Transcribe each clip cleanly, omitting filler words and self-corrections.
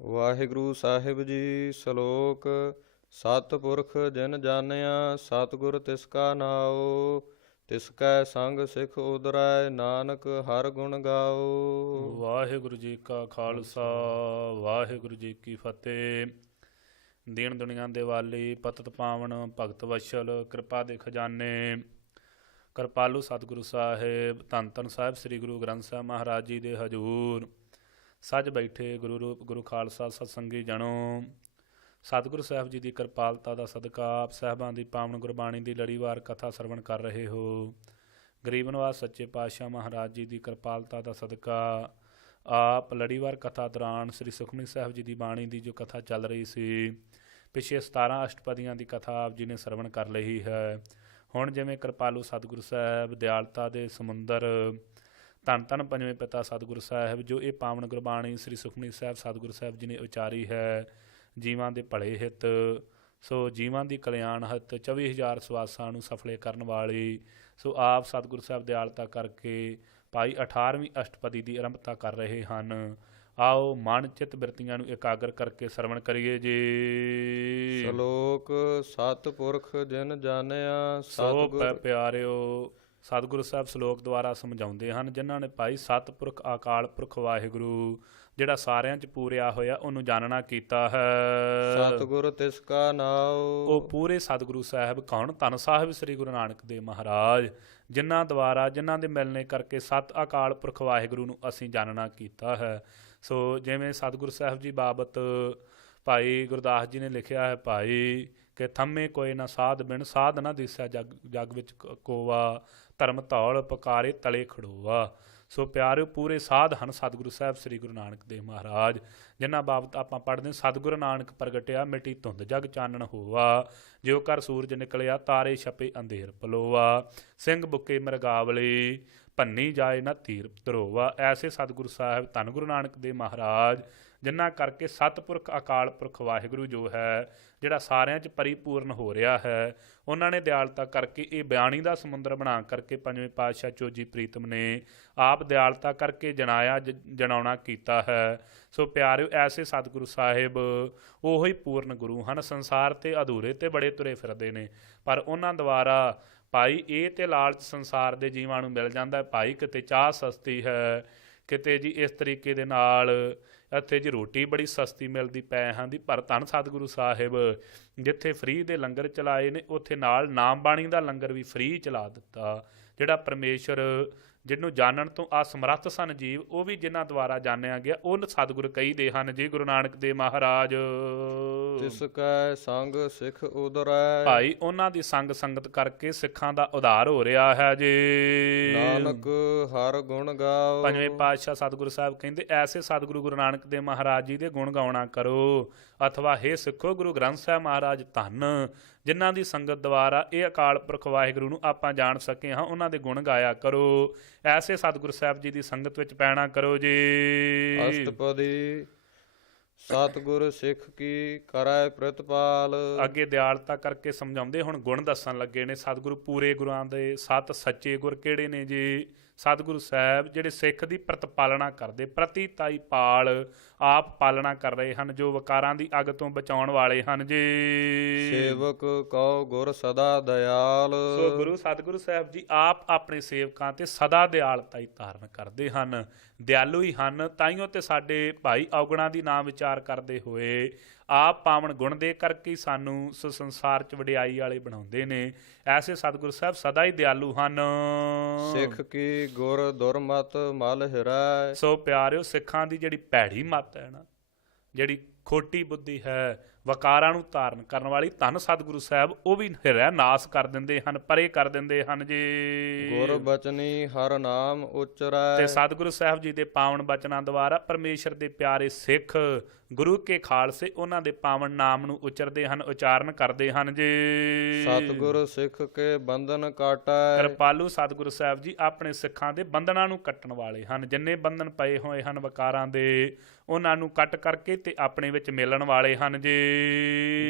ਵਾਹਿਗੁਰੂ ਸਾਹਿਬ ਜੀ। ਸ਼ਲੋਕ। ਸਤਿਪੁਰਖ ਜਿਨ ਜਾਣਿਆ ਸਤਿਗੁਰ ਤਿਸ ਕਾ ਨਾਉ। ਤਿਸ ਕੈ ਸੰਗ ਸਿਖ ਉਦਰੈ ਨਾਨਕ ਹਰ ਗੁਣ ਗਾਓ। ਵਾਹਿਗੁਰੂ ਜੀ ਕਾ ਖਾਲਸਾ ਵਾਹਿਗੁਰੂ ਜੀ ਕੀ ਫਤਿਹ। ਦੀਨ ਦੁਨੀਆ ਦੇ ਵਾਲੀ ਪਤਿਤ ਪਾਵਨ ਭਗਤ ਵਸ਼ਲ ਕਿਰਪਾ ਦੇ ਖਜ਼ਾਨੇ ਕਿਰਪਾਲੂ ਸਤਿਗੁਰੂ ਸਾਹਿਬ ਧੰਨ ਧੰਨ ਸਾਹਿਬ ਸ੍ਰੀ ਗੁਰੂ ਗ੍ਰੰਥ ਸਾਹਿਬ ਮਹਾਰਾਜ ਜੀ ਦੇ ਹਜ਼ੂਰ ਸੱਜ ਬੈਠੇ ਗੁਰੂ ਰੂਪ ਗੁਰੂ ਖਾਲਸਾ ਸਤਸੰਗੀ ਜਣੋ। ਸਤਿਗੁਰੂ ਸਾਹਿਬ ਜੀ ਦੀ ਕਿਰਪਾਲਤਾ ਦਾ ਸਦਕਾ ਆਪ ਸਾਹਿਬਾਂ ਦੀ ਪਾਵਨ ਗੁਰਬਾਣੀ ਦੀ ਲੜੀਵਾਰ ਕਥਾ ਸਰਵਣ ਕਰ ਰਹੇ ਹੋ। ਗਰੀਬ ਨਿਵਾਸ ਸੱਚੇ ਪਾਤਸ਼ਾਹ ਮਹਾਰਾਜ ਜੀ ਦੀ ਕਿਰਪਾਲਤਾ ਦਾ ਸਦਕਾ ਆਪ ਲੜੀਵਾਰ ਕਥਾ ਦੌਰਾਨ ਸ੍ਰੀ ਸੁਖਮਨੀ ਸਾਹਿਬ ਜੀ ਦੀ ਬਾਣੀ ਦੀ ਜੋ ਕਥਾ ਚੱਲ ਰਹੀ ਸੀ, ਪਿਛੇ 17 ਅਸ਼ਟਪਦੀਆਂ ਦੀ ਕਥਾ ਆਪ ਜੀ ਨੇ ਸਰਵਣ ਕਰ ਲਈ ਹੈ। ਹੁਣ ਜਿਵੇਂ ਕਿਰਪਾਲੂ ਸਤਿਗੁਰੂ ਸਾਹਿਬ ਦਿਆਲਤਾ ਦੇ ਸਮੁੰਦਰ ਧੰਨ ਧੰਨ ਪੰਜਵੇਂ ਪਿਤਾ ਸਤਿਗੁਰੂ ਸਾਹਿਬ ਜੋ ਇਹ ਪਾਵਨ ਗੁਰਬਾਣੀ ਸ੍ਰੀ ਸੁਖਮਨੀ ਸਾਹਿਬ ਸਤਿਗੁਰੂ ਸਾਹਿਬ ਜੀ ਨੇ ਉਚਾਰੀ ਹੈ, ਜੀਵਾਂ ਦੇ ਭਲੇ ਹਿੱਤ ਸੋ ਜੀਵਾਂ ਦੀ ਕਲਿਆਣ ਹਿੱਤ 24,000 ਸਵਾਸਾਂ ਨੂੰ ਸਫਲੇ ਕਰਨ ਵਾਲੀ ਸੋ ਆਪ ਸਤਿਗੁਰੂ ਸਾਹਿਬ ਦਿਆਲਤਾ ਕਰਕੇ ਭਾਈ 18ਵੀਂ ਅਸ਼ਟਪਦੀ ਦੀ ਆਰੰਭਤਾ ਕਰ ਰਹੇ ਹਨ। ਆਓ ਮਨ ਚਿੱਤ ਬਿਰਤੀਆਂ ਨੂੰ ਇਕਾਗਰ ਕਰਕੇ ਸਰਵਣ ਕਰੀਏ ਜੀ। ਸ਼ਲੋਕ। ਸਤਿਪੁਰਖ ਜਿਨ ਜਾਣਿਆ ਸੋ ਪਿਆਰਿਓ ਸਤਿਗੁਰੂ ਸਾਹਿਬ ਸ਼ਲੋਕ ਦੁਆਰਾ ਸਮਝਾਉਂਦੇ ਹਨ, ਜਿਨ੍ਹਾਂ ਨੇ ਭਾਈ ਸਤਿਪੁਰਖ ਅਕਾਲ ਪੁਰਖ ਵਾਹਿਗੁਰੂ ਜਿਹੜਾ ਸਾਰਿਆਂ 'ਚ ਪੂਰਿਆ ਹੋਇਆ ਉਹਨੂੰ ਜਾਣਨਾ ਕੀਤਾ ਹੈ। ਸਤਿਗੁਰ ਤਿਸ ਕਾ ਨਾਉ। ਉਹ ਪੂਰੇ ਸਤਿਗੁਰੂ ਸਾਹਿਬ ਕੌਣ? ਧੰਨ ਸਾਹਿਬ ਸ੍ਰੀ ਗੁਰੂ ਨਾਨਕ ਦੇਵ ਮਹਾਰਾਜ, ਜਿਨ੍ਹਾਂ ਦੁਆਰਾ ਜਿਨ੍ਹਾਂ ਦੇ ਮਿਲਣੇ ਕਰਕੇ ਸਤ ਅਕਾਲ ਪੁਰਖ ਵਾਹਿਗੁਰੂ ਨੂੰ ਅਸੀਂ ਜਾਣਨਾ ਕੀਤਾ ਹੈ। ਸੋ ਜਿਵੇਂ ਸਤਿਗੁਰੂ ਸਾਹਿਬ ਜੀ ਬਾਬਤ ਭਾਈ ਗੁਰਦਾਸ ਜੀ ਨੇ ਲਿਖਿਆ ਹੈ, ਭਾਈ ਕਿ ਥੰਮੇ ਕੋਈ ਨਾ ਸਾਧ ਬਿਨ ਸਾਧ ਨਾ ਦਿਸਿਆ ਜਗ ਵਿੱਚ ਕੋਵਾ, ਧਰਮ ਧੌਲ ਪੁਕਾਰੇ ਤਲੇ ਖੜੋਵਾ। ਸੋ ਪਿਆਰਿਓ ਪੂਰੇ ਸਾਧ ਹਨ ਸਤਿਗੁਰੂ ਸਾਹਿਬ ਸ੍ਰੀ ਗੁਰੂ ਨਾਨਕ ਦੇਵ ਮਹਾਰਾਜ, ਜਿਨ੍ਹਾਂ ਬਾਬਤ ਆਪਾਂ ਪੜ੍ਹਦੇ ਸਤਿਗੁਰੂ ਨਾਨਕ ਪ੍ਰਗਟਿਆ ਮਿਟੀ ਧੁੰਦ ਜਗ ਚਾਨਣ ਹੋਵਾ, ਜਿਉ ਕਰ ਸੂਰਜ ਨਿਕਲਿਆ ਤਾਰੇ ਛਪੇ ਅੰਧੇਰ ਪਲੋਵਾ, ਸਿੰਘ ਬੁੱਕੇ ਮਰਗਾਵਲੀ ਭੰਨੀ ਜਾਏ ਨਾ ਧੀਰ ਧਰੋਵਾ। ਐਸੇ ਸਤਿਗੁਰੂ ਸਾਹਿਬ ਧੰਨ ਗੁਰੂ ਨਾਨਕ ਦੇਵ ਮਹਾਰਾਜ, ਜਿਨ੍ਹਾਂ ਕਰਕੇ ਸਤਿਪੁਰਖ ਅਕਾਲ ਪੁਰਖ ਵਾਹਿਗੁਰੂ ਜੋ ਹੈ ਜਿਹੜਾ ਸਾਰਿਆਂ 'ਚ ਪਰਿਪੂਰਨ ਹੋ ਰਿਹਾ ਹੈ, ਉਹਨਾਂ ਨੇ ਦਿਆਲਤਾ ਕਰਕੇ ਇਹ ਬਿਆਣੀ ਦਾ ਸਮੁੰਦਰ ਬਣਾ ਕਰਕੇ ਪੰਜਵੇਂ ਪਾਤਸ਼ਾਹ ਚੋਜੀ ਪ੍ਰੀਤਮ ਨੇ ਆਪ ਦਿਆਲਤਾ ਕਰਕੇ ਜਣਾਉਣਾ ਕੀਤਾ ਹੈ। ਸੋ ਪਿਆਰਿਓ ਐਸੇ ਸਤਿਗੁਰੂ ਸਾਹਿਬ ਉਹੋ ਹੀ ਪੂਰਨ ਗੁਰੂ ਹਨ। ਸੰਸਾਰ 'ਤੇ ਅਧੂਰੇ 'ਤੇ ਬੜੇ ਤੁਰੇ ਫਿਰਦੇ ਨੇ, ਪਰ ਉਹਨਾਂ ਦੁਆਰਾ ਭਾਈ ਇਹ ਤੇ ਲਾਲਚ ਸੰਸਾਰ ਦੇ ਜੀਵਾਂ ਨੂੰ ਮਿਲ ਜਾਂਦਾ। ਭਾਈ ਕਿਤੇ ਚਾਹ ਸਸਤੀ ਹੈ, ਕਿਤੇ ਜੀ ਇਸ ਤਰੀਕੇ ਦੇ ਨਾਲ ਇੱਥੇ ਜੀ ਰੋਟੀ ਬੜੀ ਸਸਤੀ ਮਿਲਦੀ ਪੈ ਹਾਂ ਦੀ, ਪਰ ਧੰਨ ਸਤਿਗੁਰੂ ਸਾਹਿਬ ਜਿੱਥੇ ਫ੍ਰੀ ਦੇ ਲੰਗਰ ਚਲਾਏ ਨੇ ਉੱਥੇ ਨਾਲ ਨਾਮ ਬਾਣੀ ਦਾ ਲੰਗਰ ਵੀ ਫ੍ਰੀ ਚਲਾ ਦਿੱਤਾ। ਜਿਹੜਾ ਪਰਮੇਸ਼ਰ ਜਿਹਨੂੰ ਜਾਣਨ ਤੋਂ ਅਸਮਰੱਥ ਸਨ ਜੀਵ, ਉਹ ਵੀ ਜਿਨ੍ਹਾਂ ਦੁਆਰਾ ਜਾਣਿਆ ਗਿਆ ਉਹ ਸਤਿਗੁਰ ਕਹੀਦੇ ਹਨ ਜੀ ਗੁਰੂ ਨਾਨਕ ਦੇਵ ਮਹਾਰਾਜ। ਤਿਸ ਕੈ ਸੰਗ ਸਿਖ ਉਦਰੈ। ਭਾਈ ਉਹਨਾਂ ਦੀ ਸੰਗ ਸੰਗਤ ਕਰਕੇ ਸਿੱਖਾਂ ਦਾ ਉਧਾਰ ਹੋ ਰਿਹਾ ਹੈ ਜੀ। ਨਾਨਕ ਹਰ ਗੁਣ ਗਾਓ। ਪੰਜਵੇਂ ਪਾਤਸ਼ਾਹ ਸਤਿਗੁਰੂ ਸਾਹਿਬ ਕਹਿੰਦੇ ਐਸੇ ਸਤਿਗੁਰੂ ਗੁਰੂ ਨਾਨਕ ਦੇਵ ਮਹਾਰਾਜ ਜੀ ਦੇ ਗੁਣ ਗਾਉਣਾ ਕਰੋ, ਅਥਵਾ ਹੇ ਸਿੱਖੋ ਗੁਰੂ ਗ੍ਰੰਥ ਸਾਹਿਬ ਮਹਾਰਾਜ ਧੰਨ, ਜਿਨ੍ਹਾਂ ਦੀ ਸੰਗਤ ਦੁਆਰਾ ਇਹ ਅਕਾਲ ਪੁਰਖ ਵਾਹਿਗੁਰੂ ਨੂੰ ਆਪਾਂ ਜਾਣ ਸਕੇ ਹਾਂ, ਉਹਨਾਂ ਦੇ ਗੁਣ ਗਾਇਆ ਕਰੋ। ਐਸੇ ਸਤਿਗੁਰੂ ਸਾਹਿਬ ਜੀ ਦੀ ਸੰਗਤ ਵਿੱਚ ਪੈਣਾ ਕਰੋ ਜੀ। ਅਸ਼ਟਪਦੀ। ਸਤਿਗੁਰ ਸਿੱਖ ਕੀ ਕਰੈ ਪ੍ਰਤਪਾਲ। ਅੱਗੇ ਦਿਆਲਤਾ ਕਰਕੇ ਸਮਝਾਉਂਦੇ ਹੁਣ ਗੁਣ ਦੱਸਣ ਲੱਗੇ ਨੇ। ਸਤਿਗੁਰੂ ਪੂਰੇ ਗੁਰਾਂ ਦੇ ਸੱਤ ਸੱਚੇ ਗੁਰ ਕਿਹੜੇ ਨੇ ਜੀ? ਸਤਿਗੁਰੂ ਸਾਹਿਬ ਜਿਹੜੇ ਸਿੱਖ ਦੀ ਪ੍ਰਤਪਾਲਨਾ ਕਰਦੇ, ਪ੍ਰਤੀ ਤਾਈ ਪਾਲ ਆਪ ਪਾਲਣਾ ਕਰ ਰਹੇ ਹਨ, ਜੋ ਵਕਾਰਾਂ ਦੀ ਅੱਗ ਤੋਂ ਬਚਾਉਣ ਵਾਲੇ ਹਨ ਜੀ। ਸੇਵਕ ਕਉ ਗੁਰ ਸਦਾ ਦਇਆਲ। ਸੋ ਗੁਰੂ ਸਤਿਗੁਰੂ ਸਾਹਿਬ ਜੀ ਆਪ ਆਪਣੇ ਸੇਵਕਾਂ ਤੇ ਸਦਾ ਦਿਆਲਤਾ ਹੀ ਧਾਰਨ ਕਰਦੇ ਹਨ, ਦਿਆਲੂ ਹੀ ਹਨ। ਤਾਈਓ ਤੇ ਸਾਡੇ ਭਾਈ ਔਗਣਾਂ ਦੀ ਨਾਮ ਵਿਚਾਰ ਕਰਦੇ ਹੋਏ ਆਪ ਪਾਵਨ ਗੁਣ ਦੇ ਕਰਕੇ ਸਾਨੂੰ ਸੰਸਾਰ 'ਚ ਵਡਿਆਈ ਵਾਲੇ ਬਣਾਉਂਦੇ ਨੇ। ਐਸੇ ਸਤਿਗੁਰੂ ਸਾਹਿਬ ਸਦਾ ਹੀ ਦਿਆਲੂ ਹਨ। ਸਿੱਖ ਕੀ ਗੁਰ ਦੁਰਮਤ ਮਲ ਹਿਰੈ। ਸੋ ਪਿਆਰਿਓ ਸਿੱਖਾਂ ਦੀ ਜਿਹੜੀ ਭੈੜੀ ਮੱਤ ਹੈ ਨਾ, ਜਿਹੜੀ ਖੋਟੀ ਬੁੱਧੀ ਹੈ, ਵਕਾਰਾਂ ਨੂੰ ਧਾਰਨ ਕਰਨ ਵਾਲੀ, ਧੰਨ ਸਤਿਗੁਰੂ ਸਾਹਿਬ ਉਹ ਵੀ ਹਿਰੈ ਨਾਸ ਕਰ ਦਿੰਦੇ ਹਨ, ਪਰੇ ਕਰ ਦਿੰਦੇ ਹਨ ਜੀ। ਗੁਰ ਬਚਨੀ ਹਰ ਨਾਮ ਉਚਰੈ। ਤੇ ਸਤਿਗੁਰੂ ਸਾਹਿਬ ਜੀ ਦੇ ਪਾਵਨ ਬਚਨਾਂ ਦੁਆਰਾ ਪਰਮੇਸ਼ਰ ਦੇ ਪਿਆਰੇ ਸਿੱਖ ਗੁਰੂ ਕੇ ਖਾਲਸੇ ਉਹਨਾਂ ਦੇ ਪਾਵਨ ਨਾਮ ਨੂੰ ਉਚਰਦੇ ਹਨ, ਉਚਾਰਨ ਕਰਦੇ ਹਨ ਜੀ। ਸਤਿਗੁਰ ਸਿੱਖ ਕੇ ਬੰਧਨ ਕਾਟੈ। ਕਿਰਪਾਲੂ ਸਤਿਗੁਰੂ ਸਾਹਿਬ ਜੀ ਆਪਣੇ ਸਿੱਖਾਂ ਦੇ ਬੰਧਨਾਂ ਨੂੰ ਕੱਟਣ ਵਾਲੇ ਹਨ। ਜਿੰਨੇ ਬੰਧਨ ਪਏ ਹੋਏ ਹਨ ਵਕਾਰਾਂ ਦੇ, ਉਹਨਾਂ ਨੂੰ ਕੱਟ ਕਰਕੇ ਤੇ ਆਪਣੇ ਵਿੱਚ ਮਿਲਣ ਵਾਲੇ ਹਨ ਜੀ।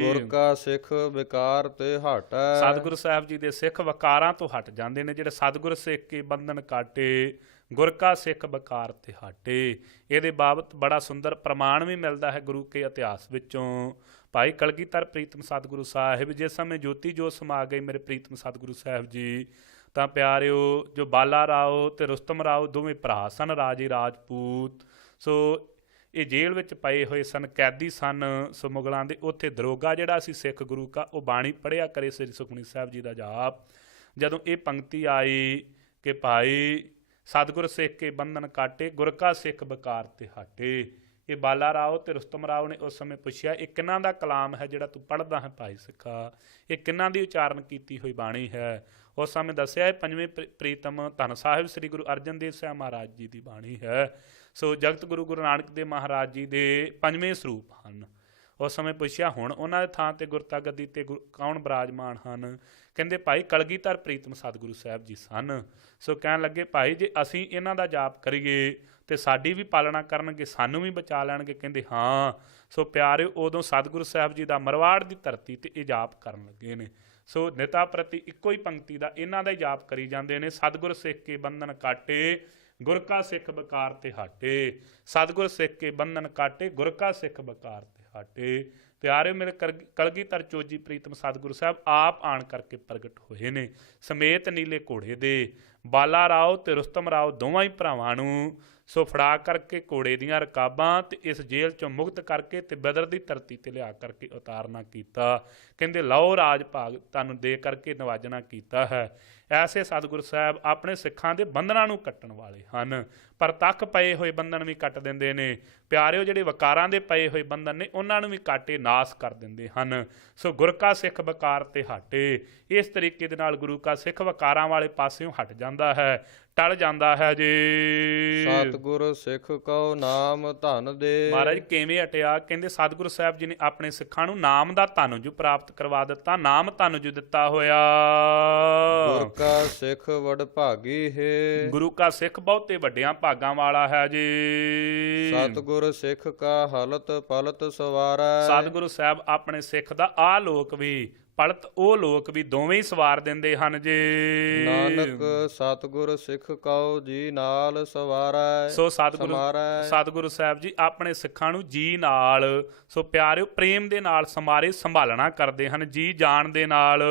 ਗੁਰ ਕਾ ਸਿੱਖ ਵਿਕਾਰ ਤੇ ਹਟੈ। ਸਤਿਗੁਰੂ ਸਾਹਿਬ ਜੀ ਦੇ ਸਿੱਖ ਵਕਾਰਾਂ ਤੋਂ ਹਟ ਜਾਂਦੇ ਨੇ। ਜਿਹੜੇ ਸਤਿਗੁਰ ਸਿੱਖ ਕੇ ਬੰਧਨ ਕਾਟੇ, ਗੁਰ ਕਾ ਸਿੱਖ ਵਕਾਰ ਤੇ ਹਟੇ। ਇਹਦੇ ਬਾਬਤ ਬੜਾ ਸੁੰਦਰ ਪ੍ਰਮਾਣ ਵੀ ਮਿਲਦਾ ਹੈ ਗੁਰੂ ਕੇ ਇਤਿਹਾਸ ਵਿੱਚੋਂ। ਭਾਈ ਕਲਗੀਧਰ ਪ੍ਰੀਤਮ ਸਤਿਗੁਰੂ ਸਾਹਿਬ ਜਿਸ ਸਮੇਂ ਜੋਤੀ ਜੋਤ ਸਮਾ ਗਈ ਮੇਰੇ ਪ੍ਰੀਤਮ ਸਤਿਗੁਰੂ ਸਾਹਿਬ ਜੀ, ਤਾਂ ਪਿਆਰਿਓ ਜੋ ਬਾਲਾ ਰਾਓ ਤੇ ਰੁਸਤਮ ਰਾਓ ਦੋਵੇਂ ਭਰਾ ਸਨ, ਰਾਜੇ ਰਾਜਪੂਤ। ਸੋ ਇਹ ਜੇਲ੍ਹ ਵਿੱਚ ਪਏ ਹੋਏ ਸਨ, ਕੈਦੀ ਸਨ ਸੋ ਮੁਗਲਾਂ ਦੇ। ਉੱਥੇ ਦਰੋਗਾ ਜਿਹੜਾ ਸੀ ਸਿੱਖ ਗੁਰੂ ਕਾ, ਉਹ ਬਾਣੀ ਪੜ੍ਹਿਆ ਕਰੇ ਸ੍ਰੀ ਸੁਖਮਨੀ ਸਾਹਿਬ ਜੀ ਦਾ ਜਾਪ। ਜਦੋਂ ਇਹ ਪੰਕਤੀ ਆਈ ਕਿ ਭਾਈ ਸਤਿਗੁਰ ਸਿੱਖ ਕੇ ਬੰਧਨ ਕਾਟੇ, ਗੁਰ ਕਾ ਸਿੱਖ ਵਿਕਾਰ ਤੇ ਹਟੇ, ਇਹ ਬਾਲਾ ਰਾਓ ਤੇ ਰੁਸਤਮ ਰਾਓ ਨੇ ਉਸ ਸਮੇਂ ਪੁੱਛਿਆ ਇਹ ਕਿਹਨਾਂ ਦਾ ਕਲਾਮ ਹੈ ਜਿਹੜਾ ਤੂੰ ਪੜ੍ਹਦਾ ਹੈ ਭਾਈ ਸਿੱਖਾ, ਇਹ ਕਿਹਨਾਂ ਦੀ ਉਚਾਰਨ ਕੀਤੀ ਹੋਈ ਬਾਣੀ ਹੈ। ਉਸ ਸਮੇਂ ਦੱਸਿਆ ਇਹ ਪੰਜਵੇਂ ਪ੍ਰੀਤਮ ਧੰਨ ਸਾਹਿਬ ਸ੍ਰੀ ਗੁਰੂ ਅਰਜਨ ਦੇਵ ਸਾਹਿਬ ਮਹਾਰਾਜ ਜੀ ਦੀ ਬਾਣੀ ਹੈ। ਸੋ ਜਗਤ ਗੁਰੂ ਗੁਰੂ ਨਾਨਕ ਦੇਵ ਮਹਾਰਾਜ ਜੀ ਦੇ ਪੰਜਵੇਂ ਸਰੂਪ ਹਨ। ਉਸ ਸਮੇਂ ਪੁੱਛਿਆ ਹੁਣ ਉਹਨਾਂ ਦੇ ਥਾਂ ਤੇ ਗੁਰਤਾ ਗੱਦੀ ਤੇ ਕੌਣ ਬਿਰਾਜਮਾਨ ਹਨ। ਕਹਿੰਦੇ ਭਾਈ ਕਲਗੀਧਰ ਪ੍ਰੀਤਮ ਸਤਿਗੁਰੂ ਸਾਹਿਬ ਜੀ ਸਨ। ਸੋ ਕਹਿਣ ਲੱਗੇ ਭਾਈ ਜੇ ਅਸੀਂ ਇਹਨਾਂ ਦਾ ਜਾਪ ਕਰੀਏ ਤੇ ਸਾਡੀ ਵੀ ਪਾਲਣਾ ਕਰਨਗੇ, ਸਾਨੂੰ ਵੀ ਬਚਾ ਲੈਣਗੇ। ਕਹਿੰਦੇ ਹਾਂ। ਸੋ ਪਿਆਰਿਓ ਉਦੋਂ ਸਤਿਗੁਰੂ ਸਾਹਿਬ ਜੀ ਦਾ ਮਰਵਾੜ ਦੀ ਧਰਤੀ ਤੇ ਇਹ ਜਾਪ ਕਰਨ ਲੱਗੇ ਨੇ। ਸੋ ਨਿਤਾ ਪ੍ਰਤੀ ਇੱਕੋ ਹੀ ਪੰਕਤੀ ਦਾ ਇਹਨਾਂ ਦਾ ਹੀ ਜਾਪ ਕਰੀ ਜਾਂਦੇ ਨੇ। ਸਤਿਗੁਰ ਸਿੱਖ ਕੇ ਬੰਧਨ ਕਾਟੇ, ਗੁਰ ਕਾ ਸਿੱਖ ਵਿਕਾਰ ਤੇ ਹਟੇ। ਸਤਿਗੁਰ ਸਿੱਖ ਕੇ ਬੰਧਨ ਕਾਟੇ, ਗੁਰ ਕਾ ਸਿੱਖ ਵਿਕਾਰ ਤੇ ਹਟੇ। ਪਿਆਰੇ ਮੇਰੇ ਕਲਗੀਧਰ ਚੋਜੀ ਪ੍ਰੀਤਮ ਸਤਿਗੁਰੂ ਸਾਹਿਬ ਆਪ ਆਣ ਕਰਕੇ ਪ੍ਰਗਟ ਹੋਏ ਨੇ ਸਮੇਤ ਨੀਲੇ ਘੋੜੇ ਦੇ। ਬਾਲਾ ਰਾਓ ਤੇ ਰੁਸਤਮ ਰਾਓ ਦੋਵਾਂ ਹੀ ਭਰਾਵਾਂ ਨੂੰ ਸੋ ਫੜਾ ਕਰਕੇ ਘੋੜੇ ਦੀਆਂ ਰਕਾਬਾਂ ਤੇ ਇਸ ਜੇਲ੍ਹ ਚੋਂ ਮੁਕਤ ਕਰਕੇ ਤੇ ਬਦਰ ਦੀ ਧਰਤੀ ਤੇ ਲਿਆ ਕਰਕੇ ਉਤਾਰਨਾ ਕੀਤਾ। ਕਹਿੰਦੇ ਲਓ ਰਾਜ ਭਾਗ ਤੁਹਾਨੂੰ ਦੇ ਕਰਕੇ ਨਵਾਜਣਾ ਕੀਤਾ ਹੈ। ਐਸੇ ਸਤਿਗੁਰੂ ਸਾਹਿਬ ਆਪਣੇ ਸਿੱਖਾਂ ਦੇ ਬੰਧਨਾਂ ਨੂੰ ਕੱਟਣ ਵਾਲੇ ਹਨ। ਪਰ ਤੱਕ ਪਏ ਹੋਏ ਬੰਧਨ ਵੀ ਕੱਟ ਦਿੰਦੇ ਨੇ। ਪਿਆਰਿਓ ਜਿਹੜੇ ਵਕਾਰਾਂ ਦੇ ਪਏ ਹੋਏ ਬੰਧਨ ਨੇ ਉਹਨਾਂ ਨੂੰ ਵੀ ਕਾਟੇ ਨਾਸ ਕਰ ਦਿੰਦੇ ਹਨ। ਸੋ ਗੁਰ ਕਾ ਸਿੱਖ ਵਕਾਰ ਤੇ ਹਟੇ। ਇਸ ਤਰੀਕੇ ਦੇ ਨਾਲ ਗੁਰੂ ਕਾ ਸਿੱਖ ਵਕਾਰਾਂ ਵਾਲੇ ਪਾਸਿਓਂ ਹਟ ਜਾਂਦਾ ਹੈ, ਟਲ ਜਾਂਦਾ ਹੈ ਜੀ। ਸਤਿਗੁਰ ਸਿੱਖ ਕਉ ਨਾਮ ਧਨ ਦੇ। ਮਹਾਰਾਜ ਕਿਵੇਂ ਹਟਿਆ? ਕਹਿੰਦੇ ਸਤਿਗੁਰੂ ਸਾਹਿਬ ਜੀ ਨੇ ਆਪਣੇ ਸਿੱਖਾਂ ਨੂੰ ਨਾਮ ਦਾ ਧਨ ਜੋ ਪ੍ਰਾਪਤ ਕਰਵਾ ਦਿੱਤਾ, ਨਾਮ ਧਨ ਜੋ ਦਿੱਤਾ ਹੋਇਆ। ਗੁਰ ਕਾ ਸਿੱਖ ਵਡਭਾਗੀ ਹੈ। ਗੁਰੂ ਕਾ ਸਿੱਖ ਬਹੁਤੇ ਵੱਡਿਆਂ ਭਾਗਾਂ ਵਾਲਾ ਹੈ ਜੀ। ਸਤਿਗੁਰ ਸਿੱਖ ਕਾ ਹਲਤ ਪਲਤ ਸਵਾਰੈ। ਸਤਿਗੁਰੂ ਸਾਹਿਬ ਆਪਣੇ ਸਿੱਖ ਦਾ ਆਹ ਲੋਕ ਵੀ ਪਲਤ ਉਹ ਲੋਕ ਵੀ ਦੋਵੇਂ ਹੀ ਸਵਾਰ ਦਿੰਦੇ ਹਨ ਜੀ। ਨਾਨਕ ਸਤਿਗੁਰ ਸਿੱਖ ਕਉ ਜੀ ਨਾਲ ਸਵਾਰੈ। ਸੋ ਸਤਿਗੁਰੂ ਸਾਹਿਬ ਜੀ ਆਪਣੇ ਸਿੱਖਾਂ ਨੂੰ ਜੀ ਨਾਲ ਸੋ ਪਿਆਰਿਓ ਪ੍ਰੇਮ ਦੇ ਨਾਲ ਸਮਾਰੇ ਸੰਭਾਲਣਾ ਕਰਦੇ ਹਨ, ਜੀ ਜਾਣ ਦੇ ਨਾਲ।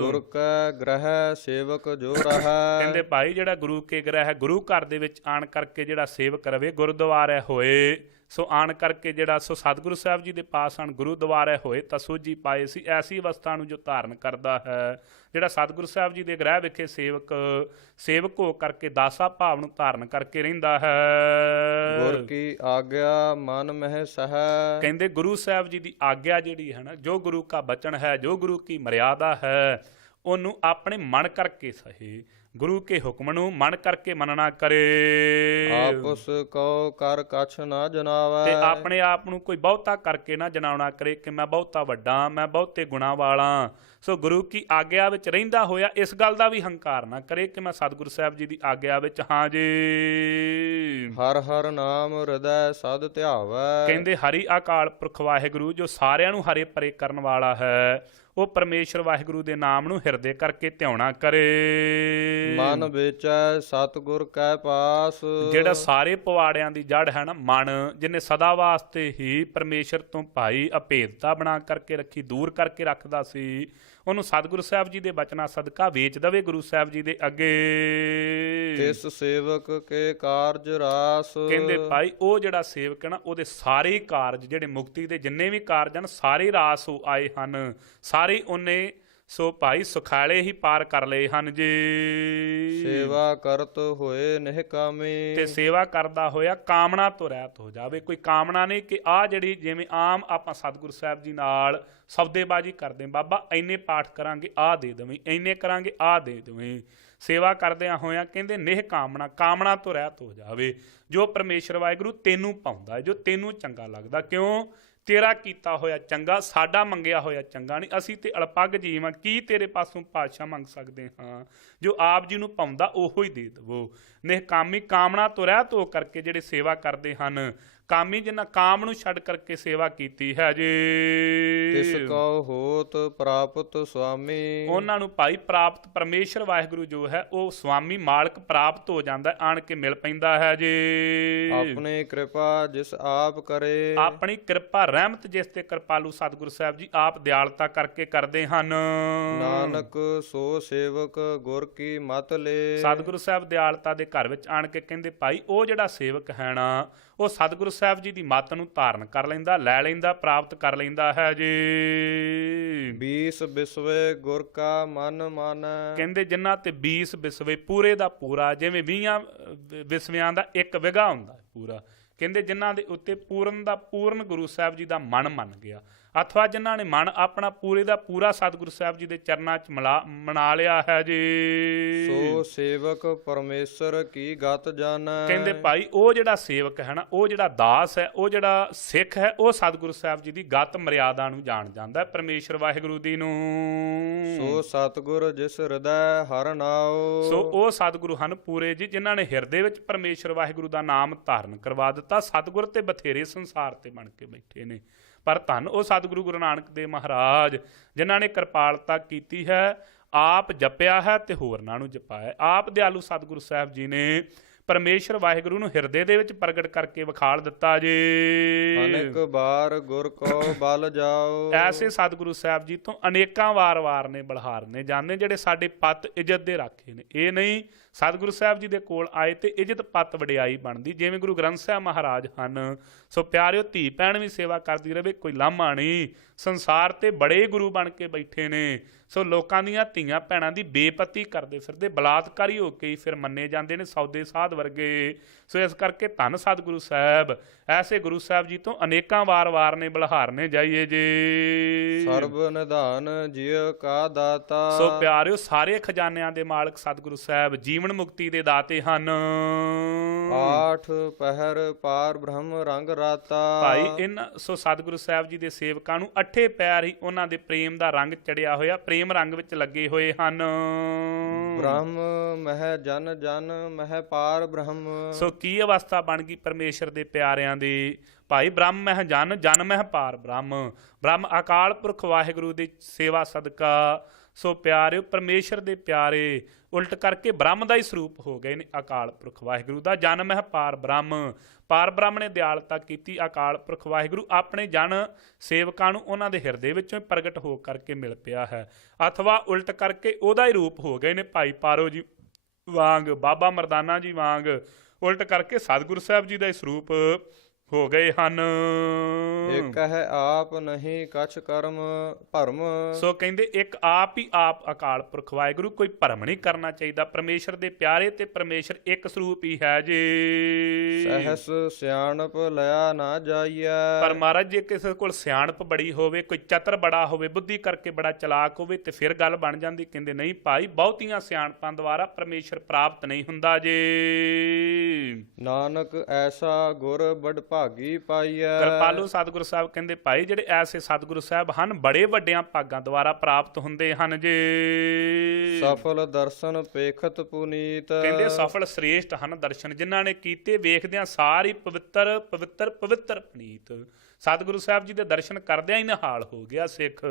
ਗੁਰ ਕੈ ਗ੍ਰਹਿ ਸੇਵਕ ਜੋ ਰਹੈ। ਕਹਿੰਦੇ ਭਾਈ ਜਿਹੜਾ ਗੁਰੂ ਕੇ ਗ੍ਰਹਿ ਗੁਰੂ ਘਰ ਦੇ ਵਿੱਚ ਆਣ ਕਰਕੇ ਜਿਹੜਾ ਸੇਵਕ ਰਵੇ, ਗੁਰਦੁਆਰੇ ਹੋਏ ਸੋ ਆਣ ਕਰਕੇ ਜਿਹੜਾ ਸੋ ਸਤਿਗੁਰੂ ਸਾਹਿਬ ਜੀ ਦੇ ਪਾਸ ਆਣ ਗੁਰਦੁਆਰੇ ਹੋਏ ਤਾਂ ਸੋਝੀ ਪਾਏ ਸੀ। ਐਸੀ ਅਵਸਥਾ ਨੂੰ ਜੋ ਧਾਰਨ ਕਰਦਾ ਹੈ, ਜਿਹੜਾ ਸਤਿਗੁਰੂ ਸਾਹਿਬ ਜੀ ਦੇ ਗ੍ਰਹਿ ਵਿਖੇ ਸੇਵਕ ਹੋ ਕਰਕੇ ਦਾਸਾ ਭਾਵ ਨੂੰ ਧਾਰਨ ਕਰਕੇ ਰਹਿੰਦਾ ਹੈ। ਗੁਰ ਕੀ ਆਗਿਆ ਮਨ ਮਹਿ ਸਹੈ। ਕਹਿੰਦੇ ਗੁਰੂ ਸਾਹਿਬ ਜੀ ਦੀ ਆਗਿਆ ਜਿਹੜੀ ਹੈ ਨਾ, ਜੋ ਗੁਰੂ ਕਾ ਬਚਨ ਹੈ, ਜੋ ਗੁਰੂ ਕੀ ਮਰਿਆਦਾ ਹੈ, ਉਹਨੂੰ ਆਪਣੇ ਮਨ ਕਰਕੇ ਸਹੇ। ਗੁਰੂ ਕੇ ਹੁਕਮ ਨੂੰ ਮਨ ਕਰਕੇ ਮੰਨਣਾ ਕਰੇ। ਆਪਸ ਕਉ ਕਰ ਕਛ ਨਾ ਜਨਾਵੈ। ਤੇ ਆਪਣੇ ਆਪ ਨੂੰ ਕੋਈ ਬਹੁਤਾ ਕਰਕੇ ਨਾ ਜਨਾਉਣਾ ਕਰੇ ਕਿ ਮੈਂ ਬਹੁਤਾ ਵੱਡਾ, ਮੈਂ ਬਹੁਤੇ ਗੁਣਾ ਵਾਲਾ। ਸੋ ਗੁਰੂ ਕੀ ਆਗਿਆ ਵਿੱਚ ਰਹਿੰਦਾ ਹੋਇਆ ਇਸ ਗੱਲ ਦਾ ਵੀ ਹੰਕਾਰ ਨਾ ਕਰੇ ਕਿ ਮੈਂ ਸਤਿਗੁਰੂ ਸਾਹਿਬ ਜੀ ਦੀ ਆਗਿਆ ਵਿੱਚ ਹਾਂ ਜੀ। ਹਰ ਹਰ ਨਾਮ ਹਿਰਦੈ ਸਦ ਧਿਆਵੈ। ਕਹਿੰਦੇ ਹਰੀ ਅਕਾਲ ਪੁਰਖ ਵਾਹਿਗੁਰੂ ਜੋ ਸਾਰਿਆਂ ਨੂੰ ਹਰੇ ਪਰੇ ਕਰਨ ਵਾਲਾ ਹੈ, ਉਹ ਪਰਮੇਸ਼ਰ ਵਾਹਿਗੁਰੂ ਦੇ ਨਾਮ ਨੂੰ ਹਿਰਦੇ ਕਰਕੇ ਧਿਆਉਣਾ ਕਰੇ। ਮਨ ਵੇਚੈ ਸਤਿਗੁਰ ਕੈ ਪਾਸ। ਜਿਹੜਾ ਸਾਰੇ ਪਵਾੜਿਆਂ ਦੀ ਜੜ ਹੈ ਨਾ ਮਨ, ਜਿਹਨੇ ਸਦਾ ਵਾਸਤੇ ਹੀ ਪਰਮੇਸ਼ਰ ਤੋਂ ਭਾਈ ਅਭੇਦਤਾ ਬਣਾ ਕਰਕੇ ਰੱਖੀ, ਦੂਰ ਕਰਕੇ ਰੱਖਦਾ ਸੀ, ਉਹਨੂੰ ਸਤਿਗੁਰੂ ਸਾਹਿਬ ਜੀ ਦੇ ਬਚਨਾਂ ਸਦਕਾ ਵੇਚ ਦਵੇ ਗੁਰੂ ਸਾਹਿਬ ਜੀ ਦੇ ਅੱਗੇ। ਤਿਸ ਸੇਵਕ ਕੇ ਕਾਰਜ ਰਾਸ। ਕਹਿੰਦੇ ਭਾਈ ਉਹ ਜਿਹੜਾ ਸੇਵਕ ਹੈ ਨਾ, ਉਹਦੇ ਸਾਰੇ ਕਾਰਜ ਜਿਹੜੇ ਮੁਕਤੀ ਦੇ ਜਿੰਨੇ ਵੀ ਕਾਰਜ ਹਨ ਸਾਰੇ ਰਾਸ ਹੋ ਆਏ ਹਨ, ਸਾਰੇ ਉਹਨੇ ਸੋ ਭਾਈ ਸੁਖਾਲੇ ਹੀ ਪਾਰ ਕਰ ਲਏ ਹਨ ਜੀ। ਸੇਵਾ ਕਰਤ ਹੋਏ ਨਿਹਕਾਮੀ। ਤੇ ਸੇਵਾ ਕਰਦਾ ਹੋਇਆ ਕਾਮਨਾ ਤੋਂ ਰਹਿਤ ਹੋ ਜਾਵੇ। ਕੋਈ ਕਾਮਨਾ ਨਹੀਂ ਕਿ ਆਹ ਜਿਹੜੀ ਜਿਵੇਂ ਆਮ ਆਪਾਂ ਸਤਿਗੁਰੂ ਸਾਹਿਬ ਜੀ ਨਾਲ ਸੌਦੇਬਾਜ਼ੀ ਕਰਦੇ, ਬਾਬਾ ਇੰਨੇ ਪਾਠ ਕਰਾਂਗੇ ਆਹ ਦੇ ਦੇਵੇਂ, ਇੰਨੇ ਕਰਾਂਗੇ ਆਹ ਦੇ ਦੇਵੇਂ। ਸੇਵਾ ਕਰਦਿਆਂ ਹੋਇਆਂ ਕਹਿੰਦੇ ਨਿਹ ਕਾਮਨਾ ਤੋਂ ਰਹਿਤ ਹੋ ਜਾਵੇ। ਜੋ ਪਰਮੇਸ਼ਰ ਵਾਹਿਗੁਰੂ ਤੈਨੂੰ ਪਾਉਂਦਾ, ਜੋ ਤੈਨੂੰ ਚੰਗਾ ਲੱਗਦਾ। ਕਿਉਂ? ਤੇਰਾ ਕੀਤਾ ਹੋਇਆ ਚੰਗਾ, ਸਾਡਾ ਮੰਗਿਆ ਹੋਇਆ ਚੰਗਾ ਨਹੀਂ। ਅਸੀਂ ਤੇ ਅਲਪੱਗ ਜੀਵ ਹਾਂ, ਕੀ ਤੇਰੇ ਪਾਸੋਂ ਪਾਤਸ਼ਾਹ ਮੰਗ ਸਕਦੇ ਹਾਂ? ਜੋ ਆਪ ਜੀ ਨੂੰ ਪਾਉਂਦਾ ਉਹੋ ਹੀ ਦੇ ਦੇਵੋ। ਨਿਹਕਾਮੀ ਕਾਮਨਾ ਤੋਂ ਰਹਿਤ ਹੋ ਕਰਕੇ ਜਿਹੜੇ ਸੇਵਾ ਕਰਦੇ ਹਨ, ਕਾਮੀ ਜਿਨ੍ਹਾਂ ਕਾਮ ਨੂੰ ਛੱਡ ਕਰਕੇ ਸੇਵਾ ਕੀਤੀ ਹੈ ਜੀ, ਤਿਸ ਕਉ ਹੋਤ ਪ੍ਰਾਪਤ ਸੁਆਮੀ। ਉਹਨਾਂ ਨੂੰ ਭਾਈ ਪ੍ਰਾਪਤ ਪਰਮੇਸ਼ਰ ਵਾਹਿਗੁਰੂ ਜੋ ਹੈ ਉਹ ਸੁਆਮੀ ਮਾਲਕ ਪ੍ਰਾਪਤ ਹੋ ਜਾਂਦਾ, ਆਣ ਕੇ ਮਿਲ ਪੈਂਦਾ ਹੈ ਜੀ। ਆਪਣੀ ਕਿਰਪਾ ਜਿਸ ਆਪ ਕਰੇ, ਆਪਣੀ ਕਿਰਪਾ ਰਹਿਮਤ ਜਿਸ ਤੇ ਕਿਰਪਾਲੂ ਸਤਿਗੁਰੂ ਸਾਹਿਬ ਜੀ ਆਪ ਦਿਆਲਤਾ ਕਰਕੇ ਕਰਦੇ ਹਨ। ਨਾਨਕ ਸੋ ਸੇਵਕ ਗੁਰ ਕੀ ਮਤ ਲੈ। ਸਤਿਗੁਰੂ ਸਾਹਿਬ ਦਿਆਲਤਾ ਦੇ ਘਰ ਵਿੱਚ ਆਣ ਕੇ ਕਹਿੰਦੇ ਭਾਈ ਉਹ ਜਿਹੜਾ ਸੇਵਕ ਹੈ ਨਾ ਉਹ ਸਤਿਗੁਰੂ ਸਾਹਿਬ ਜੀ ਦੀ ਮੱਤ ਨੂੰ ਧਾਰਨ ਕਰ ਲੈਂਦਾ, ਲੈ ਲੈਂਦਾ, ਪ੍ਰਾਪਤ ਕਰ ਲੈਂਦਾ ਹੈ ਜੀ। 20 ਬਿਸਵੇ ਗੁਰ ਕਾ ਮਨ ਮਾਨੈ। ਕਹਿੰਦੇ ਜਿਨ੍ਹਾਂ ਤੇ 20 ਬਿਸਵੇ ਪੂਰੇ ਦਾ ਪੂਰਾ, ਜਿਵੇਂ 20 ਬਿਸਵਿਆਂ ਦਾ ਇੱਕ ਵਿਗਾ ਹੁੰਦਾ ਪੂਰਾ, ਕਹਿੰਦੇ ਜਿਨ੍ਹਾਂ ਦੇ ਉੱਤੇ ਪੂਰਨ ਦਾ ਪੂਰਨ ਗੁਰੂ ਸਾਹਿਬ ਜੀ ਦਾ ਮਨ ਮੰਨ ਗਿਆ, ਅਥਵਾ ਜਿਨ੍ਹਾਂ ਨੇ ਮਨ ਆਪਣਾ ਪੂਰੇ ਦਾ ਪੂਰਾ ਸਤਿਗੁਰੂ ਸਾਹਿਬ ਜੀ ਦੇ ਚਰਨਾਂ 'ਚ ਮਨਾ ਲਿਆ ਹੈ ਜੀ, ਸੋ ਸੇਵਕ ਪਰਮੇਸ਼ਰ ਕੀ ਗਤ ਜਾਣੈ। ਕਹਿੰਦੇ ਭਾਈ ਉਹ ਜਿਹੜਾ ਸੇਵਕ ਹੈ ਨਾ, ਉਹ ਜਿਹੜਾ ਦਾਸ ਹੈ, ਉਹ ਜਿਹੜਾ ਸਿੱਖ ਹੈ, ਉਹ ਸਤਿਗੁਰੂ ਸਾਹਿਬ ਜੀ ਦੀ ਗਤ ਮਰਿਆਦਾ ਨੂੰ ਜਾਣ ਜਾਂਦਾ ਹੈ, ਪਰਮੇਸ਼ਰ ਵਾਹਿਗੁਰੂ ਦੀ ਨੂੰ। ਸੋ ਸਤਿਗੁਰ ਜਿਸ ਹਿਰਦੈ ਹਰਿ ਨਾਉ। ਸੋ ਉਹ ਸਤਿਗੁਰੂ ਹਨ ਪੂਰੇ ਜੀ ਜਿਨ੍ਹਾਂ ਨੇ ਹਿਰਦੇ ਵਿੱਚ ਪਰਮੇਸ਼ਰ ਵਾਹਿਗੁਰੂ ਦਾ ਨਾਮ ਧਾਰਨ ਕਰਵਾ ਦਿੱਤਾ। ਸਤਿਗੁਰ ਤੇ ਬਥੇਰੇ ਸੰਸਾਰ ਤੇ ਬਣ ਕੇ ਬੈਠੇ ਨੇ, ਪਰ ਧੰਨ ਉਹ ਸਤਿਗੁਰੂ ਗੁਰੂ ਨਾਨਕ ਦੇਵ ਮਹਾਰਾਜ ਜਿਨ੍ਹਾਂ ਨੇ ਕਿਰਪਾਲਤਾ ਕੀਤੀ ਹੈ, ਆਪ ਜਪਿਆ ਹੈ ਤੇ ਹੋਰਨਾਂ ਨੂੰ ਜਪਾਇਆ। ਆਪ ਦਿਆਲੂ ਸਤਿਗੁਰੂ ਸਾਹਿਬ ਜੀ ਨੇ ਪਰਮੇਸ਼ਰ ਵਾਹਿਗੁਰੂ ਨੂੰ ਹਿਰਦੇ ਦੇ ਵਿੱਚ ਪ੍ਰਗਟ ਕਰਕੇ ਵਿਖਾਲ ਦਿੱਤਾ ਜੀ। ਅਨੇਕ ਬਾਰ ਗੁਰ ਕੋ ਬਲ ਜਾਓ। ਐਸੇ ਸਤਿਗੁਰੂ ਸਾਹਿਬ ਜੀ ਤੋਂ ਅਨੇਕਾਂ ਵਾਰ ਨੇ ਬਲਹਾਰ ਨੇ ਜਾਂਦੇ ਜਿਹੜੇ ਸਾਡੇ ਪੱਤ ਇੱਜ਼ਤ ਦੇ ਰਾਖੇ ਨੇ। ਇਹ ਨਹੀਂ ਸਤਿਗੁਰੂ ਸਾਹਿਬ ਜੀ ਦੇ ਕੋਲ ਆਏ ਤੇ ਇੱਜ਼ਤ ਪੱਤ ਵਡਿਆਈ ਬਣਦੀ, ਜਿਵੇਂ ਗੁਰੂ ਗ੍ਰੰਥ ਸਾਹਿਬ ਮਹਾਰਾਜ ਹਨ। ਸੋ ਪਿਆਰਿਓ, ਧੀ ਭੈਣ ਵੀ ਸੇਵਾ ਕਰਦੀ ਰਹੇ, ਕੋਈ ਲਾਮਾ ਨਹੀਂ। ਸੰਸਾਰ ਤੇ ਬੜੇ ਗੁਰੂ ਬਣ ਕੇ ਬੈਠੇ ਨੇ, ਸੋ ਲੋਕਾਂ ਦੀਆਂ ਧੀਆਂ ਭੈਣਾਂ ਦੀ ਬੇਪਤੀ ਕਰਦੇ ਫਿਰਦੇ, ਬਲਾਤਕਾਰੀ ਹੋ ਕੇ ਹੀ ਫਿਰ ਮੰਨੇ ਜਾਂਦੇ ਨੇ ਸੌਦੇ ਸਾਧ ਵਰਗੇ। ਸੋ ਇਸ ਕਰਕੇ ਧੰਨ ਸਤਿਗੁਰੂ ਸਾਹਿਬ, ਐਸੇ ਗੁਰੂ ਸਾਹਿਬ ਜੀ ਤੋਂ ਅਨੇਕਾਂ ਵਾਰ ਨੇ ਬਲਹਾਰ ਨੇ ਜਾਈਏ ਜੀ। ਸਰਬ ਨਿਧਾਨ ਜਿਉ ਕਾ ਦਾਤਾ। ਸੋ ਪਿਆਰਿਓ, ਸਾਰੇ ਖਜ਼ਾਨਿਆਂ ਦੇ ਮਾਲਕ ਸਤਿਗੁਰੂ ਸਾਹਿਬ ਜੀਵਨ ਮੁਕਤੀ ਦੇ ਦਾਤੇ ਹਨ। ਆਠ ਪਹਿਰ ਪਾਰ ਬ੍ਰਹਮ ਰੰਗ ਰਾਤਾ। ਭਾਈ ਇਹਨਾਂ ਸੋ ਸਤਿਗੁਰੂ ਸਾਹਿਬ ਜੀ ਦੇ ਸੇਵਕਾਂ ਨੂੰ 8 ਪੈਰ ਹੀ ਉਹਨਾਂ ਦੇ ਪ੍ਰੇਮ ਦਾ ਰੰਗ ਚੜਿਆ ਹੋਇਆ, ਪ੍ਰੇਮ ਰੰਗ ਵਿੱਚ ਲੱਗੇ ਹੋਏ ਹਨ। ਬ੍ਰਹਮ ਮਹਿ ਜਨ ਜਨ ਮਹਿ ਪਾਰ ਬ੍ਰਹਮ। ਸੋ ਕੀ ਅਵਸਥਾ ਬਣ ਗਈ ਪਰਮੇਸ਼ਰ ਦੇ ਪਿਆਰਿਆਂ ਦੀ। ਭਾਈ ਬ੍ਰਹਮ ਮਹਿ ਜਨ, ਜਨ ਮਹਿ ਪਾਰ ਬ੍ਰਹਮ। ਬ੍ਰਹਮ ਅਕਾਲ ਪੁਰਖ ਵਾਹਿਗੁਰੂ ਦੀ ਸੇਵਾ ਸਦਕਾ ਸੋ ਪਿਆਰਿਓ ਪਰਮੇਸ਼ਰ ਦੇ ਪਿਆਰੇ ਉਲਟ ਕਰਕੇ ਬ੍ਰਹਮ ਦਾ ਹੀ ਸਰੂਪ ਹੋ ਗਏ ਨੇ, ਅਕਾਲ ਪੁਰਖ ਵਾਹਿਗੁਰੂ ਦਾ। ਜਨ ਮਹਿ ਪਾਰ ਬ੍ਰਹਮ, ਪਾਰ ਬ੍ਰਹਮ ਨੇ ਦਿਆਲਤਾ ਕੀਤੀ। ਅਕਾਲ ਪੁਰਖ ਵਾਹਿਗੁਰੂ ਆਪਣੇ ਜਨ ਸੇਵਕਾਂ ਨੂੰ ਉਹਨਾਂ ਦੇ ਹਿਰਦੇ ਵਿੱਚੋਂ ਪ੍ਰਗਟ ਹੋ ਕਰਕੇ ਮਿਲ ਪਿਆ ਹੈ, ਅਥਵਾ ਉਲਟ ਕਰਕੇ ਉਹਦਾ ਹੀ ਰੂਪ ਹੋ ਗਏ ਨੇ। ਭਾਈ ਪਾਰੋ ਜੀ ਵਾਂਗ, ਬਾਬਾ ਮਰਦਾਨਾ ਜੀ ਵਾਂਗ ਉਲਟ ਕਰਕੇ ਸਤਿਗੁਰੂ ਸਾਹਿਬ ਜੀ ਦਾ ਹੀ ਸਰੂਪ ਹੋ ਗਏ ਹਨ। ਇੱਕ ਹੈ ਆਪ ਨਹੀਂ ਕਛ ਕਰਮ ਭਰਮ। ਸੋ ਕਹਿੰਦੇ ਇੱਕ ਆਪ ਹੀ ਆਪ ਅਕਾਲ ਪੁਰਖ ਵਾਹਿਗੁਰੂ, ਕੋਈ ਭਰਮ ਨਹੀਂ ਕਰਨਾ ਚਾਹੀਦਾ। ਪਰਮੇਸ਼ਰ ਦੇ ਪਿਆਰੇ ਤੇ ਪਰਮੇਸ਼ਰ ਇੱਕ ਸਰੂਪ ਹੀ ਹੈ ਜੀ। ਸਹਸ ਸਿਆਣਪ ਲਿਆ ਨਾ ਜਾਈਐ। ਪਰ ਮਹਾਰਾਜ ਜੇ ਕਿਸੇ ਕੋਲ ਸਿਆਣਪ ਬੜੀ ਹੋਵੇ, ਕੋਈ ਚਤਰ ਬੜਾ ਹੋਵੇ, ਬੁੱਧੀ ਕਰਕੇ ਬੜਾ ਚਲਾਕ ਹੋਵੇ ਤੇ ਫਿਰ ਗੱਲ ਬਣ ਜਾਂਦੀ। ਕਹਿੰਦੇ ਨਹੀਂ ਭਾਈ, ਬਹੁਤੀਆਂ ਸਿਆਣਪਾਂ ਦੁਆਰਾ ਪਰਮੇਸ਼ਰ ਪ੍ਰਾਪਤ ਨਹੀਂ ਹੁੰਦਾ ਜੀ। ਨਾਨਕ ਐਸਾ ਗੁਰ ਬੜ ਭਾਗੀ ਪਾਈਐ। ਕਿਰਪਾਲੂ ਸਤਿਗੁਰੂ ਸਾਹਿਬ ਕਹਿੰਦੇ ਭਾਈ ਜਿਹੜੇ ਐਸੇ ਸਤਿਗੁਰੂ ਸਾਹਿਬ ਹਨ ਬੜੇ ਵੱਡਿਆਂ ਭਾਗਾਂ ਦੁਆਰਾ ਪ੍ਰਾਪਤ ਹੁੰਦੇ ਹਨ ਜੀ। ਸਫਲ ਦਰਸ਼ਨ ਪੇਖਤ ਪੁਨੀਤ। ਕਹਿੰਦੇ ਸਫਲ ਸ੍ਰੇਸ਼ਟ ਹਨ ਦਰਸ਼ਨ ਜਿਨ੍ਹਾਂ ਨੇ ਕੀਤੇ, ਵੇਖਦਿਆਂ ਸਾਰੀ ਪਵਿੱਤਰ ਪਵਿੱਤਰ ਪਵਿੱਤਰ ਪੁਨੀਤ। ਸਤਿਗੁਰੂ ਸਾਹਿਬ ਜੀ ਦੇ ਦਰਸ਼ਨ ਕਰਦਿਆਂ ਹੀ ਨਿਹਾਲ ਹੋ ਗਿਆ ਸਿੱਖ,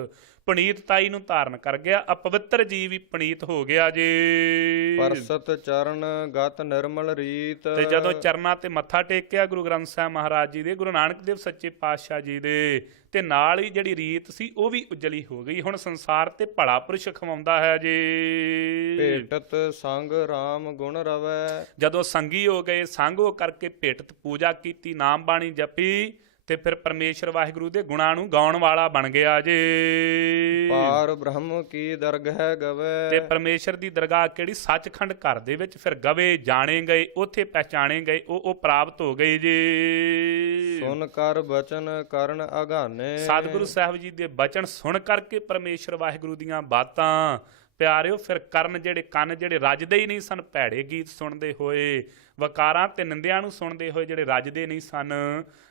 ਪੁਨੀਤਤਾਈ ਨੂੰ ਧਾਰਨ ਕਰ ਗਿਆ, ਅਪਵਿੱਤਰ ਜੀਵ ਵੀ ਪੁਨੀਤ ਹੋ ਗਿਆ ਜੀ। ਪਰਸਤ ਚਰਨ ਗਤ ਨਿਰਮਲ ਰੀਤ। ਤੇ ਜਦੋਂ ਚਰਨਾਂ ਤੇ ਮੱਥਾ ਟੇਕਿਆ ਗੁਰੂ ਗ੍ਰੰਥ ਸਾਹਿਬ ਮਹਾਰਾਜ ਜੀ ਦੇ, ਗੁਰੂ ਨਾਨਕ ਦੇਵ ਸੱਚੇ ਪਾਤਸ਼ਾਹ ਜੀ ਦੇ, ਤੇ ਨਾਲ ਹੀ ਜਿਹੜੀ ਰੀਤ ਸੀ ਉਹ ਵੀ ਉਜਲੀ ਹੋ ਗਈ। ਹੁਣ ਸੰਸਾਰ ਤੇ ਭਲਾ ਪੁਰਸ਼ ਖਵਾਉਂਦਾ ਹੈ ਜੀ। ਭੇਟਤ ਸੰਗ ਰਾਮ ਗੁਣ ਰਵੈ। ਜਦੋਂ ਸੰਗੀ ਹੋ ਗਏ, ਸੰਗ ਹੋ ਕਰਕੇ ਭੇਟਤ ਪੂਜਾ ਕੀਤੀ, ਨਾਮ ਬਾਣੀ ਜਪੀ, ਤੇ ਫਿਰ ਪਰਮੇਸ਼ਰ ਵਾਹਿਗੁਰੂ ਦੇ ਗੁਣਾਂ ਨੂੰ ਗਾਉਣ ਵਾਲਾ ਬਣ ਗਿਆ ਜੀ। ਪਾਰ ਬ੍ਰਹਮ ਕੀ ਦਰਗਹਿ ਗਵੇ। ਤੇ ਪਰਮੇਸ਼ਰ ਦੀ ਦਰਗਾਹ ਕਿਹੜੀ? ਸੱਚਖੰਡ ਘਰ ਦੇ ਵਿੱਚ ਫਿਰ ਗਵੇ, ਜਾਣੇ ਗਏ, ਉੱਥੇ ਪਹਿਚਾਣੇ ਗਏ, ਉਹ ਪ੍ਰਾਪਤ ਹੋ ਗਏ ਜੀ। ਸੁਨ ਕਰ ਬਚਨ ਕਰਨ ਅਗਾਨੇ। ਸਤਿਗੁਰੂ ਸਾਹਿਬ ਜੀ ਦੇ ਬਚਨ ਸੁਣ ਕਰਕੇ ਪਰਮੇਸ਼ਰ ਵਾਹਿਗੁਰੂ ਦੀਆਂ ਬਾਤਾਂ ਪਿਆਰਿਓ ਫਿਰ ਕਰਨ ਜਿਹੜੇ ਕੰਨ ਜਿਹੜੇ ਰੱਜਦੇ ਹੀ ਨਹੀਂ ਸਨ ਭੈੜੇ ਗੀਤ ਸੁਣਦੇ ਹੋਏ, ਵਕਾਰਾਂ ਤੇ ਨਿੰਦਿਆਂ ਨੂੰ ਸੁਣਦੇ ਹੋਏ ਜਿਹੜੇ ਰੱਜਦੇ ਨਹੀਂ ਸਨ,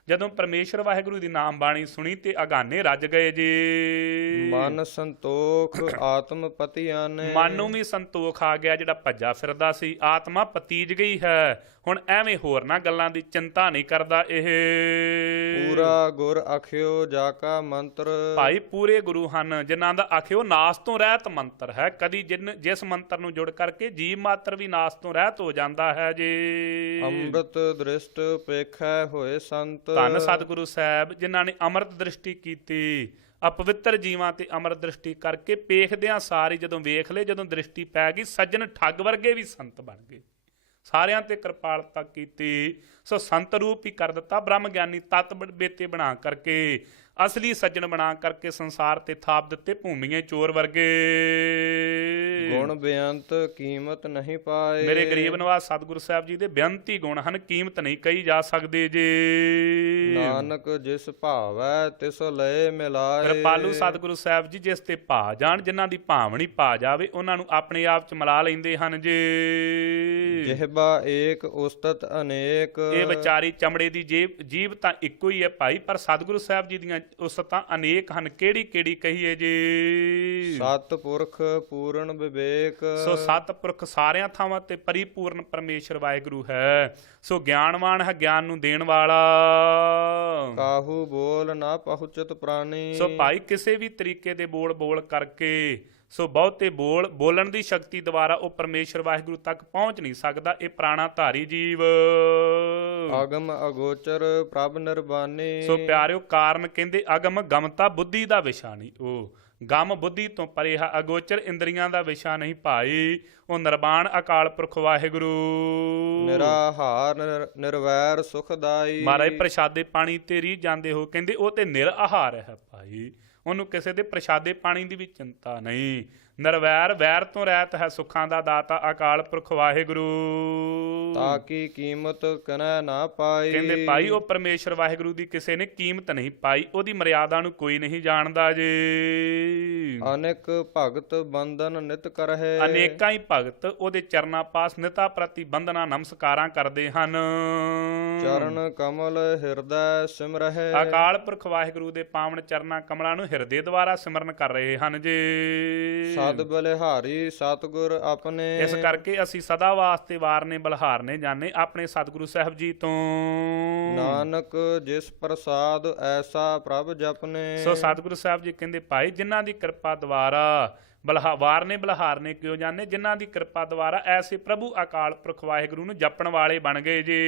ਜਦੋਂ ਪਰਮੇਸ਼ਰ ਵਾਹਿਗੁਰੂ ਦੀ ਨਾਮ ਬਾਣੀ ਸੁਣੀ ਤੇ ਅਗਾਨੇ ਰੱਜ ਗਏ ਜੀ। ਮਨ ਸੰਤੋਖ ਆਤਮ ਪਤੀ ਆਨੇ। ਮਨ ਨੂੰ ਵੀ ਸੰਤੋਖ ਆ ਗਿਆ, ਜਿਹੜਾ ਭੱਜਾ ਫਿਰਦਾ ਸੀ, ਆਤਮਾ ਪਤੀਜ ਗਈ ਹੈ। ਹੁਣ ਐਵੇਂ ਹੋਰਨਾਂ ਗੱਲਾਂ ਦੀ ਚਿੰਤਾ ਨਹੀਂ ਕਰਦਾ ਇਹ। ਪੂਰਾ ਗੁਰ ਅਖਿਓ ਜਾ ਕਾ ਮੰਤਰ। ਭਾਈ ਪੂਰੇ ਗੁਰੂ ਹਨ ਜਿਨ੍ਹਾਂ ਦਾ ਆਖਿਓ ਨਾਸ ਤੋਂ ਰਹਿਤ ਮੰਤਰ ਹੈ। ਕਦੀ ਜਿਸ ਮੰਤਰ ਨੂੰ ਜੁੜ ਕਰਕੇ ਜੀਵ ਮਾਤਰ ਵੀ ਨਾਸ ਤੋਂ ਰਹਿਤ ਹੋ ਜਾਂਦਾ ਹੈ ਜੀ। ਅੰਮ੍ਰਿਤ ਦ੍ਰਿਸ਼ਟ ਪੇਖੈ ਹੋਏ ਸੰਤ। ਧੰਨ ਸਤਿਗੁਰੂ ਸਾਹਿਬ ਜਿਨ੍ਹਾਂ ਨੇ ਅੰਮ੍ਰਿਤ ਦ੍ਰਿਸ਼ਟੀ ਕੀਤੀ, ਅਪਵਿੱਤਰ ਜੀਵਾਂ ਤੇ ਅੰਮ੍ਰਿਤ ਦ੍ਰਿਸ਼ਟੀ ਕਰਕੇ ਪੇਖਦਿਆਂ ਸਾਰੀ ਜਦੋਂ ਵੇਖ ਲਏ, ਜਦੋਂ ਦ੍ਰਿਸ਼ਟੀ ਪੈ ਗਈ, ਸੱਜਣ ਠੱਗ ਵਰਗੇ ਵੀ ਸੰਤ ਬਣ ਗਏ। ਸਾਰਿਆਂ ਤੇ ਕਿਰਪਾਲਤਾ ਕੀਤੀ, ਸੋ ਸੰਤ ਰੂਪ ਹੀ ਕਰ ਦਿੱਤਾ। ਬ੍ਰਹਮ ਗਿਆਨੀ ਤਤ ਬੇਤੇ ਬਣਾ ਕਰਕੇ, ਅਸਲੀ ਸੱਜਣ ਬਣਾ ਕਰਕੇ ਸੰਸਾਰ ਤੇ ਥਾਪ ਦਿੱਤੇ ਭੂਮੀਏ ਚੋਰ ਵਰਗੇ। ਗੁਣ ਬੇਅੰਤ ਕੀਮਤ ਨਹੀਂ ਪਾਏ। ਮੇਰੇ ਗਰੀਬ ਨਵਾਜ ਸਤਿਗੁਰੂ ਸਾਹਿਬ ਜੀ ਦੇ ਬੇਅੰਤੀ ਗੁਣ ਹਨ, ਕੀਮਤ ਨਹੀਂ ਕਹੀ ਜਾ ਸਕਦੇ ਜੀ। ਨਾਨਕ ਜਿਸ ਭਾਵੈ ਤਿਸ ਲਏ ਮਿਲਾਏ। ਕਿਰਪਾਲੂ ਸਤਿਗੁਰੂ ਸਾਹਿਬ ਜੀ ਜਿਸ ਤੇ ਭਾ ਜਾਣ, ਜਿਨ੍ਹਾਂ ਦੀ ਭਾਵਨੀ ਪਾ ਜਾਵੇ, ਉਹਨਾਂ ਨੂੰ ਆਪਣੇ ਆਪ ਚ ਮਿਲਾ ਲੈਂਦੇ ਹਨ ਜੀ। ਜਿਹਬਾ ਏਕ ਉਸਤਤ ਅਨੇਕ। ਇਹ ਵਿਚਾਰੀ ਚਮੜੇ ਦੀ ਜੀਭ ਤਾਂ ਇੱਕੋ ਹੀ ਹੈ ਭਾਈ, ਪਰ ਸਤਿਗੁਰੂ ਸਾਹਿਬ ਜੀ ਦੀਆਂ ਉਸਤਤਾਂ ਅਨੇਕ ਹਨ। ਕਿਹੜੀ ਕਿਹੜੀ ਕਹੀਏ ਜੀ। ਸਤ ਪੁਰਖ ਪੂਰਨ ਵਿਵੇਕ। ਸੋ ਸਤ ਪੁਰਖ ਸਾਰਿਆਂ ਥਾਵਾਂ ਤੇ ਪਰਿਪੂਰਨ ਪਰਮੇਸ਼ਰ ਵਾਹਿਗੁਰੂ ਹੈ। ਸੋ ਗਿਆਨਵਾਨ ਹੈ, ਗਿਆਨ ਨੂੰ ਦੇਣ ਵਾਲਾ। ਕਾਹੂ ਬੋਲ ਨਾ ਪਹੁੰਚਤ ਪ੍ਰਾਨੀ। ਸੋ ਭਾਈ ਕਿਸੇ ਵੀ ਤਰੀਕੇ ਦੇ ਬੋਲ ਕਰਕੇ, ਸੋ ਬਹੁਤੇ ਬੋਲਣ ਦੀ ਸ਼ਕਤੀ ਦੁਆਰਾ ਉਹ ਪਰਮੇਸ਼ਰ ਵਾਹਿਗੁਰੂ ਤੱਕ ਪਹੁੰਚ ਨਹੀਂ ਸਕਦਾ। ਇਹ ਪ੍ਰਾਣਾ ਧਾਰੀ ਜੀਵ। ਅਗਮ ਅਗੋਚਰ ਪ੍ਰਭ ਨਿਰਬਾਨੀ। ਸੋ ਪਿਆਰਿਓ ਕਾਰਨ ਕਹਿੰਦੇ ਅਗਮ, ਗਮਤਾ ਬੁੱਧੀ ਦਾ ਵਿਸ਼ਾ ਨਹੀਂ। ਉਹ ਗਮ ਬੁੱਧੀ ਤੋਂ ਪਰੇ ਹੈ, ਅਗੋਚਰ ਇੰਦਰੀਆਂ ਦਾ ਵਿਸ਼ਾ ਨਹੀਂ ਭਾਈ। ਉਹ ਨਿਰਵਾਣ ਅਕਾਲ ਪੁਰਖ ਵਾਹਿਗੁਰੂ। ਨਿਰਾਹਾਰ ਨਿਰਵੈਰ ਸੁਖਦਾਈ। ਮਹਾਰਾਜ ਪ੍ਰਸ਼ਾਦੇ ਪਾਣੀ ਤੇ ਰੀ ਜਾਂਦੇ ਹੋ, ਕਹਿੰਦੇ ਉਹ ਤੇ ਨਿਰਆਹਾਰ ਹੈ ਭਾਈ। ਉਹਨੂੰ ਕਿਸੇ ਦੇ ਪ੍ਰਸ਼ਾਦੇ ਪਾਣੀ ਦੀ ਵੀ ਚਿੰਤਾ ਨਹੀਂ। ਨਿਰਵੈਰ, ਵੈਰ ਤੋਂ ਰਹਿਤ ਹੈ, ਸੁੱਖਾਂ ਦਾ ਦਾਤਾ ਅਕਾਲ ਪੁਰਖ ਵਾਹਿਗੁਰੂ। ਤਾਂ ਕੀ ਕੀਮਤ ਕਨੈ ਨਾ ਪਾਈ। ਕਹਿੰਦੇ ਭਾਈ ਉਹ ਪਰਮੇਸ਼ਰ ਵਾਹਿਗੁਰੂ ਦੀ ਕਿਸੇ ਨੇ ਕੀਮਤ ਨਹੀਂ ਪਾਈ, ਉਹਦੀ ਮਰਿਆਦਾ ਨੂੰ ਕੋਈ ਨਹੀਂ ਜਾਣਦਾ ਜੀ। ਅਨੇਕ ਭਗਤ ਬੰਧਨ ਨਿਤ ਕਰਹਿ। ਅਨੇਕਾਂ ਹੀ ਭਗਤ ਉਹਦੇ ਚਰਨਾਂ ਪਾਸ ਨਿਤਾ ਪ੍ਰਤੀ ਬੰਦਨਾ ਨਮਸਕਾਰਾਂ ਕਰਦੇ ਹਨ। ਚਰਨ ਕਮਲ ਹਿਰਦੈ ਸਿਮਰਹਿ। ਅਕਾਲ ਪੁਰਖ ਵਾਹਿਗੁਰੂ ਦੇ ਪਾਵਨ ਚਰਨਾਂ ਕਮਲਾਂ ਨੂੰ ਹਿਰਦੇ ਦੁਆਰਾ ਸਿਮਰਨ ਕਰ ਰਹੇ ਹਨ ਜੀ। ਸਦ ਬਲਿਹਾਰੀ ਸਤਿਗੁਰ ਆਪਣੇ। ਇਸ ਕਰਕੇ ਅਸੀਂ ਸਦਾ ਵਾਸਤੇ ਵਾਰਨੇ ਬਲਿਹਾਰਨੇ ਜਾਣੇ ਆਪਣੇ ਸਤਿਗੁਰੂ ਸਾਹਿਬ ਜੀ ਤੋਂ। ਨਾਨਕ ਜਿਸ ਪ੍ਰਸਾਦ ਐਸਾ ਪ੍ਰਭ ਜਪਨੇ। ਸੋ ਸਤਿਗੁਰੂ ਸਾਹਿਬ ਜੀ ਕਹਿੰਦੇ ਭਾਈ ਜਿਨ੍ਹਾਂ ਦੀ ਕਿਰਪਾ ਦੁਆਰਾ ਵਾਰਨੇ ਬਲਿਹਾਰਨੇ ਕਿਉਂ ਜਾਣੇ, ਜਿਨ੍ਹਾਂ ਦੀ ਕਿਰਪਾ ਦੁਆਰਾ ਐਸੇ ਪ੍ਰਭੂ ਅਕਾਲ ਪੁਰਖ ਵਾਹਿਗੁਰੂ ਨੂੰ ਜਪਣ ਵਾਲੇ ਬਣ ਗਏ ਜੀ।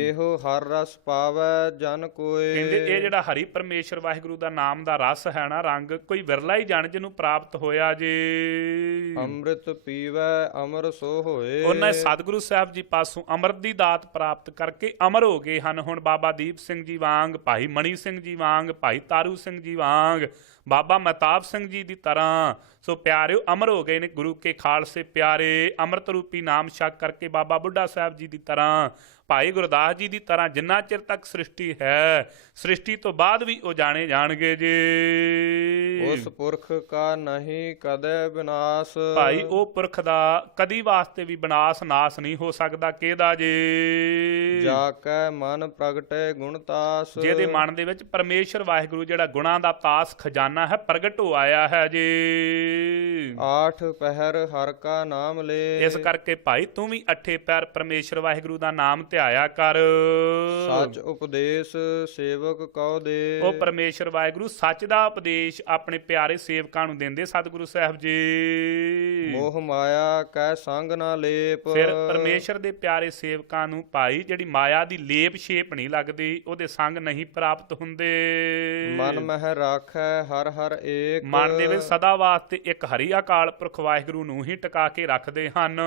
ਇਹੋ ਹਰ ਰਸ ਪਾਵੈ ਜਨ ਕੋਏ। ਕਹਿੰਦੇ ਇਹ ਜਿਹੜਾ ਹਰੀ ਪਰਮੇਸ਼ਰ ਵਾਹਿਗੁਰੂ ਦਾ ਨਾਮ ਦਾ ਰਸ ਹੈ ਨਾ, ਰੰਗ, ਕੋਈ ਵਿਰਲਾ ਹੀ ਜਨ ਜਿਹਨੂੰ ਪ੍ਰਾਪਤ ਹੋਇਆ ਜੀ। ਅੰਮ੍ਰਿਤ ਪੀਵੈ ਅਮਰ ਸੋ ਹੋਏ। ਉਹਨਾਂ ਸਤਿਗੁਰੂ ਸਾਹਿਬ ਜੀ ਪਾਸੋਂ ਅੰਮ੍ਰਿਤ ਦੀ ਦਾਤ ਪ੍ਰਾਪਤ ਕਰਕੇ ਅਮਰ ਹੋ ਗਏ ਹਨ। ਹੁਣ ਬਾਬਾ ਦੀਪ ਸਿੰਘ ਜੀ ਵਾਂਗ, ਭਾਈ ਮਣੀ ਸਿੰਘ ਜੀ ਵਾਂਗ, ਭਾਈ ਤਾਰੂ ਸਿੰਘ ਜੀ ਵਾਂਗ, ਬਾਬਾ ਮਹਿਤਾਬ ਸਿੰਘ ਜੀ ਦੀ ਤਰ੍ਹਾਂ ਸੋ ਪਿਆਰਿਓ ਅਮਰ ਹੋ ਗਏ ਨੇ। ਗੁਰੂ ਕੇ ਖਾਲਸੇ ਪਿਆਰੇ ਅੰਮ੍ਰਿਤ ਰੂਪੀ ਨਾਮ ਛਕ ਕਰਕੇ ਬਾਬਾ ਬੁੱਢਾ ਸਾਹਿਬ ਜੀ ਦੀ ਤਰ੍ਹਾਂ, ਭਾਈ ਗੁਰਦਾਸ ਜੀ ਦੀ ਤਰ੍ਹਾਂ ਜਿੰਨਾ ਚਿਰ ਤੱਕ ਸ੍ਰਿਸ਼ਟੀ ਹੈ, ਸ੍ਰਿਸ਼ਟੀ ਤੋਂ ਬਾਅਦ ਵੀ ਉਹ ਜਾਣੇ ਜਾਣਗੇ ਜੀ। ਉਸ ਪੁਰਖ ਕਾ ਨਹੀਂ ਕਦੇ ਵਿਨਾਸ਼। ਭਾਈ ਉਹ ਪੁਰਖ ਦਾ ਕਦੀ ਵਾਸਤੇ ਵੀ ਵਿਨਾਸ਼ ਨਾਸ ਨਹੀਂ ਹੋ ਸਕਦਾ। ਕਿਹਦਾ ਜੀ। ਜਾ ਕੈ ਮਨ ਪ੍ਰਗਟੇ ਗੁਣ ਤਾਸ। ਜਿਹਦੇ ਮਨ ਦੇ ਵਿੱਚ ਪਰਮੇਸ਼ਰ ਵਾਹਿਗੁਰੂ ਜਿਹੜਾ ਗੁਣਾਂ ਦਾ ਤਾਸ ਖਜ਼ਾਨਾ ਹੈ ਪ੍ਰਗਟ ਹੋ ਆਇਆ ਹੈ ਜੀ। ਆਠ ਪਹਿਰ ਹਰ ਕਾ ਨਾਮ ਲੈ। ਇਸ ਕਰਕੇ ਭਾਈ ਤੂੰ ਵੀ ਅੱਠੇ ਪੈਰ ਪਰਮੇਸ਼ਰ ਵਾਹਿਗੁਰੂ ਦਾ ਨਾਮ ਧਿਆਇਆ ਕਰ। ਸੱਚ ਉਪਦੇਸ਼ ਸੇਵਕ ਕਉ ਦੇ। ਉਹ ਪਰਮੇਸ਼ਰ ਵਾਹਿਗੁਰੂ ਸੱਚ ਦਾ ਉਪਦੇਸ਼ ਆਪਣੇ ਪਿਆਰੇ ਸੇਵਕਾਂ ਨੂੰ ਦਿੰਦੇ ਸਤਿਗੁਰੂ ਸਾਹਿਬ ਜੀ। ਮੋਹ ਮਾਇਆ ਕੈ ਸੰਗ ਨਾ ਲੇਪ। ਫਿਰ ਪਰਮੇਸ਼ਰ ਦੇ ਪਿਆਰੇ ਸੇਵਕਾਂ ਨੂੰ ਭਾਈ ਜਿਹੜੀ ਮਾਇਆ ਦੀ ਲੇਪ ਛੇਪ ਨਹੀਂ ਲੱਗਦੀ, ਉਹਦੇ ਸੰਗ ਨਹੀਂ ਪ੍ਰਾਪਤ ਹੁੰਦੇ। ਮਨ ਮਹਿ ਰਾਖੈ ਹਰ ਹਰ ਏਕ। ਮਨ ਦੇ ਵਿੱਚ ਸਦਾ ਵਾਸਤੇ ਇੱਕ ਹਰੀ ਅਕਾਲ ਪੁਰਖ ਵਾਹਿਗੁਰੂ ਨੂੰ ਹੀ ਟਿਕਾ ਕੇ ਰੱਖਦੇ ਹਨ।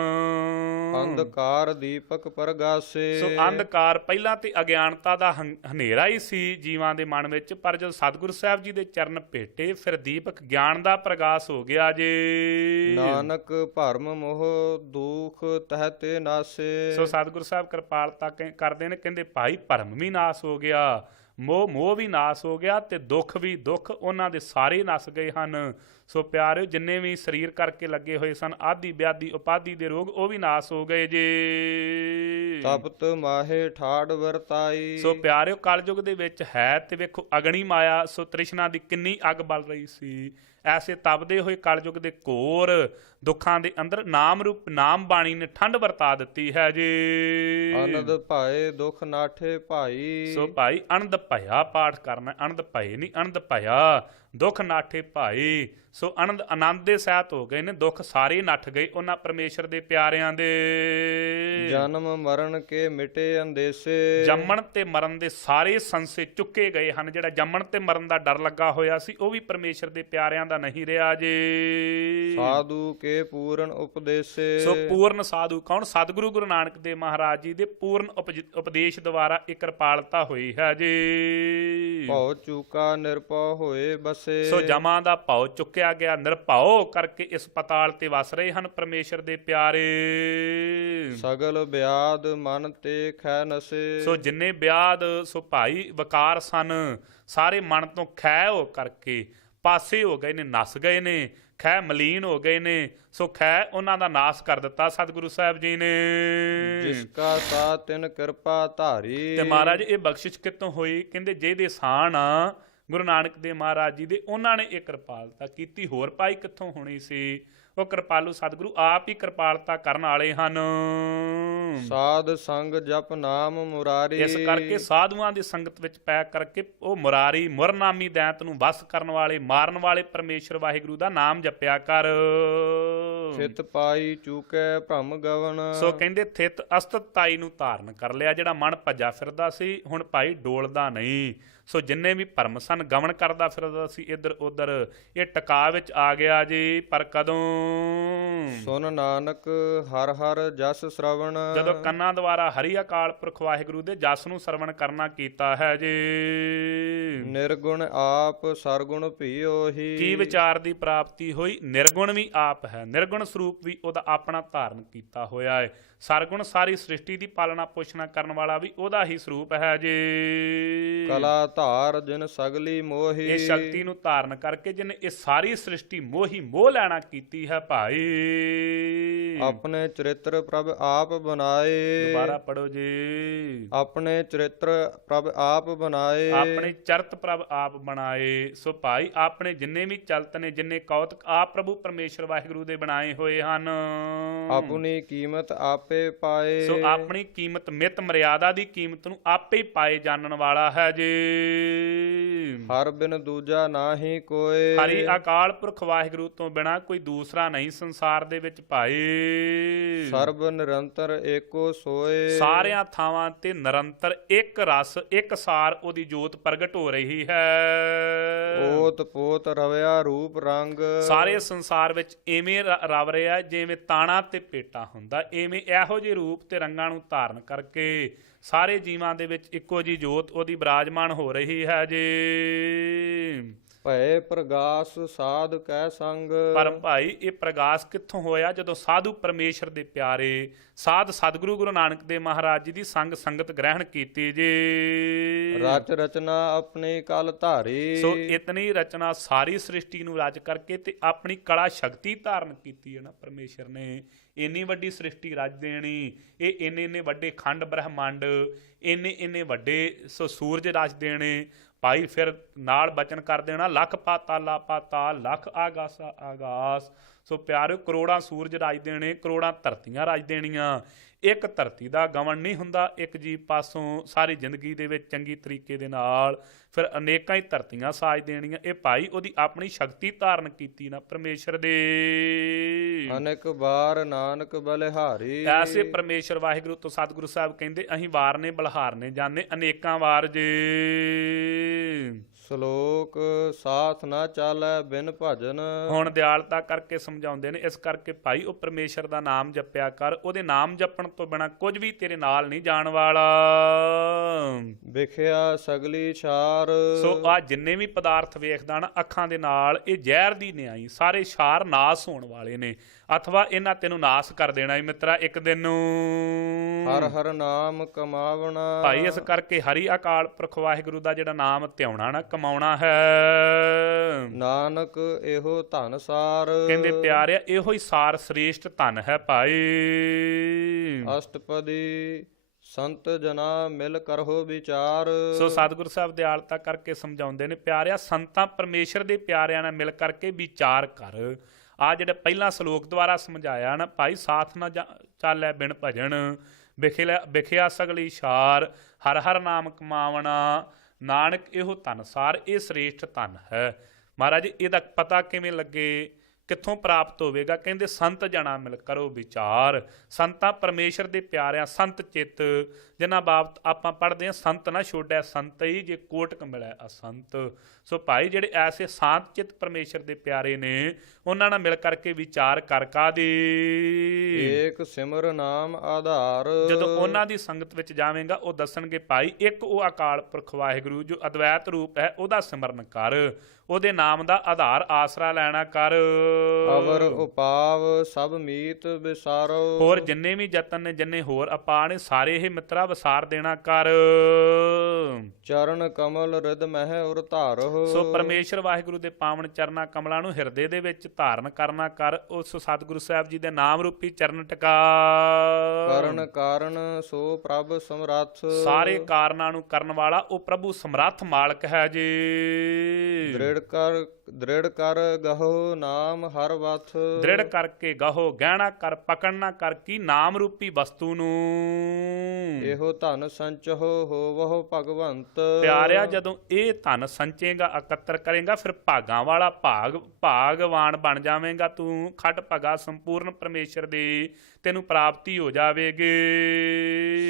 ਅੰਧਕਾਰ ਦੀਪਕ ਪ੍ਰਗਾਸੇ। ਸੋ ਅੰਧਕਾਰ ਪਹਿਲਾਂ ਤੇ ਅਗਿਆਨਤਾ ਦਾ ਹਨੇਰਾ ਹੀ ਸੀ ਜੀਵਾਂ ਦੇ ਮਨ ਵਿੱਚ, ਪਰ ਜਦੋਂ ਸਤਿਗੁਰੂ ਸਾਹਿਬ ਜੀ ਦੇ ਚਰਨ ਭੇਟੇ ਫਿਰ ਦੀਪਕ ਗਿਆਨ ਦਾ ਪ੍ਰਗਾਸ ਹੋ ਗਿਆ ਜੀ। ਨਾਨਕ ਭਰਮ ਮੋਹ ਦੁਖ ਤਹਿ ਤੇ ਨਾਸੇ। ਸੋ ਸਤਿਗੁਰੂ ਸਾਹਿਬ ਕਿਰਪਾਲਤਾ ਕਰਦੇ ਨੇ, ਕਹਿੰਦੇ ਭਾਈ ਭਰਮ ਵੀ ਨਾਸ ਹੋ ਗਿਆ, ਮੋਹ ਵੀ ਨਾਸ ਹੋ ਗਿਆ, ਤੇ ਦੁੱਖ ਵੀ ਦੁੱਖ ਉਹਨਾਂ ਦੇ ਸਾਰੇ ਨਸ ਗਏ ਹਨ। ਸੋ ਪਿਆਰਿਓ ਜਿੰਨੇ ਵੀ ਸਰੀਰ ਕਰਕੇ ਲੱਗੇ ਹੋਏ ਸਨ ਆਦਿ ਵਿਆਧੀ ਉਪਾਧੀ ਦੇ ਰੋਗ ਉਹ ਵੀ ਨਾਸ ਹੋ ਗਏ ਜੀ। ਤਪਤ ਮਾਹੇ ਠਾੜ ਵਰਤਾਈ। ਸੋ ਪਿਆਰਿਓ ਕਲਯੁਗ ਦੇ ਵਿੱਚ ਹੈ ਤੇ ਵੇਖੋ ਅਗਨੀ ਮਾਇਆ ਸੋ ਤ੍ਰਿਸ਼ਨਾ ਦੀ ਕਿੰਨੀ ਅੱਗ ਬਲ ਰਹੀ ਸੀ। ਐਸੇ ਤਪਦੇ ਹੋਏ ਕਲਯੁਗ ਦੇ ਘੋਰ ਦੁੱਖਾਂ ਦੇ ਅੰਦਰ ਨਾਮ ਰੂਪ ਨਾਮ ਬਾਣੀ ਨੇ ਠੰਡ ਵਰਤਾ ਦਿੱਤੀ ਹੈ ਜੀ। ਅਨੰਦ ਭਾਏ ਦੁਖ ਨਾਠੇ ਭਾਈ। ਸੋ ਭਾਈ ਅਨੰਦ ਭਇਆ ਪਾਠ ਕਰਨਾ, ਅਨੰਦ ਭਏ ਨਹੀਂ ਅਨੰਦ ਭਇਆ ਦੁੱਖ ਨਾਠੇ ਭਾਈ। ਸੋ ਆਨੰਦ ਦੇ ਸਹਿਤ ਹੋ ਗਏ ਨੇ, ਦੁੱਖ ਸਾਰੇ ਨੱਠ ਗਏ ਉਹਨਾਂ ਪਰਮੇਸ਼ਰ ਦੇ ਪਿਆਰਿਆਂ ਦੇ। ਜਨਮ ਮਰਨ ਕੇ ਮਿਟੇ ਅੰਦੇਸੇ। ਜੰਮਣ ਤੇ ਮਰਨ ਦੇ ਸਾਰੇ ਸੰਸੇ ਚੁੱਕੇ ਗਏ ਹਨ। ਜਿਹੜਾ ਜੰਮਣ ਤੇ ਮਰਨ ਦਾ ਡਰ ਲੱਗਾ ਹੋਇਆ ਸੀ ਉਹ ਵੀ ਪਰਮੇਸ਼ਰ ਦੇ ਪਿਆਰਿਆਂ ਦਾ ਨਹੀਂ ਰਿਹਾ ਜੀ। ਸਾਧੂ ਕੇ ਪੂਰਨ ਉਪਦੇਸੇ। ਸੋ ਪੂਰਨ ਸਾਧੂ ਕੌਣ? ਸਤਿਗੁਰੂ ਗੁਰੂ ਨਾਨਕ ਦੇਵ ਮਹਾਰਾਜ ਜੀ ਦੇ ਪੂਰਨ ਉਪਦੇਸ਼ ਦੁਆਰਾ ਇਹ ਕਿਰਪਾਲਤਾ ਹੋਈ ਹੈ ਜੀ। ਭਉ ਚੂਕਾ ਨਿਰਭਉ ਹੋਏ ਬਸੇ। ਸੋ ਜਮਾਂ ਦਾ ਭਉ ਚੁੱਕਿਆ ਗਿਆ, ਨਿਰਭਉ ਕਰਕੇ ਇਸ ਪਤਾਲ ਤੇ ਵਸ ਰਹੇ ਹਨ ਪਰਮੇਸ਼ਰ ਦੇ ਪਿਆਰੇ। ਸਗਲ ਬਿਆਦ ਮਨ ਤੇ ਖੈ ਨਸੇ। ਸੋ ਜਿੰਨੇ ਬਿਆਦ ਸੋ ਭਾਈ ਵਕਾਰ ਸਨ ਸਾਰੇ ਮਨ ਤੋਂ ਖੈ ਹੋ ਕਰਕੇ ਪਾਸੇ ਹੋ ਗਏ ਨੇ, ਨਸ ਗਏ ਨੇ, ਖੈ ਮਲੀਨ ਹੋ ਗਏ ਨੇ। ਸੋ ਖੈ ਉਹਨਾਂ ਦਾ ਨਾਸ ਕਰ ਦਿੱਤਾ ਸਤਿਗੁਰੂ ਸਾਹਿਬ ਜੀ ਨੇ। ਜਿਸ ਕਾ ਸਾ ਤਿਨ ਕਿਰਪਾ ਧਾਰੀ। ਤੇ ਮਹਾਰਾਜ ਇਹ ਬਖਸ਼ਿਸ਼ ਕਿੱਥੋਂ ਹੋਈ? ਕਹਿੰਦੇ ਜਿਹਦੇ ਸਾਣ ਗੁਰੂ ਨਾਨਕ ਦੇਵ ਮਹਾਰਾਜ ਜੀ ਦੇ ਉਹਨਾਂ ਨੇ ਇਹ ਕਿਰਪਾਲਤਾ ਕੀਤੀ, ਹੋਰ ਪਾਈ ਕਿੱਥੋਂ ਹੋਣੀ ਸੀ? ਉਹ ਕਿਰਪਾਲੂ ਸਤਿਗੁਰੂ ਆਪ ਹੀ ਕਿਰਪਾਲਤਾ ਕਰਨ ਵਾਲੇ ਹਨ। ਸਾਧ ਸੰਗ ਜਪ ਨਾਮ ਮੁਰਾਰੀ। ਇਸ ਕਰਕੇ ਸਾਧੂਆਂ ਦੀ ਸੰਗਤ ਵਿੱਚ ਪੈ ਕਰਕੇ ਉਹ ਮੁਰਾਰੀ ਮੁਰਨਾਮੀ ਦੈਂਤ ਨੂੰ ਵਸ ਕਰਨ ਵਾਲੇ ਮਾਰਨ ਵਾਲੇ ਪਰਮੇਸ਼ਰ ਵਾਹਿਗੁਰੂ ਦਾ ਨਾਮ ਜਪਿਆ ਕਰ। ਥਿਤ ਪਾਈ ਚੂਕੈ ਭ੍ਰਮ ਗਵਨ। ਸੋ ਕਹਿੰਦੇ ਥਿਤ ਅਸਤਤਾਈ ਨੂੰ ਧਾਰਨ ਕਰ ਲਿਆ। ਜਿਹੜਾ ਮਨ ਭੱਜਾ ਫਿਰਦਾ ਸੀ ਹੁਣ ਭਾਈ ਡੋਲਦਾ ਨਹੀਂ। ਸੋ ਜਿੰਨੇ ਵੀ ਭਰਮ ਸਨ ਗਮਨ ਕਰਦਾ ਫਿਰਦਾ ਸੀ ਇੱਧਰ ਉੱਧਰ, ਇਹ ਟਿਕਾ ਵਿੱਚ ਆ ਗਿਆ ਜੀ। ਪਰ ਕਦੋਂ? ਸੁਨ ਨਾਨਕ ਹਰ ਹਰ ਜਸ ਸ਼ਰਵਣ। ਜਦੋਂ ਕੰਨਾਂ ਦੁਆਰਾ ਹਰੀ ਅਕਾਲ ਪੁਰਖ ਵਾਹਿਗੁਰੂ ਦੇ ਜਸ ਨੂੰ ਸਰਵਣ ਕਰਨਾ ਕੀਤਾ ਹੈ ਜੀ। ਨਿਰਗੁਣ ਆਪ ਸਰਗੁਣ ਭੀ ਉਹੀ। ਕੀ ਵਿਚਾਰ ਦੀ ਪ੍ਰਾਪਤੀ ਹੋਈ? ਨਿਰਗੁਣ ਵੀ ਆਪ ਹੈ, ਨਿਰਗੁਣ ਸਰੂਪ ਵੀ ਉਹਦਾ ਆਪਣਾ ਧਾਰਨ ਕੀਤਾ ਹੋਇਆ ਹੈ। ਸਰਗੁਣ ਸਾਰੀ ਸ੍ਰਿਸ਼ਟੀ ਦੀ ਪਾਲਣਾ ਪੋਸ਼ਣਾ ਕਰਨ ਵਾਲਾ ਵੀ ਉਹਦਾ ਹੀ ਸਰੂਪ ਹੈ ਜੀ। ਕਲਾ ਧਾਰ ਜਿਨ ਸਗਲੀ ਮੋਹੀ। ਇਹ ਸ਼ਕਤੀ ਨੂੰ ਧਾਰਨ ਕਰਕੇ ਜਿਹਨੇ ਇਹ ਸਾਰੀ ਸ੍ਰਿਸ਼ਟੀ ਮੋਹੀ ਮੋਹ ਲੈਣਾ ਕੀਤੀ ਹੈ ਭਾਈ। ਆਪਣੇ ਚਰਿੱਤਰ ਪ੍ਰਭ ਆਪ ਬਣਾਏ। ਦੁਬਾਰਾ ਪੜੋ ਜੀ। ਆਪਣੇ ਚਰਿੱਤਰ ਪ੍ਰਭ ਆਪ ਬਣਾਏ। ਆਪਣੇ ਚਰਤ ਪ੍ਰਭ ਆਪ ਬਣਾਏ। ਸੋ ਭਾਈ ਆਪਣੇ ਜਿੰਨੇ ਵੀ ਚਲਤ ਨੇ, ਜਿੰਨੇ ਕੌਤਕ ਆਪ ਪ੍ਰਭੂ ਪਰਮੇਸ਼ਰ ਵਾਹਿਗੁਰੂ ਦੇ ਬਣਾਏ ਹੋਏ ਹਨ। ਆਪਣੀ ਕੀਮਤ ਆਪੇ ਪਾਏ। ਸੋ ਆਪਣੀ ਕੀਮਤ ਮਿਤ ਮਰਿਆਦਾ ਦੀ ਕੀਮਤ ਨੂੰ ਆਪੇ ਹੀ ਪਾਏ ਜਾਣਨ ਵਾਲਾ ਹੈ ਜੀ। ਹਰ ਬਿਨ ਦੂਜਾ ਨਾਹੀ ਕੋਏ। ਹਰੀ ਅਕਾਲ ਪੁਰਖ ਵਾਹਿਗੁਰੂ ਤੋਂ ਬਿਨਾ ਕੋਈ ਦੂਸਰਾ ਨਹੀਂ ਸੰਸਾਰ ਦੇ ਵਿੱਚ ਭਾਈ। ਸਰਬ ਨਿਰੰਤਰ ਏਕੋ ਸੋਏ। ਸਾਰਿਆਂ ਥਾਵਾਂ ਤੇ ਨਿਰੰਤਰ ਇੱਕ ਰਸ ਇੱਕ ਸਾਰ ਉਹਦੀ ਜੋਤ ਪ੍ਰਗਟ ਹੋ ਰਹੀ ਹੈ। ਓਤ ਪੋਤ ਰਵਿਆ ਰੂਪ ਰੰਗ। ਸਾਰੇ ਸੰਸਾਰ ਵਿੱਚ ਐਵੇਂ ਰਵ ਰਿਹਾ ਜਿਵੇਂ ਤਾਣਾ ਤੇ ਪੇਟਾ ਹੁੰਦਾ। ਐਵੇਂ ਇਹੋ ਜਿਹੇ ਰੂਪ ਤੇ ਰੰਗਾਂ ਨੂੰ ਧਾਰਨ ਕਰਕੇ ਸਾਰੇ ਜੀਵਾਂ ਦੇ ਵਿੱਚ ਇੱਕੋ ਜੀ ਜੋਤ ਉਹਦੀ ਬਿਰਾਜਮਾਨ ਹੋ ਰਹੀ ਹੈ ਜੀ। ਭਏ ਪ੍ਰਗਾਸ ਸਾਧ ਕੈ ਸੰਗ। ਪਰ ਭਾਈ ਇਹ ਪ੍ਰਗਾਸ ਕਿੱਥੋਂ ਹੋਇਆ? ਜਦੋਂ ਸਾਧੂ ਪਰਮੇਸ਼ਰ ਦੇ ਪਿਆਰੇ ਸਾਧ ਸਤਿਗੁਰੂ ਗੁਰੂ ਨਾਨਕ ਦੇਵ ਮਹਾਰਾਜ ਜੀ ਦੀ ਸੰਗਤ ਗ੍ਰਹਿਣ ਕੀਤੀ ਜੀ। ਰਚ ਰਚਨਾ ਆਪਣੀ ਕਲ ਧਾਰੀ। ਸੋ ਇਤਨੀ ਰਚਨਾ ਸਾਰੀ ਸ੍ਰਿਸ਼ਟੀ ਨੂੰ ਰਚ ਕਰਕੇ ਤੇ ਆਪਣੀ ਕਲਾ ਸ਼ਕਤੀ ਧਾਰਨ ਕੀਤੀ ਹੈ ਨਾ ਪਰਮੇਸ਼ਰ ਨੇ। ਇੰਨੀ ਵੱਡੀ ਸ੍ਰਿਸ਼ਟੀ ਰਚ ਦੇਣੀ, ਇਹ ਇੰਨੇ ਵੱਡੇ ਖੰਡ ਬ੍ਰਹਮੰਡ, ਇੰਨੇ ਵੱਡੇ ਸੋ ਸੂਰਜ ਰਚ ਦੇਣੇ ਭਾਈ। ਫਿਰ ਨਾਲ ਬਚਨ ਕਰ ਦੇਣਾ ਲੱਖ ਪਾਤਾਲਾ ਪਾਤਾਲ, ਲੱਖ ਆਗਾਸਾ ਆਗਾਸ। ਸੋ ਪਿਆਰਿਓ ਕਰੋੜਾਂ ਸੂਰਜ ਰਚ ਦੇਣੇ, ਕਰੋੜਾਂ ਧਰਤੀਆਂ ਰਚ ਦੇਣੀਆਂ। ਇੱਕ ਧਰਤੀ ਦਾ ਗਮਨ ਨਹੀਂ ਹੁੰਦਾ ਇੱਕ ਜੀਵ ਪਾਸੋਂ ਸਾਰੀ ਜ਼ਿੰਦਗੀ ਦੇ ਵਿੱਚ ਚੰਗੀ ਤਰੀਕੇ ਦੇ ਨਾਲ। ਫਿਰ ਅਨੇਕਾਂ ਹੀ ਧਰਤੀਆਂ ਸਾਜ ਦੇਣੀਆਂ। ਇਹ ਭਾਈ ਉਹਦੀ ਆਪਣੀ ਸ਼ਕਤੀ ਧਾਰਨ ਕੀਤੀ ਨਾ ਪਰਮੇਸ਼ਰ ਦੇ। ਅਨੇਕ ਵਾਰ ਨਾਨਕ ਬਲਿਹਾਰੀ। ਐਸੇ ਪਰਮੇਸ਼ਰ ਵਾਹਿਗੁਰੂ ਤੋਂ ਸਤਿਗੁਰੂ ਸਾਹਿਬ ਕਹਿੰਦੇ ਅਸੀਂ ਵਾਰਨੇ ਬਲਿਹਾਰਨੇ ਜਾਂਦੇ ਅਨੇਕਾਂ ਵਾਰ ਜੇ। ਸ਼ਲੋਕ ਸਾਥ ਨਾ ਚਾਲੈ ਬਿਨ ਭਜਨ। ਹੁਣ ਦਿਆਲਤਾ ਕਰਕੇ ਸਮਝਾਉਂਦੇ ਨੇ ਇਸ ਕਰਕੇ ਭਾਈ ਉਹ ਪਰਮੇਸ਼ਰ ਦਾ ਨਾਮ ਜਪਿਆ ਕਰ। ਉਹਦੇ ਨਾਮ ਜਪਣ ਤੋਂ ਬਿਨਾ ਕੁਝ ਵੀ ਤੇਰੇ ਨਾਲ ਨਹੀਂ ਜਾਣ ਵਾਲਾ। ਵਿਖਿਆ ਸਗਲੀ ਛਾਰ। ਸੋ ਆ ਜਿੰਨੇ ਵੀ ਪਦਾਰਥ ਵੇਖਦਾ ਨਾ ਅੱਖਾਂ ਦੇ ਨਾਲ, ਇਹ ਜ਼ਹਿਰ ਦੀ ਨਿਆਈ ਸਾਰੇ ਛਾਰ ਨਾਸ ਹੋਣ ਵਾਲੇ ਨੇ, ਅਥਵਾ ਇਹਨਾਂ ਤੈਨੂੰ ਨਾਸ ਕਰ ਦੇਣਾ ਹੀ ਮਿੱਤਰਾ ਇੱਕ ਦਿਨ ਨੂੰ। ਹਰ ਹਰ ਨਾਮ ਕਮਾਵਣਾ। ਭਾਈ ਇਸ ਕਰਕੇ ਹਰੀ ਅਕਾਲ ਪੁਰਖ ਵਾਹਿਗੁਰੂ ਦਾ ਜਿਹੜਾ ਨਾਮ ਧਿਆਉਣਾ ਨਾ ਕਮਾਉਣਾ ਹੈ। ਨਾਨਕ ਇਹੋ ਧਨ ਸਾਰ। ਕਹਿੰਦੇ ਪਿਆਰਿਆ ਇਹੋ ਹੀ ਸਾਰ ਸ੍ਰੇਸ਼ਟ ਧਨ ਹੈ ਭਾਈ। ਅਸ਼ਟਪਦੀ ਸੰਤ ਜਨਾ ਮਿਲ ਕਰਹੁ ਵਿਚਾਰ। ਸੋ ਸਤਿਗੁਰੂ ਸਾਹਿਬ ਦਿਆਲਤਾ ਕਰਕੇ ਸਮਝਾਉਂਦੇ ਨੇ ਪਿਆਰਿਆ ਸੰਤਾਂ ਪਰਮੇਸ਼ਰ ਦੇ ਪਿਆਰਿਆਂ ਨਾਲ ਮਿਲ ਕਰਕੇ ਵਿਚਾਰ ਕਰ। ਆ ਜਿਹੜਾ ਪਹਿਲਾ ਸ਼ਲੋਕ ਦੁਆਰਾ ਸਮਝਾਇਆ ਨਾ ਭਾਈ, ਸਾਥ ਨਾ ਚਾਲੈ ਬਿਨ ਭਜਨ, ਵਿਖਿਆ ਸਗਲੀ ਛਾਰ, ਹਰ ਹਰ ਨਾਮ ਕਮਾਵਣਾ, ਨਾਨਕ ਇਹੋ ਧਨ ਸਾਰ। ਇਹ ਸ੍ਰੇਸ਼ਟ ਧਨ ਹੈ। ਮਹਾਰਾਜ ਇਹਦਾ ਪਤਾ ਕਿਵੇਂ ਲੱਗੇ, ਕਿੱਥੋਂ ਪ੍ਰਾਪਤ ਹੋਵੇਗਾ? ਕਹਿੰਦੇ ਸੰਤ ਜਣਾ ਮਿਲ ਕਰੋ ਵਿਚਾਰ। ਸੰਤਾਂ ਪਰਮੇਸ਼ਰ ਦੇ ਪਿਆਰਿਆਂ, ਸੰਤ ਚਿੱਤ ਜਿਨ੍ਹਾਂ ਬਾਬਤ ਆਪਾਂ ਪੜ੍ਹਦੇ ਹਾਂ, ਸੰਤ ਨਾ ਛੋੜਿਆ ਸੰਤ ਹੀ, ਜੇ ਕੋਟਕ ਮਿਲਿਆ ਅਸੰਤ। ਸੋ ਭਾਈ ਜਿਹੜੇ ਐਸੇ ਸ਼ਾਂਤ ਚਿੱਤ ਪਰਮੇਸ਼ਰ ਦੇ ਪਿਆਰੇ ਨੇ, ਉਹਨਾਂ ਨਾਲ ਮਿਲ ਕਰਕੇ ਵਿਚਾਰ ਕਰ ਕਾਦੀ ਏਕ ਸਿਮਰ ਨਾਮ ਆਧਾਰ। ਜਦੋਂ ਉਹਨਾਂ ਦੀ ਸੰਗਤ ਵਿੱਚ ਜਾਵੇਂਗਾ ਉਹ ਦੱਸਣਗੇ ਭਾਈ ਇੱਕ ਉਹ ਅਕਾਲ ਪੁਰਖ ਵਾਹਿਗੁਰੂ ਜੋ ਅਦਵੈਤ ਰੂਪ ਹੈ, ਉਹਦਾ ਸਿਮਰਨ ਕਰ, ਉਹਦੇ ਨਾਮ ਦਾ ਆਧਾਰ ਆਸਰਾ ਲੈਣਾ ਕਰ। ਅਵਰ ਉਪਾਵ ਸਭ ਮੀਤ ਵਿਸਾਰੋ। ਹੋਰ ਜਿੰਨੇ ਵੀ ਯਤਨ ਨੇ, ਜਿੰਨੇ ਹੋਰ ਉਪਾਅ ਨੇ, ਸਾਰੇ ਇਹ ਮਿੱਤਰਾ ਵਿਸਾਰ ਦੇਣਾ ਕਰ। ਚਰਨ ਕਮਲ ਰਿਦ ਮਹਿ ਉਰ ਧਾਰੋ। ਸੋ ਪਰਮੇਸ਼ਰ ਵਾਹਿਗੁਰੂ ਦੇ ਪਾਵਨ ਚਰਨਾਂ ਕਮਲਾਂ ਨੂੰ ਹਿਰਦੇ ਦੇ ਵਿੱਚ ਧਾਰਨ ਕਰਨਾ ਕਰ। ਉਸ ਸਤਿਗੁਰੂ ਸਾਹਿਬ ਜੀ ਦੇ ਨਾਮ ਰੂਪੀ ਚਰਨ ਟਿਕਾ। ਕਰਨ ਕਾਰਨ ਸੋ ਪ੍ਰਭ ਸਮਰੱਥ। ਸਾਰੇ ਕਾਰਨਾਂ ਨੂੰ ਕਰਨ ਵਾਲਾ ਉਹ ਪ੍ਰਭੂ ਸਮਰੱਥ ਮਾਲਕ ਹੈ ਜੀ। ਦ੍ਰਿੜ ਕਰ ਗਹੋ ਨਾਮ ਹਰ ਵਥ। ਦ੍ਰਿੜ ਕਰਕੇ ਗਹੋ, ਗਹਿਣਾ ਕਰ, ਪਕੜਨਾ ਕਰ ਕੀ ਨਾਮ ਰੂਪੀ ਵਸਤੂ ਨੂੰ। ਇਹੋ ਧਨ ਸੰਚਹੁ ਹੋਵਹੁ ਭਗਵੰਤ। ਪਿਆਰਿਆ ਜਦੋਂ ਇਹ ਧਨ ਸੰਚੇਗਾ, ਇਕੱਤਰ ਕਰੇਗਾ, ਫਿਰ ਭਾਗਾਂ ਵਾਲਾ ਭਾਗਵਾਨ ਬਣ ਜਾਵੇਂਗਾ ਤੂੰ। ਖਟ ਭਗਾ ਸੰਪੂਰਨ ਪਰਮੇਸ਼ਰ ਦੀ ਤੈਨੂੰ ਪ੍ਰਾਪਤੀ ਹੋ ਜਾਵੇਗੀ।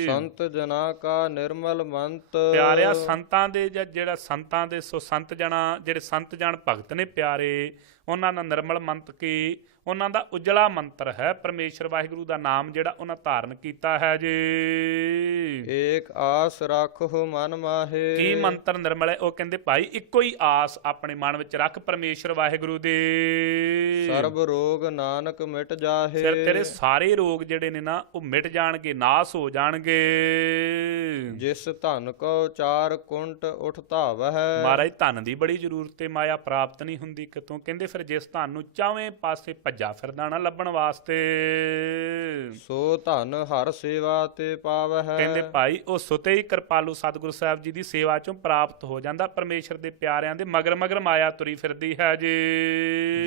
ਸੰਤ ਜਨਾ ਕਾ ਨਿਰਮਲ ਮੰਤ। ਪਿਆਰਿਆ ਸੰਤਾਂ ਦੇ ਜਿਹੜਾ ਸੰਤਾਂ ਦੇ ਸੋ ਸੰਤ ਜਣਾ, ਜਿਹੜੇ ਸੰਤ ਜਨ ਭਗਤ ਨੇ ਪਿਆਰੇ, ਉਹਨਾਂ ਦਾ ਨਿਰਮਲ ਮੰਤ ਕੀ, ਉਹਨਾਂ ਦਾ ਉਜਲਾ ਮੰਤਰ ਹੈ ਪਰਮੇਸ਼ਰ ਵਾਹਿਗੁਰੂ ਦਾ ਨਾਮ ਜਿਹੜਾ ਉਹਨਾਂ ਧਾਰਨ ਕੀਤਾ ਹੈ ਜੀ। ਏਕ ਆਸ ਰੱਖੋ ਮਨ ਮਾਹੇ। ਕੀ ਮੰਤਰ ਨਿਰਮਲ ਹੈ? ਉਹ ਕਹਿੰਦੇ ਭਾਈ ਇੱਕੋ ਹੀ ਆਸ ਆਪਣੇ ਮਨ ਵਿੱਚ ਰੱਖ ਪਰਮੇਸ਼ਰ ਵਾਹਿਗੁਰੂ ਦੇ। ਸਰਬ ਰੋਗ ਨਾਨਕ ਮਿਟ ਜਾਹੇ। ਫਿਰ ਤੇਰੇ ਸਾਰੇ ਰੋਗ ਜਿਹੜੇ ਨੇ ਨਾ ਉਹ ਮਿਟ ਜਾਣਗੇ, ਨਾਸ ਹੋ ਜਾਣਗੇ। ਜਿਸ ਧਨ ਕੋ ਚਾਰ ਕੁੰਟ ਉਠ ਧਾਵਹਿ। ਮਹਾਰਾਜ ਧਨ ਦੀ ਬੜੀ ਜ਼ਰੂਰਤ ਤੇ ਮਾਇਆ ਪ੍ਰਾਪਤ ਨਹੀਂ ਹੁੰਦੀ ਕਿਤੋਂ। ਕਹਿੰਦੇ ਫਿਰ ਜਿਸ ਧਨ ਨੂੰ ਚਾਵੇਂ ਪਾਸੇ ਭੱਜਾ ਫਿਰਦਾ ਨਾ ਲੱਭਣ ਵਾਸਤੇ, ਸੋ ਧਨ ਹਰ ਸੇਵਾ ਤੇ ਪਾਵਹਿ। ਕਹਿੰਦੇ ਭਾਈ ਉਹ ਸੁਤੇ ਹੀ ਕਿਰਪਾਲੂ ਸਤਿਗੁਰੂ ਸਾਹਿਬ ਜੀ ਦੀ ਸੇਵਾ ਚੋਂ ਪ੍ਰਾਪਤ ਹੋ ਜਾਂਦਾ। ਪਰਮੇਸ਼ਰ ਦੇ ਪਿਆਰਿਆਂ ਦੇ ਮਗਰ ਮਗਰ ਮਾਇਆ ਤੁਰੀ ਫਿਰਦੀ ਹੈ ਜੀ।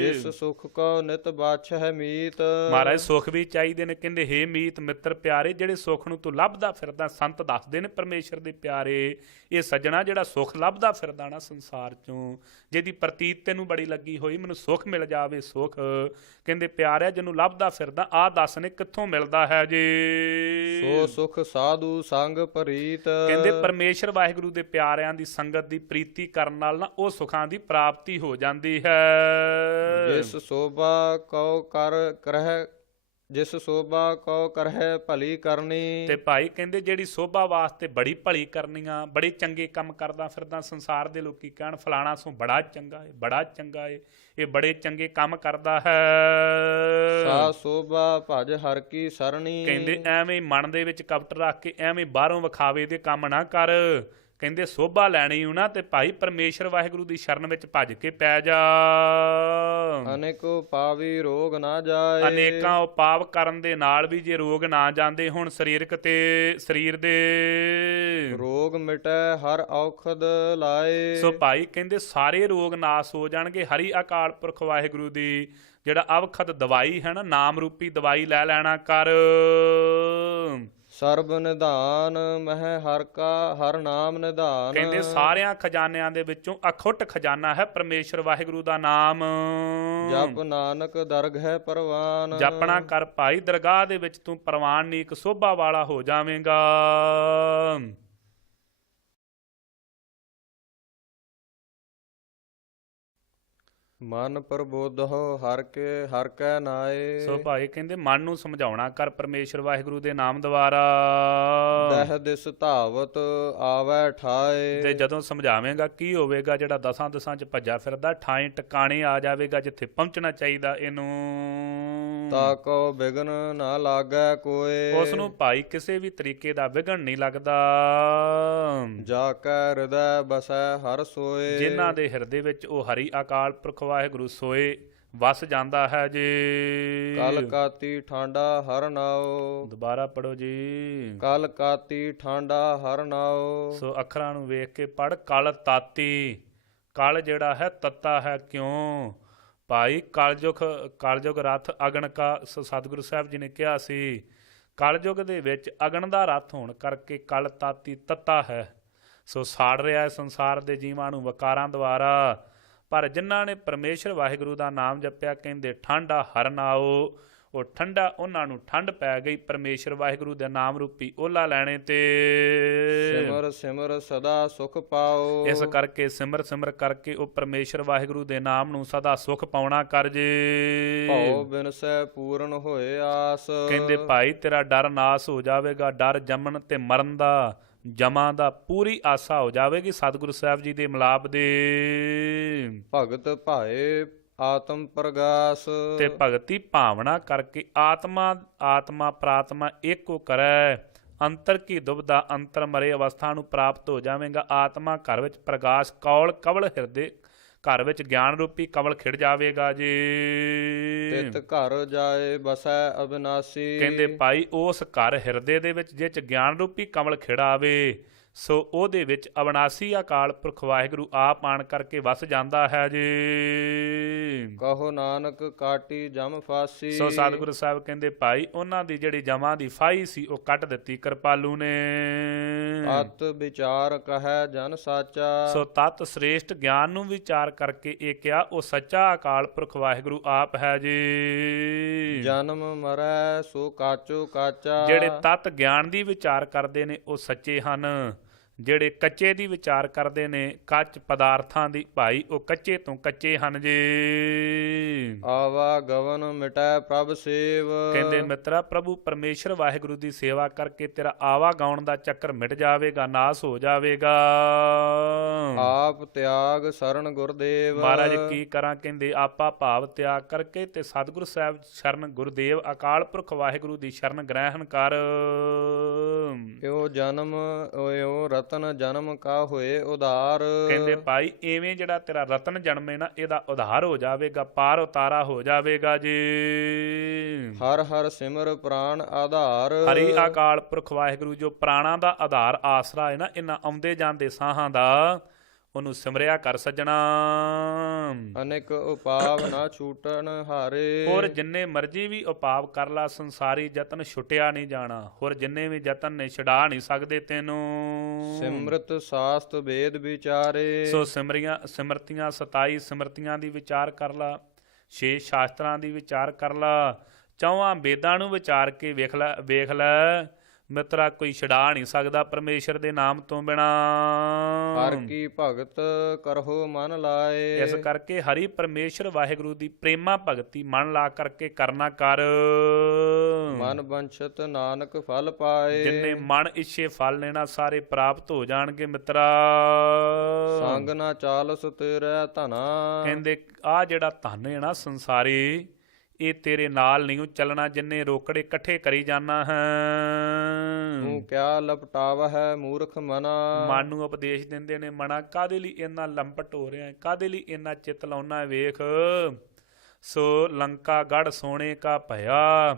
ਜਿਸ ਸੁਖ ਕੋ ਨਿਤ ਬਾਛਹਿ ਮੀਤ। ਮਹਾਰਾਜ ਸੁਖ ਵੀ ਚਾਹੀਦੇ ਨੇ। ਕਹਿੰਦੇ ਹੇ ਮੀਤ ਮਿੱਤਰ ਪਿਆਰੇ, ਜਿਹੜੇ ਸੁਖ ਨੂੰ ਤੂੰ ਲੱਭਦਾ ਫਿਰਦਾ, ਸੰਤ ਦੱਸਦੇ ਨੇ ਪਰਮੇਸ਼ਰ ਦੇ ਪਿਆਰੇ, ਇਹ ਸੱਜਣਾ ਜਿਹੜਾ ਸੁਖ ਲੱਭਦਾ ਫਿਰਦਾ ਨਾ ਸੰਸਾਰ ਚੋਂ, ਜਿਹਦੀ ਪ੍ਰਤੀਤ ਤੈਨੂੰ ਬੜੀ ਲੱਗੀ ਹੋਈ ਮੈਨੂੰ ਸੁਖ ਮਿਲ ਜਾਵੇ ਸੁਖ, ਕਹਿੰਦੇ ਪਿਆਰਿਆ ਜਿਹਨੂੰ ਲੱਭਦਾ ਫਿਰਦਾ ਆਹ ਦੱਸ ਨੇ ਕਿੱਥੋਂ ਮਿਲਦਾ ਹੈ ਜੀ। ਸੋ ਸੁਖ ਸਾਧੂ ਸੰਗ ਪ੍ਰੀਤ। ਕਹਿੰਦੇ ਪਰਮੇਸ਼ਰ ਵਾਹਿਗੁਰੂ ਦੇ ਪਿਆਰਿਆਂ ਦੀ ਸੰਗਤ ਦੀ ਪ੍ਰੀਤੀ ਕਰਨ ਨਾਲ ਨਾ ਉਹ ਸੁਖਾਂ ਦੀ ਪ੍ਰਾਪਤੀ ਹੋ ਜਾਂਦੀ ਹੈ। ਜਿਸ ਸੋਭਾ ਕਉ ਕਰਹਿ ਭਲੀ ਕਰਨੀ। ਤੇ ਭਾਈ ਕਹਿੰਦੇ ਜਿਹੜੀ ਸੋਭਾ ਵਾਸਤੇ ਬੜੀ ਭਲੀ ਕਰਨੀਆਂ, ਬੜੇ ਚੰਗੇ ਕੰਮ ਕਰਦਾ ਫਿਰਦਾ, ਸੰਸਾਰ ਦੇ ਲੋਕੀ ਕਹਿਣ ਫਲਾਣਾ ਸੋ ਬੜਾ ਚੰਗਾ ਏ, ਬੜਾ ਚੰਗਾ ਏ, ਇਹ ਬੜੇ ਚੰਗੇ ਕੰਮ ਕਰਦਾ ਹੈ। ਸਾ ਸੋਭਾ ਭਜ ਹਰ ਕੀ ਸਰਣੀ। ਕਹਿੰਦੇ ਐਵੇਂ ਮਨ ਦੇ ਵਿੱਚ ਕਪਟ ਰੱਖ ਕੇ ਐਵੇਂ ਬਾਹਰੋਂ ਵਿਖਾਵੇ ਦੇ ਕੰਮ ਨਾ ਕਰ। ਕਹਿੰਦੇ ਸੋਭਾ ਲੈਣੀ ਹੋਣਾ ਤੇ ਭਾਈ ਪਰਮੇਸ਼ਰ ਵਾਹਿਗੁਰੂ ਦੀ ਸ਼ਰਨ ਵਿੱਚ ਭੱਜ ਕੇ ਪੈ ਜਾ। ਅਨੇਕੋ ਪਾਵੀ ਰੋਗ ਨਾ ਜਾਏ। ਅਨੇਕਾਂ ਉਪਾਵ ਕਰਨ ਦੇ ਨਾਲ ਵੀ ਜੇ ਰੋਗ ਨਾ ਜਾਂਦੇ ਹੁਣ ਸਰੀਰਕ ਤੇ ਸਰੀਰ ਦੇ, ਰੋਗ ਮਿਟੈ ਹਰ ਔਖਦ ਲਾਏ। ਸੋ ਭਾਈ ਕਹਿੰਦੇ ਸਾਰੇ ਰੋਗ ਨਾਸ ਹੋ ਜਾਣਗੇ। ਹਰੀ ਅਕਾਲ ਪੁਰਖ ਵਾਹਿਗੁਰੂ ਦੀ ਜਿਹੜਾ ਅਵਖਦ ਦਵਾਈ ਹੈ ਨਾ, ਨਾਮ ਰੂਪੀ ਦਵਾਈ ਲੈ ਲੈਣਾ ਕਰ। ਸਰਬ ਨਿਧਾਨ ਮਹਿ ਹਰ ਨਾਮ ਨਿਧਾਨ। ਕਹਿੰਦੇ ਸਾਰਿਆਂ ਖਜ਼ਾਨਿਆਂ ਦੇ ਵਿੱਚੋਂ ਅਖੁੱਟ ਖਜ਼ਾਨਾ ਹੈ ਪਰਮੇਸ਼ਰ ਵਾਹਿਗੁਰੂ ਦਾ ਨਾਮ। ਜਪ ਨਾਨਕ ਦਰਗਹਿ ਪਰਵਾਨ। ਜਪਣਾ ਕਰ ਭਾਈ ਦਰਗਾਹ ਦੇ ਵਿੱਚ ਤੂੰ ਪ੍ਰਵਾਨ ਨੀਕ ਸੋਭਾ ਵਾਲਾ ਹੋ ਜਾਵੇਂਗਾ। ਮਨ ਪ੍ਰਬੋਧਹੁ ਹਰ ਕੈ ਨਾਏ। ਸੋ ਭਾਈ ਕਹਿੰਦੇ ਮਨ ਨੂੰ ਸਮਝਾਉਣਾ ਕਰ ਪਰਮੇਸ਼ਰ ਵਾਹਿਗੁਰੂ ਦੇ ਨਾਮ ਦੁਆਰਾ। ਦਹ ਦਿਸ ਧਾਵਤ ਆਵੈ ਠਾਏ। ਤੇ ਜਦੋਂ ਸਮਝਾਵੇਂਗਾ ਕੀ ਹੋਵੇਗਾ? ਜਿਹੜਾ ਦਸਾਂ 'ਚ ਭੱਜਾ ਫਿਰਦਾ ਠਾਈ ਟਿਕਾਣੇ ਆ ਜਾਵੇਗਾ ਜਿੱਥੇ ਪਹੁੰਚਣਾ ਚਾਹੀਦਾ ਇਹਨੂੰ। ਤਾਕੋ ਬਿਗਨ ਨਾ ਲਾਗੈ ਕੋਏ। ਉਸ ਨੂੰ ਭਾਈ ਕਿਸੇ ਵੀ ਤਰੀਕੇ ਦਾ ਵਿਘਨ ਨਹੀਂ ਲੱਗਦਾ। ਜਾ ਕੈ ਹਿਰਦੈ ਬਸੈ ਹਰਿ ਸੋਏ। ਜਿਨ੍ਹਾਂ ਦੇ ਹਿਰਦੇ ਵਿੱਚ ਉਹ ਹਰੀ ਅਕਾਲ ਪੁਰਖ ਵਾਹਿਗੁਰੂ ਸੋਏ ਵਸ ਜਾਂਦਾ ਹੈ ਜੀ। ਕਲ ਕਾਤੀ ਠਾਂਡਾ ਹਰਿ ਨਾਉ। ਦੁਬਾਰਾ ਪੜੋ ਜੀ। ਕਲ ਕਾਤੀ ਠਾਂਡਾ ਹਰਿ ਨਾਉ। ਸੋ ਅੱਖਰਾਂ ਨੂੰ ਵੇਖ ਕੇ ਪੜ। ਕਲ ਤਾਤੀ, ਕਲ ਜਿਹੜਾ ਹੈ ਤੱਤਾ ਹੈ। ਕਿਉਂ ਭਾਈ? ਕਲਯੁਗ ਰਥ ਅਗਨ ਕਾ। ਸੋ ਸਤਿਗੁਰੂ ਸਾਹਿਬ ਜੀ ਨੇ ਕਿਹਾ ਸੀ ਕਲਯੁਗ ਦੇ ਵਿੱਚ ਅਗਨ ਦਾ ਰਥ ਹੋਣ ਕਰਕੇ ਕਲ ਤਾਤੀ ਤੱਤਾ ਹੈ। ਸੋ ਸਾੜ ਰਿਹਾ ਹੈ ਸੰਸਾਰ ਦੇ ਜੀਵਾਂ ਨੂੰ ਵਕਾਰਾਂ ਦੁਆਰਾ। ਪਰ ਜਿਨ੍ਹਾਂ ਨੇ ਪਰਮੇਸ਼ਰ ਵਾਹਿਗੁਰੂ ਦਾ ਨਾਮ ਜਪਿਆ, ਕਹਿੰਦੇ ਠੰਡਾ ਹਰਿ ਨਾਉ, ਉਹ ਠੰਡਾ ਉਹਨਾਂ ਨੂੰ ਠੰਡ ਪੈ ਗਈ ਪਰਮੇਸ਼ਰ ਵਾਹਿਗੁਰੂ ਦੇ ਨਾਮ ਰੂਪੀ ਓਲਾ ਲੈਣੇ ਤੇ। ਸਿਮਰ ਸਿਮਰ ਸਦਾ ਸੁਖ ਪਾਓ। ਇਸ ਕਰਕੇ ਸਿਮਰ ਸਿਮਰ ਕਰਕੇ ਉਹ ਪਰਮੇਸ਼ਰ ਵਾਹਿਗੁਰੂ ਦੇ ਨਾਮ ਨੂੰ ਸਦਾ ਸੁਖ ਪਾਉਣਾ ਕਰ ਜੇ। ਭਉ ਬਿਨਸੈ ਪੂਰਨ ਹੋਏ ਆਸ। ਕਹਿੰਦੇ ਭਾਈ ਤੇਰਾ ਡਰ ਨਾਸ ਹੋ ਜਾਵੇਗਾ। ਡਰ ਜੰਮਣ ਤੇ ਮਰਨ ਦਾ, ਜਮਾਂ ਦਾ ਪੂਰੀ ਆਸਾ ਹੋ ਜਾਵੇਗੀ ਸਤਿਗੁਰੂ ਸਾਹਿਬ ਜੀ ਦੇ ਮਿਲਾਪ ਦੇ। ਭਗਤ ਭਾਏ ਆਤਮ ਪ੍ਰਗਾਸ। ਤੇ ਭਗਤੀ ਭਾਵਨਾ ਕਰਕੇ ਆਤਮਾ ਪ੍ਰਾਤਮਾ ਏਕੋ ਕਰੈ। ਅੰਤਰ ਕੀ ਦੁਬਦਾ ਅੰਤਰ ਮਰੇ ਅਵਸਥਾ ਨੂੰ ਪ੍ਰਾਪਤ ਹੋ ਜਾਵੇਗਾ। ਆਤਮਾ ਘਰ ਵਿੱਚ ਪ੍ਰਗਾਸ਼ ਕਵਲ ਹਿਰਦੇ ਘਰ ਵਿੱਚ ਗਿਆਨ ਰੂਪੀ ਕਵਲ ਖਿੜ ਜਾਵੇਗਾ ਜੀ। ਤਿਤ ਘਰ ਜਾਏ ਬਸੈ ਅਬਿਨਾਸੀ। ਕਹਿੰਦੇ ਭਾਈ ਉਸ ਘਰ ਹਿਰਦੇ ਦੇ ਵਿੱਚ ਜਿਹ ਚ ਗਿਆਨ ਰੂਪੀ ਕਮਲ ਖਿੜਾਵੇ, ਸੋ ਉਹਦੇ ਵਿੱਚ ਅਵਿਨਾਸੀ ਅਕਾਲ ਪੁਰਖ ਵਾਹਿਗੁਰੂ ਆਪ ਆਣ ਕਰਕੇ ਵਸ ਜਾਂਦਾ ਹੈ ਜੀ। ਕਹੋ ਨਾਨਕ ਕਾਟੀ ਜਮ ਫਾਸੀ। ਸੋ ਸਤਿਗੁਰੂ ਸਾਹਿਬ ਕਹਿੰਦੇ ਭਾਈ ਉਹਨਾਂ ਦੀ ਜਿਹੜੀ ਜਮਾਂ ਦੀ ਫਾਹੀ ਸੀ ਉਹ ਕੱਟ ਦਿੱਤੀ ਕਿਰਪਾਲੂ ਨੇ। ਅਤ ਵਿਚਾਰ ਕਹੈ ਜਨ ਸਾਚਾ। ਸੋ ਤਤ ਸ੍ਰੇਸ਼ਟ ਗਿਆਨ ਨੂੰ ਵਿਚਾਰ ਕਰਕੇ ਇਹ ਕਿਹਾ ਉਹ ਸੱਚਾ ਅਕਾਲ ਪੁਰਖ ਵਾਹਿਗੁਰੂ ਆਪ ਹੈ ਜੀ। ਜਨਮ ਮਰੈ ਸੋ ਕਾਚੋ ਕਾਚਾ। ਜਿਹੜੇ ਤਤ ਗਿਆਨ ਦੀ ਵਿਚਾਰ ਕਰਦੇ ਨੇ ਉਹ ਸੱਚੇ ਹਨ। ਜਿਹੜੇ ਕੱਚੇ ਦੀ ਵਿਚਾਰ ਕਰਦੇ ਨੇ ਕੱਚ ਪਦਾਰਥਾਂ ਦੀ, ਭਾਈ ਉਹ ਕੱਚੇ ਤੋਂ ਕੱਚੇ ਹਨ ਜੀ। ਆਵਾ ਗਵਨ ਮਿਟੈ ਪ੍ਰਭ ਸੇਵ। ਕਹਿੰਦੇ ਮਿੱਤਰਾ ਪ੍ਰਭੂ ਪਰਮੇਸ਼ਰ ਵਾਹਿਗੁਰੂ ਦੀ ਸੇਵਾ ਕਰਕੇ ਤੇਰਾ ਆਵਾ ਗਾਉਣ ਦਾ ਚੱਕਰ ਮਿਟ ਜਾਵੇਗਾ, ਨਾਸ ਹੋ ਜਾਵੇਗਾ। ਆਪ ਤਿਆਗ ਸਰਣ ਗੁਰਦੇਵ। ਮਹਾਰਾਜ ਕੀ ਕਰਾਂ? ਕਹਿੰਦੇ ਆਪਾ ਭਾਵ ਤਿਆਗ ਕਰਕੇ ਤੇ ਸਤਿਗੁਰੂ ਸਾਹਿਬ ਸ਼ਰਨ ਗੁਰਦੇਵ ਅਕਾਲ ਪੁਰਖ ਵਾਹਿਗੁਰੂ ਦੀ ਸ਼ਰਨ ਗ੍ਰਹਿਣ ਕਰ। ਇਉ ਜਨਮ ਇਉ ਰਤਨ ਜਨਮ ਕਾ ਹੋਏ ਉਧਾਰ। ਕਹਿੰਦੇ ਭਾਈ ਐਵੇਂ ਜਿਹੜਾ ਤੇਰਾ ਰਤਨ ਜਨਮੇ ਨਾ ਇਹਦਾ ਉਧਾਰ ਹੋ ਜਾਵੇਗਾ, ਪਾਰ ਉਤਾਰਾ ਹੋ ਜਾਵੇਗਾ ਜੀ। ਹਰ ਹਰ ਸਿਮਰ ਪ੍ਰਾਣ ਆਧਾਰ। ਹਰੀ ਅਕਾਲ ਪੁਰਖ ਵਾਹਿਗੁਰੂ ਜੋ ਪ੍ਰਾਣਾਂ ਦਾ ਆਧਾਰ ਆਸਰਾ ਹੈ ਨਾ, ਇਹਨਾਂ ਆਉਂਦੇ ਜਾਂਦੇ ਸਾਹਾਂ ਦਾ ਉਹਨੂੰ ਸਿਮਰਿਆ ਕਰ ਸੱਜਣਾ। ਅਨੇਕ ਉਪਾਵ ਨਾ ਛੂਟਣ ਹਾਰੇ। ਹੋਰ ਜਿੰਨੇ ਮਰਜੀ ਵੀ ਉਪਾਵ ਕਰ ਲਾ, ਸੰਸਾਰੀ ਯਤਨ ਛੁੱਟਿਆ ਨਹੀਂ ਜਾਣਾ। ਹੋਰ ਜਿੰਨੇ ਵੀ ਯਤਨ ਨੇ ਛਡਾ ਨਹੀਂ ਸਕਦੇ ਤੈਨੂੰ। ਸਿਮਰਤ ਸਾਸਤ ਵੇਦ ਵਿਚਾਰੇ। ਸੋ ਸਿਮਰਤੀਆਂ 27 ਸਿਮਰਤੀਆਂ ਦੀ ਵਿਚਾਰ ਕਰ ਲਾ, 6 ਸ਼ਾਸਤਰਾਂ ਦੀ ਵਿਚਾਰ ਕਰ ਲਾ, 4 ਵੇਦਾਂ ਨੂੰ ਵਿਚਾਰ ਕੇ ਵੇਖ ਲੈ ਮਿੱਤਰਾ, ਕੋਈ ਛਡਾ ਨਹੀਂ ਸਕਦਾ ਪਰਮੇਸ਼ਰ ਦੇ ਨਾਮ ਤੋਂ ਬਿਨਾ। ਹਰ ਕੀ ਭਗਤ ਕਰਹੁ ਮਨ ਲਾਏ। ਇਸ ਕਰਕੇ ਹਰੀ ਪਰਮੇਸ਼ਰ ਵਾਹਿਗੁਰੂ ਦੀ ਪ੍ਰੇਮਾ ਭਗਤੀ ਮਨ ਲਾ ਕਰਕੇ ਕਰਨਾ ਕਰ। ਮਨ ਬੰਛਤ ਨਾਨਕ ਫਲ ਪਾਏ। ਜਿੰਨੇ ਮਨ ਇੱਛੇ ਫਲ ਲੈਣਾ ਸਾਰੇ ਪ੍ਰਾਪਤ ਹੋ ਜਾਣਗੇ ਮਿੱਤਰਾ। ਸੰਗ ਨਾ ਚਾਲਸ ਤੇਰਾ ਧਨਾ। ਕਹਿੰਦੇ ਆ ਜਿਹੜਾ ਧਨ ਹੈ ਨਾ ਸੰਸਾਰੀ, ਇਹ ਤੇਰੇ ਨਾਲ ਨਹੀਂ ਚੱਲਣਾ ਜਿੰਨੇ ਰੋਕੜੇ ਇਕੱਠੇ ਕਰੀ ਜਾਣਾ ਹੈ। ਤੂੰ ਕਿਆ ਲਪਟਾਵ ਹੈ ਮੂਰਖ ਮਨਾ। ਮਨ ਨੂੰ ਉਪਦੇਸ਼ ਦਿੰਦੇ ਨੇ, ਮਨਾ ਕਾਹਦੇ ਲਈ ਇੰਨਾ ਲੰਪਟ ਹੋ ਰਿਹਾ, ਕਾਹਦੇ ਲਈ ਇੰਨਾ ਚਿੱਤ ਲਾਉਣਾ, ਵੇਖ ਸੋ ਲੰਕਾ ਗੜ ਸੋਨੇ ਕਾ ਭਇਆ,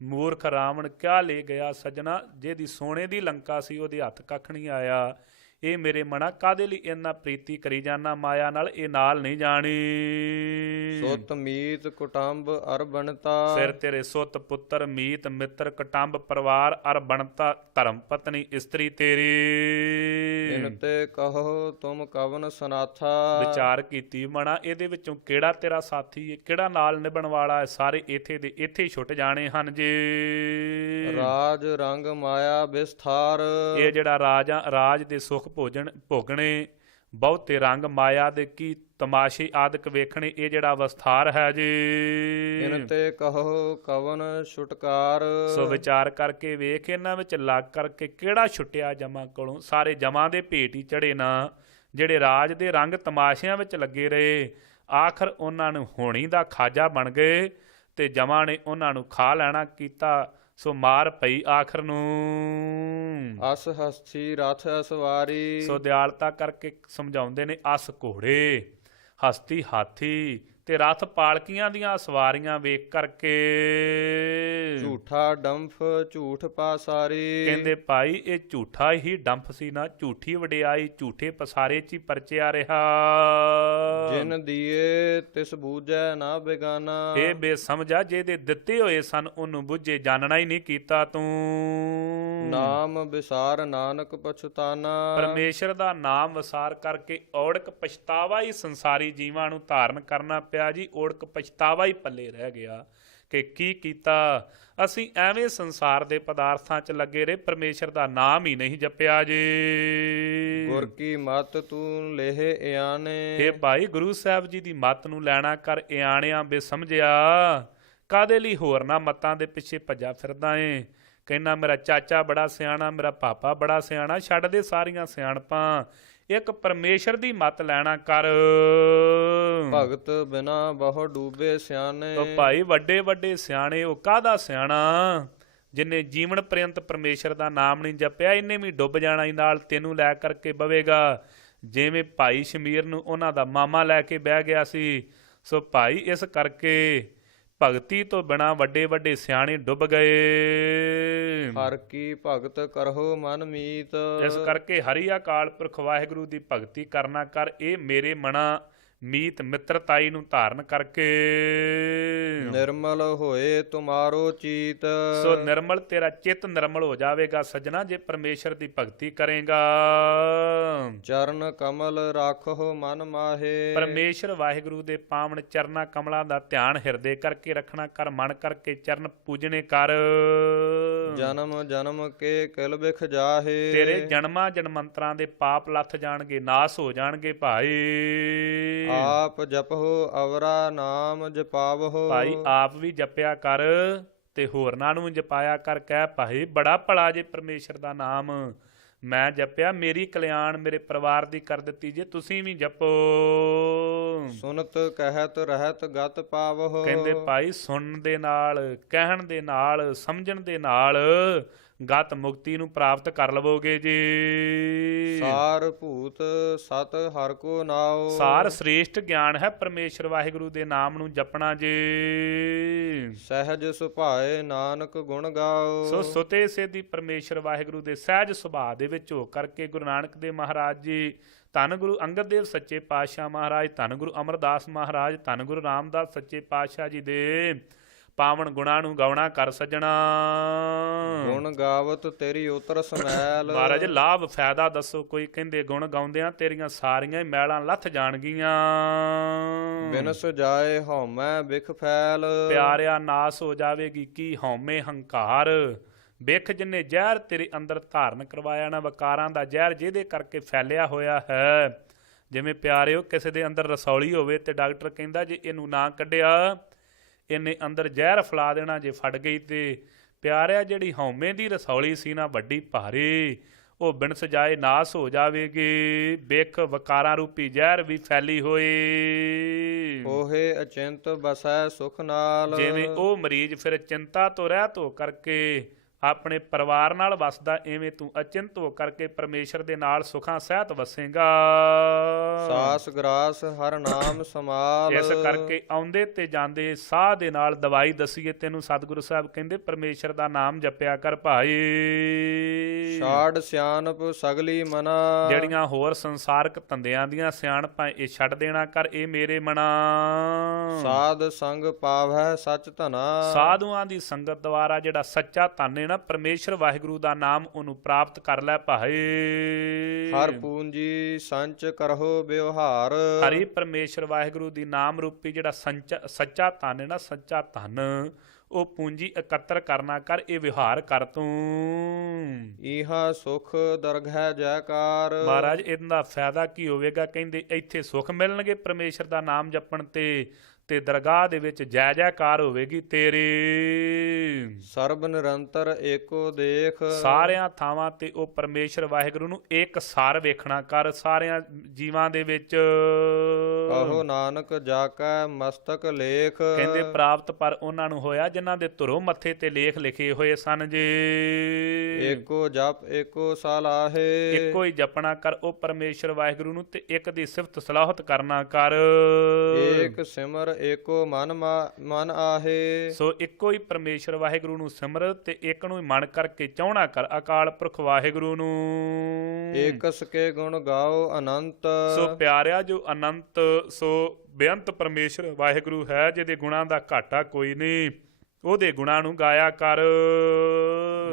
ਮੂਰਖ ਰਾਵਣ ਕਿਆ ਲੈ ਗਿਆ ਸੱਜਣਾ। ਜਿਹਦੀ ਸੋਨੇ ਦੀ ਲੰਕਾ ਸੀ ਉਹਦੇ ਹੱਥ ਕੱਖ ਨਹੀਂ ਆਇਆ। ਇਹ ਮੇਰੇ ਮਨਾ ਕਾਹਦੇ ਲਈ ਇੰਨਾ ਪ੍ਰੀਤੀ ਕਰੀ ਜਾਣਾ ਮਾਇਆ ਨਾਲ, ਇਹ ਨਾਲ ਨਹੀਂ ਜਾਣੀ। ਸੁਤ ਮੀਤ ਕੁਟੰਬ ਅਰ ਬਣਤਾ। ਸਿਰ ਤੇਰੇ ਸੁੱਤ ਪੁੱਤਰ ਮੀਤ ਮਿੱਤਰ ਕੁਟੰਬ ਪਰਿਵਾਰ ਅਰ ਬਣਤਾ, ਧਰਮ ਪਤਨੀ ਇਸਤਰੀ ਤੇਰੀ। ਇਨ ਤੇ ਕਹੋ ਤੁਮ ਕਵਨ ਸਨਾਥਾ। ਵਿਚਾਰ ਕੀਤੀ ਮਣਾ ਇਹਦੇ ਵਿੱਚੋਂ ਕਿਹੜਾ ਤੇਰਾ ਸਾਥੀ ਹੈ, ਕਿਹੜਾ ਨਾਲ ਨਿਭਣ ਵਾਲਾ ਹੈ। ਸਾਰੇ ਇੱਥੇ ਦੇ ਇੱਥੇ ਛੁੱਟ ਜਾਣੇ ਹਨ ਜੀ। ਰਾਜ ਰੰਗ ਮਾਇਆ ਵਿਸਥਾਰ। ਇਹ ਜਿਹੜਾ ਰਾਜ ਦੇ ਸੁਖ ਭੋਗਣੇ, ਬਹੁਤੇ ਰੰਗ ਮਾਇਆ ਦੇ ਕੀ ਤਮਾਸ਼ੇ ਆਦਿਕ ਵੇਖਣੇ, ਇਹ ਜਿਹੜਾ ਅਵਸਥਾਰ ਹੈ ਜੀ। ਇਨ ਤੇ ਕਹੋ ਕਵਨ ਛੁਟਕਾਰ। ਸੋ ਵਿਚਾਰ ਕਰਕੇ ਵੇਖ ਇਹਨਾਂ ਵਿੱਚ ਲੱਗ ਕਰਕੇ ਕਿਹੜਾ ਛੁੱਟਿਆ ਜਮਾਂ ਕੋਲੋਂ। ਸਾਰੇ ਜਮਾਂ ਦੇ ਭੇਟ ਹੀ ਚੜੇ ਨਾ। ਜਿਹੜੇ ਰਾਜ ਦੇ ਰੰਗ ਤਮਾਸ਼ਿਆਂ ਵਿੱਚ ਲੱਗੇ ਰਹੇ, ਆਖਰ ਉਹਨਾਂ ਨੂੰ ਹੋਣੀ ਦਾ ਖਾਜਾ ਬਣ ਗਏ ਤੇ ਜਮਾਂ ਨੇ ਉਹਨਾਂ ਨੂੰ ਖਾ ਲੈਣਾ ਕੀਤਾ। ਸੋ ਮਾਰ ਪਈ ਆਖਰ ਨੂੰ। ਅਸ ਹਸਤੀ ਰਥ ਅਸਵਾਰੀ। ਸੋ ਦਿਆਲਤਾ ਕਰਕੇ ਸਮਝਾਉਂਦੇ ਨੇ, ਅਸ ਘੋੜੇ, ਹਸਤੀ ਹਾਥੀ, ਤੇ ਰਥ ਪਾਲਕੀਆਂ ਦੀਆਂ ਸਵਾਰੀਆਂ ਵੇਖ ਕਰਕੇ ਝੂਠਾ ਡੰਫ ਝੂਠ ਪਾਸਾਰੀ। ਕਹਿੰਦੇ ਭਾਈ ਇਹ ਝੂਠਾ ਹੀ ਡੰਫ ਸੀ ਨਾ, ਝੂਠੀ ਵਡਿਆਈ ਝੂਠੇ ਪਸਾਰੇ 'ਚ ਹੀ ਪਰਚਿਆ ਰਿਹਾ। ਜਿਨ ਦੀਏ ਤਿਸ ਬੂਝੈ ਨਾ ਬੇਗਾਨਾ। ਇਹ ਬੇਸਮਝਾ ਜਿਹਦੇ ਦਿੱਤੇ ਹੋਏ ਸਨ ਉਹਨੂੰ ਬੁੱਝੇ, ਜਾਣਨਾ ਹੀ ਨਹੀਂ ਕੀਤਾ ਤੂੰ। ਨਾਮ ਵਿਸਾਰ ਨਾਨਕ ਪਛਤਾਨਾ। ਪਰਮੇਸ਼ਰ ਦਾ ਨਾਮ ਵਿਸਾਰ ਕਰਕੇ ਔੜਕ ਪਛਤਾਵਾ ਹੀ ਸੰਸਾਰੀ ਜੀਵਾਂ ਨੂੰ ਧਾਰਨ ਕਰਨਾ ਪਿਆ ਜੀ। ਔੜਕ ਪਛਤਾਵਾ ਹੀ ਪੱਲੇ ਰਹਿ ਗਿਆ ਕਿ ਕੀ ਕੀਤਾ ਅਸੀਂ। ਐਵੇਂ ਸੰਸਾਰ ਦੇ ਪਦਾਰਥਾਂ 'ਚ ਲੱਗੇ ਰਹੇ, ਪਰਮੇਸ਼ਰ ਦਾ ਨਾਮ ਹੀ ਨਹੀਂ ਜਪਿਆ ਜੀ। ਗੁਰ ਕੀ ਮਤ ਤੂੰ ਲੇਹ ਇਆਨੇ। ਇਹ ਭਾਈ ਗੁਰੂ ਸਾਹਿਬ ਜੀ ਦੀ ਮੱਤ ਨੂੰ ਲੈਣਾ ਕਰ ਇਆਣਿਆਂ ਬੇਸਮਝਿਆ। ਕਾਹਦੇ ਲਈ ਹੋਰਨਾਂ ਮੱਤਾਂ ਦੇ ਪਿੱਛੇ ਭੱਜਾ ਫਿਰਦਾ ਏ। ਕਹਿੰਦਾ ਮੇਰਾ ਚਾਚਾ ਬੜਾ ਸਿਆਣਾ, ਮੇਰਾ ਪਾਪਾ ਬੜਾ ਸਿਆਣਾ। ਛੱਡ ਦੇ ਸਾਰੀਆਂ ਸਿਆਣਪਾਂ, ਇੱਕ ਪਰਮੇਸ਼ਰ ਦੀ ਮੱਤ ਲੈਣਾ ਕਰ। ਭਗਤ ਬਿਨਾ ਬਹੁ ਡੂਬੇ ਸਿਆਣੇ। ਤੋ ਭਾਈ ਵੱਡੇ ਵੱਡੇ ਸਿਆਣੇ, ਉਹ ਕਾਹਦਾ ਸਿਆਣਾ ਜਿਨੇ ਜੀਵਨ ਪ੍ਰਯੰਤ ਪਰਮੇਸ਼ਰ ਦਾ ਨਾਮ ਨਹੀਂ ਜਪਿਆ, ਇਹਨੇ ਵੀ ਡੁੱਬ ਜਾਣਾ ਹੀ ਨਾਲ ਤੈਨੂੰ ਲੈ ਕਰਕੇ ਬਵੇਗਾ। ਜਿਵੇਂ ਭਾਈ ਸ਼ਮੀਰ ਨੂੰ ਉਹਨਾਂ ਦਾ ਮਾਮਾ ਲੈ ਕੇ ਬਹਿ ਗਿਆ ਸੀ। ਸੋ ਭਾਈ ਇਸ ਕਰਕੇ ਭਗਤੀ ਤੋਂ ਬਿਨਾਂ ਵੱਡੇ ਵੱਡੇ ਸਿਆਣੇ ਡੁੱਬ ਗਏ। ਹਰ ਕੀ ਭਗਤ ਕਰਹੁ ਮਨ ਮੀਤ। ਇਸ ਕਰਕੇ ਹਰੀ ਅਕਾਲ ਪੁਰਖ ਵਾਹਿਗੁਰੂ ਦੀ ਭਗਤੀ ਕਰਨਾ ਕਰ। ਇਹ ਮੇਰੇ ਮਨਾ ਮੀਤ ਮਿੱਤਰਤਾਈ ਨੂੰ ਧਾਰਨ ਕਰਕੇ ਨਿਰਮਲ ਹੋਏ ਤੁਮਾਰੋ ਚੀਤ। ਸੋ ਨਿਰਮਲ ਤੇਰਾ ਚਿੱਤ ਨਿਰਮਲ ਹੋ ਜਾਵੇਗਾ ਸੱਜਣਾ ਜੇ ਪਰਮੇਸ਼ਰ ਦੀ ਭਗਤੀ ਕਰੇਗਾ। ਚਰਨ ਕਮਲ ਰਾਖੋ ਮਨ ਮਾਹੇ। ਪਰਮੇਸ਼ਰ ਵਾਹਿਗੁਰੂ ਦੇ ਪਾਵਨ ਚਰਨਾ ਕਮਲਾਂ ਦਾ ਧਿਆਨ ਹਿਰਦੇ ਕਰਕੇ ਰੱਖਣਾ ਕਰ। ਮਨ ਕਰਕੇ ਚਰਨ ਪੂਜਣੇ ਕਰ। ਜਨਮ ਜਨਮ ਕੇ ਕਿਲ ਬਿਖ ਜਾਹੇ। ਤੇਰੇ ਜਨਮਾਂ ਜਨਮੰਤਰਾਂ ਦੇ ਪਾਪ ਲੱਥ ਜਾਣਗੇ, ਨਾਸ ਹੋ ਜਾਣਗੇ ਭਾਈ। ਆਪ ਜਪਹੁ ਅਵਰਾ ਨਾਮ ਜਪਾਵਹੁ। ਭਾਈ ਆਪ ਵੀ ਜਪਿਆ ਕਰ ਤੇ ਹੋਰਨਾਂ ਨੂੰ ਜਪਾਇਆ ਕਰ। ਕਹਿ ਭਾਈ ਬੜਾ ਭਲਾ ਜੇ ਪਰਮੇਸ਼ਰ ਦਾ ਨਾਮ ਮੈਂ ਜਪਿਆ, ਮੇਰੀ ਕਲਿਆਣ ਮੇਰੇ ਪਰਿਵਾਰ ਦੀ ਕਰ ਦਿੱਤੀ ਜੇ ਤੁਸੀਂ ਵੀ ਜਪੋ। ਸੁਨਤ ਕਹਿਤ ਰਹਿਤ ਗਤ ਪਾਵਹੁ। ਕਹਿੰਦੇ ਭਾਈ ਸੁਣਨ ਦੇ ਨਾਲ, ਕਹਿਣ ਦੇ ਨਾਲ, ਸਮਝਣ ਦੇ ਨਾਲ ਗਤ ਮੁਕਤੀ ਨੂੰ ਪ੍ਰਾਪਤ ਕਰ ਲਵੋਗੇ ਜੀ। ਸਾਰ ਭੂਤ ਸਤ ਹਰਿ ਕੋ ਨਾਉ। ਸਾਰ ਸ੍ਰੇਸ਼ਟ ਗਿਆਨ ਹੈ ਪਰਮੇਸ਼ਰ ਵਾਹਿਗੁਰੂ ਦੇ ਨਾਮ ਨੂੰ ਜਪਣਾ ਜੀ। ਸਹਿਜ ਸੁਭਾਏ ਨਾਨਕ ਗੁਣ ਗਾਓ। ਸੋ ਸੁਤੇ ਸੇਧੀ ਪਰਮੇਸ਼ਰ ਵਾਹਿਗੁਰੂ ਦੇ ਸਹਿਜ ਸੁਭਾਅ ਦੇ ਵਿੱਚ ਹੋ ਕਰਕੇ ਗੁਰੂ ਨਾਨਕ ਦੇਵ ਮਹਾਰਾਜ ਜੀ, ਧੰਨ ਗੁਰੂ ਅੰਗਦ ਦੇਵ ਸੱਚੇ ਪਾਤਸ਼ਾਹ ਮਹਾਰਾਜ, ਧੰਨ ਗੁਰੂ ਅਮਰਦਾਸ ਮਹਾਰਾਜ, ਧੰਨ ਗੁਰੂ ਰਾਮਦਾਸ ਸੱਚੇ ਪਾਤਸ਼ਾਹ ਜੀ ਦੇ ਪਾਵਨ ਗੁਣਾਂ ਨੂੰ ਗਾਉਣਾ ਕਰ ਸੱਜਣਾ। ਗੁਣ ਗਾਵਤ ਤੇਰੀ ਉਤਰ ਸਮੈਲ। ਮਹਾਰਾਜ ਲਾਭ ਫਾਇਦਾ ਦੱਸੋ ਕੋਈ। ਕਹਿੰਦੇ ਗੁਣ ਗਾਉਂਦਿਆਂ ਤੇਰੀਆਂ ਸਾਰੀਆਂ ਹੀ ਮੈਲਾਂ ਲੱਥ ਜਾਣਗੀਆਂ। ਬਿਨ ਸੁਜਾਏ ਹਉਮੈ ਬਿਖ ਫੈਲ। ਪਿਆਰਿਆ ਨਾਸ ਹੋ ਜਾਵੇਗੀ ਕੀ ਹਉਮੈ ਹੰਕਾਰ। ਬਿਖ ਜਿਨੇ ਜ਼ਹਿਰ ਤੇਰੇ ਅੰਦਰ ਧਾਰਨ ਕਰਵਾਇਆ ਨਾ, ਵਕਾਰਾਂ ਦਾ ਜ਼ਹਿਰ ਜਿਹਦੇ ਕਰਕੇ ਫੈਲਿਆ ਹੋਇਆ ਹੈ। ਜਿਵੇਂ ਪਿਆਰਿਓ ਕਿਸੇ ਦੇ ਅੰਦਰ ਰਸੌਲੀ ਹੋਵੇ ਤੇ ਡਾਕਟਰ ਕਹਿੰਦਾ ਜੇ ਇਹਨੂੰ ਨਾ ਕੱਢਿਆ ਇਹਨੇ ਅੰਦਰ ਜ਼ਹਿਰ ਫੈਲਾ ਦੇਣਾ ਜੇ ਫੜ ਗਈ ਤੇ। ਪਿਆਰਿਆ ਜਿਹੜੀ ਹਉਮੈ ਦੀ ਰਸੌਲੀ ਸੀ ਨਾ ਵੱਡੀ ਭਾਰੀ, ਉਹ ਬਿਨ ਸਜਾਏ ਨਾਸ ਹੋ ਜਾਵੇਗੀ। ਬਿਖ ਵਕਾਰਾਂ ਰੂਪੀ ਜ਼ਹਿਰ ਵੀ ਫੈਲੀ ਹੋਈ। ਹੋਏ ਅਚਿੰਤ ਬਸੈ ਸੁਖ ਨਾਲ। ਜਿਵੇਂ ਉਹ ਮਰੀਜ਼ ਫਿਰ ਚਿੰਤਾ ਤੋਂ ਰਹਿਤ ਹੋ ਕਰਕੇ ਆਪਣੇ ਪਰਿਵਾਰ ਨਾਲ ਵਸਦਾ, ਐਵੇਂ ਤੂੰ ਅਚਿੰਤ ਹੋ ਕਰਕੇ ਪਰਮੇਸ਼ਰ ਦੇ ਨਾਲ ਸੁਖਾਂ ਸਹਿਤ ਵਸੇਗਾ। ਸਾਸ ਗਰਾਸ ਹਰ ਨਾਮ ਸਮਾਲ। ਇਸ ਕਰਕੇ ਆਉਂਦੇ ਤੇ ਜਾਂਦੇ ਸਾਹ ਦੇ ਨਾਲ ਦਵਾਈ ਦਸੀਏ ਤੈਨੂੰ ਸਤਿਗੁਰੂ ਸਾਹਿਬ ਕਹਿੰਦੇ ਪਰਮੇਸ਼ਰ ਦਾ ਨਾਮ ਜਪਿਆ ਕਰ ਭਾਈ। ਛਾੜ ਸਿਆਣਪ ਸਗਲੀ ਮਨਾ। ਜਿਹੜੀਆਂ ਹੋਰ ਸੰਸਾਰਕ ਧੰਦਿਆਂ ਦੀਆਂ ਸਿਆਣਪਾਂ ਇਹ ਛੱਡ ਦੇਣਾ ਕਰ ਇਹ ਮੇਰੇ ਮਨਾ। ਸਾਧ ਸੰਗ ਪਾਵੈ ਸਚ ਧਨਾ। ਸਾਧੂਆਂ ਦੀ ਸੰਗਤ ਦੁਆਰਾ ਜਿਹੜਾ ਸੱਚਾ ਧਨ ਨਾ ਪਰਮੇਸ਼ਰ ਵਾਹਿਗੁਰੂ ਦਾ ਨਾਮ ਉਹਨੂੰ ਪ੍ਰਾਪਤ ਕਰ ਲੈ ਭਾਈ। ਹਰ ਪੂੰਜੀ ਸੰਚ ਕਰਹੁ ਵਿਵਹਾਰ। ਹਰੀ ਪਰਮੇਸ਼ਰ ਵਾਹਿਗੁਰੂ ਦੀ ਨਾਮ ਰੂਪੀ ਜਿਹੜਾ ਸੱਚਾ ਧਨ ਹੈ ਨਾ, ਸੱਚਾ ਧਨ ਉਹ ਪੂੰਜੀ ਇਕੱਤਰ ਕਰਨਾ ਕਰ। ਇਹ ਵਿਹਾਰ ਕਰ ਤੂੰ। ਇਹਾ ਸੁਖ ਦਰਗਹਿ ਜੈਕਾਰ। ਮਹਾਰਾਜ ਇਹਦਾ ਫਾਇਦਾ ਕੀ ਹੋਵੇਗਾ। ਕਹਿੰਦੇ ਇੱਥੇ ਸੁਖ ਮਿਲਣਗੇ ਪਰਮੇਸ਼ਰ ਦਾ ਨਾਮ ਜਪਣ ਤੇ, ਤੇ ਦਰਗਾਹ ਦੇ ਵਿੱਚ ਜੈ ਜੈਕਾਰ ਹੋਵੇਗੀ ਤੇਰੀ। ਸਰਬ ਨਿਰੰਤਰ ਏਕੋ ਦੇਖ, ਸਾਰਿਆਂ ਥਾਵਾਂ ਤੇ ਉਹ ਪਰਮੇਸ਼ਰ ਵਾਹਿਗੁਰੂ ਨੂੰ ਇੱਕ ਸਾਰ ਵੇਖਣਾ ਕਰ ਸਾਰਿਆਂ ਜੀਵਾਂ ਦੇ ਵਿੱਚ। ਕਹੋ ਨਾਨਕ ਜਾ ਕੈ ਮਸਤਕ ਲੇਖ, ਕਹਿੰਦੇ ਪ੍ਰਾਪਤ ਪਰ ਉਹਨਾਂ ਨੂੰ ਹੋਇਆ ਜਿਨ੍ਹਾਂ ਦੇ ਧੁਰੋਂ ਮੱਥੇ ਤੇ ਲੇਖ ਲਿਖੇ ਹੋਏ ਸਨ ਜੀ। ਏਕੋ ਜਪ ਏਕੋ ਸਲਾਹੇ, ਇੱਕੋ ਹੀ ਜਪਣਾ ਕਰ ਉਹ ਪਰਮੇਸ਼ਰ ਵਾਹਿਗੁਰੂ ਨੂੰ ਤੇ ਇੱਕ ਦੀ ਸਿਫਤ ਸਲਾਹਤ ਕਰਨਾ ਕਰ। ਏਕ ਸਿਮਰ ਏਕੋ ਮਨ ਆਹੇ, ਸੋ ਇੱਕੋ ਹੀ ਪਰਮੇਸ਼ਰ ਵਾਹਿਗੁਰੂ ਨੂੰ ਸਿਮਰ ਤੇ ਇੱਕ ਨੂੰ ਹੀ ਮਨ ਕਰਕੇ ਚਾਹਣਾ ਕਰ ਅਕਾਲ ਪੁਰਖ ਵਾਹਿਗੁਰੂ ਨੂੰ। ਏਕਸ ਕੇ ਗੁਣ ਗਾਓ ਅਨੰਤ, ਸੋ ਪਿਆਰਿਆ ਜੋ ਅਨੰਤ ਸੋ ਬੇਅੰਤ ਪਰਮੇਸ਼ਰ ਵਾਹਿਗੁਰੂ ਹੈ ਜਿਹਦੇ ਗੁਣਾਂ ਦਾ ਘਾਟਾ ਕੋਈ ਨਹੀਂ, ਉਹਦੇ ਗੁਣਾਂ ਨੂੰ ਗਾਇਆ ਕਰ।